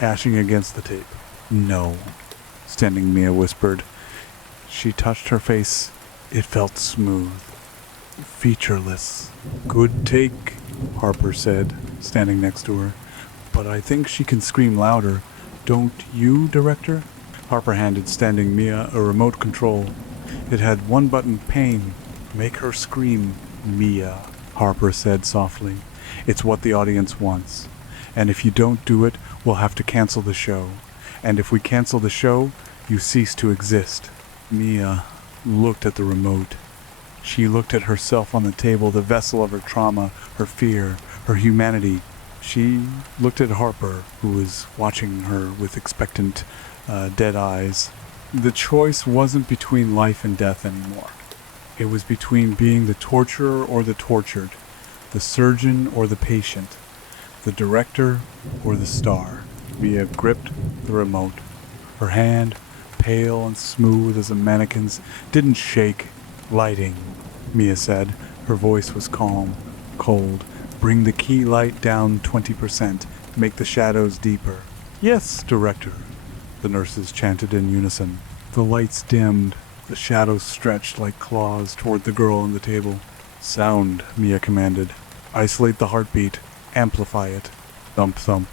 ashing against the tape. No, standing Mia whispered. She touched her face. It felt smooth, featureless. Good take, Harper said, standing next to her. But I think she can scream louder. Don't you, director? Harper handed standing Mia a remote control. It had one button, pain. Make her scream, Mia, Harper said softly. It's what the audience wants. And if you don't do it, we'll have to cancel the show. And if we cancel the show, you cease to exist. Mia looked at the remote. She looked at herself on the table, the vessel of her trauma, her fear, her humanity. She looked at Harper, who was watching her with expectant, dead eyes. The choice wasn't between life and death anymore. It was between being the torturer or the tortured, the surgeon or the patient, the director or the star. Mia gripped the remote. Her hand, pale and smooth as a mannequin's, didn't shake. Lighting, Mia said. Her voice was calm, cold. Bring the key light down 20%. Make the shadows deeper. Yes, director, the nurses chanted in unison. The lights dimmed. The shadows stretched like claws toward the girl on the table. Sound, Mia commanded. Isolate the heartbeat. Amplify it. Thump, thump.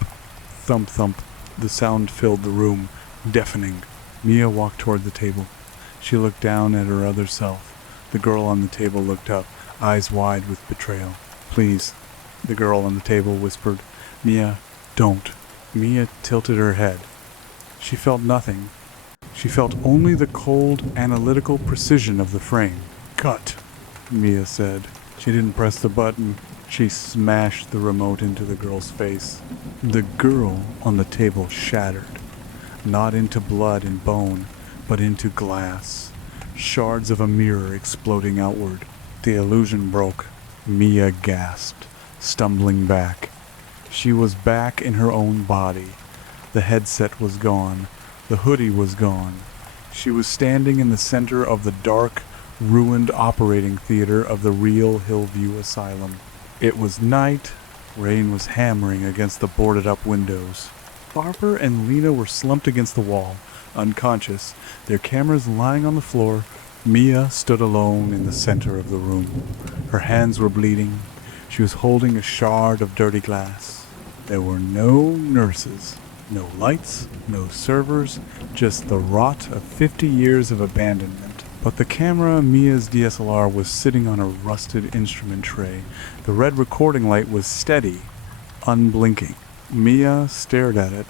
Thump, thump. The sound filled the room, deafening. Mia walked toward the table. She looked down at her other self. The girl on the table looked up, eyes wide with betrayal. Please, the girl on the table whispered. Mia, don't. Mia tilted her head. She felt nothing. She felt only the cold, analytical precision of the frame. Cut, Mia said. She didn't press the button. She smashed the remote into the girl's face. The girl on the table shattered, not into blood and bone, but into glass. Shards of a mirror exploding outward. The illusion broke. Mia gasped, stumbling back. She was back in her own body. The headset was gone. The hoodie was gone. She was standing in the center of the dark, ruined operating theater of the real Hillview Asylum. It was night. Rain was hammering against the boarded-up windows. Harper and Lena were slumped against the wall, unconscious, their cameras lying on the floor. Mia stood alone in the center of the room. Her hands were bleeding. She was holding a shard of dirty glass. There were no nurses, no lights, no servers, just the rot of 50 years of abandonment. But the camera, Mia's DSLR, was sitting on a rusted instrument tray. The red recording light was steady, unblinking. Mia stared at it.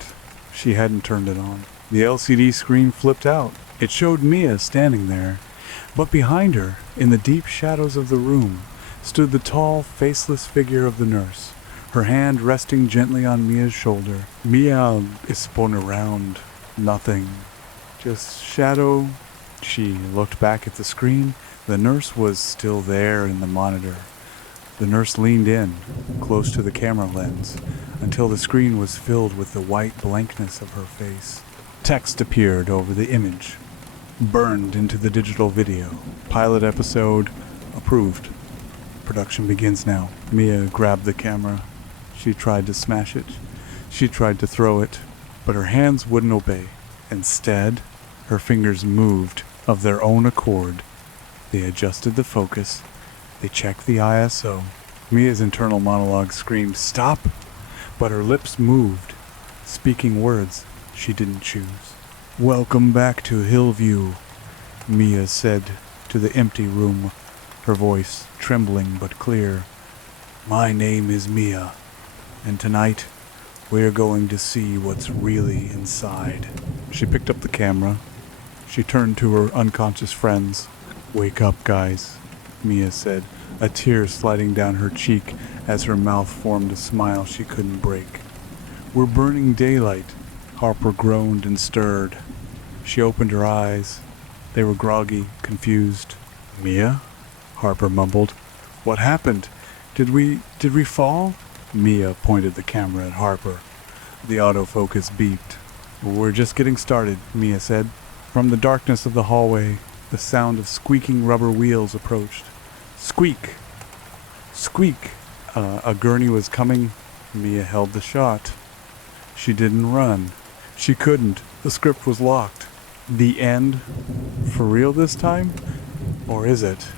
She hadn't turned it on. The LCD screen flipped out. It showed Mia standing there. But behind her, in the deep shadows of the room, stood the tall, faceless figure of the nurse, her hand resting gently on Mia's shoulder. Mia spun around. Nothing. Just shadow. She looked back at the screen. The nurse was still there in the monitor. The nurse leaned in, close to the camera lens, until the screen was filled with the white blankness of her face. Text appeared over the image, burned into the digital video. Pilot episode approved. Production begins now. Mia grabbed the camera. She tried to smash it. She tried to throw it, but her hands wouldn't obey. Instead, her fingers moved of their own accord. They adjusted the focus. They checked the ISO. Mia's internal monologue screamed, "Stop!" But her lips moved, speaking words she didn't choose. "Welcome back to Hillview," Mia said to the empty room, her voice trembling but clear. "My name is Mia, and tonight we're going to see what's really inside." She picked up the camera. She turned to her unconscious friends. "Wake up, guys," Mia said, a tear sliding down her cheek as her mouth formed a smile she couldn't break. "We're burning daylight." Harper groaned and stirred. She opened her eyes. They were groggy, confused. "Mia?" Harper mumbled. "What happened? Did we fall?" Mia pointed the camera at Harper. The autofocus beeped. "We're just getting started," Mia said. From the darkness of the hallway, the sound of squeaking rubber wheels approached. Squeak! Squeak! A gurney was coming. Mia held the shot. She didn't run. She couldn't. The script was locked. The end? For real this time? Or is it?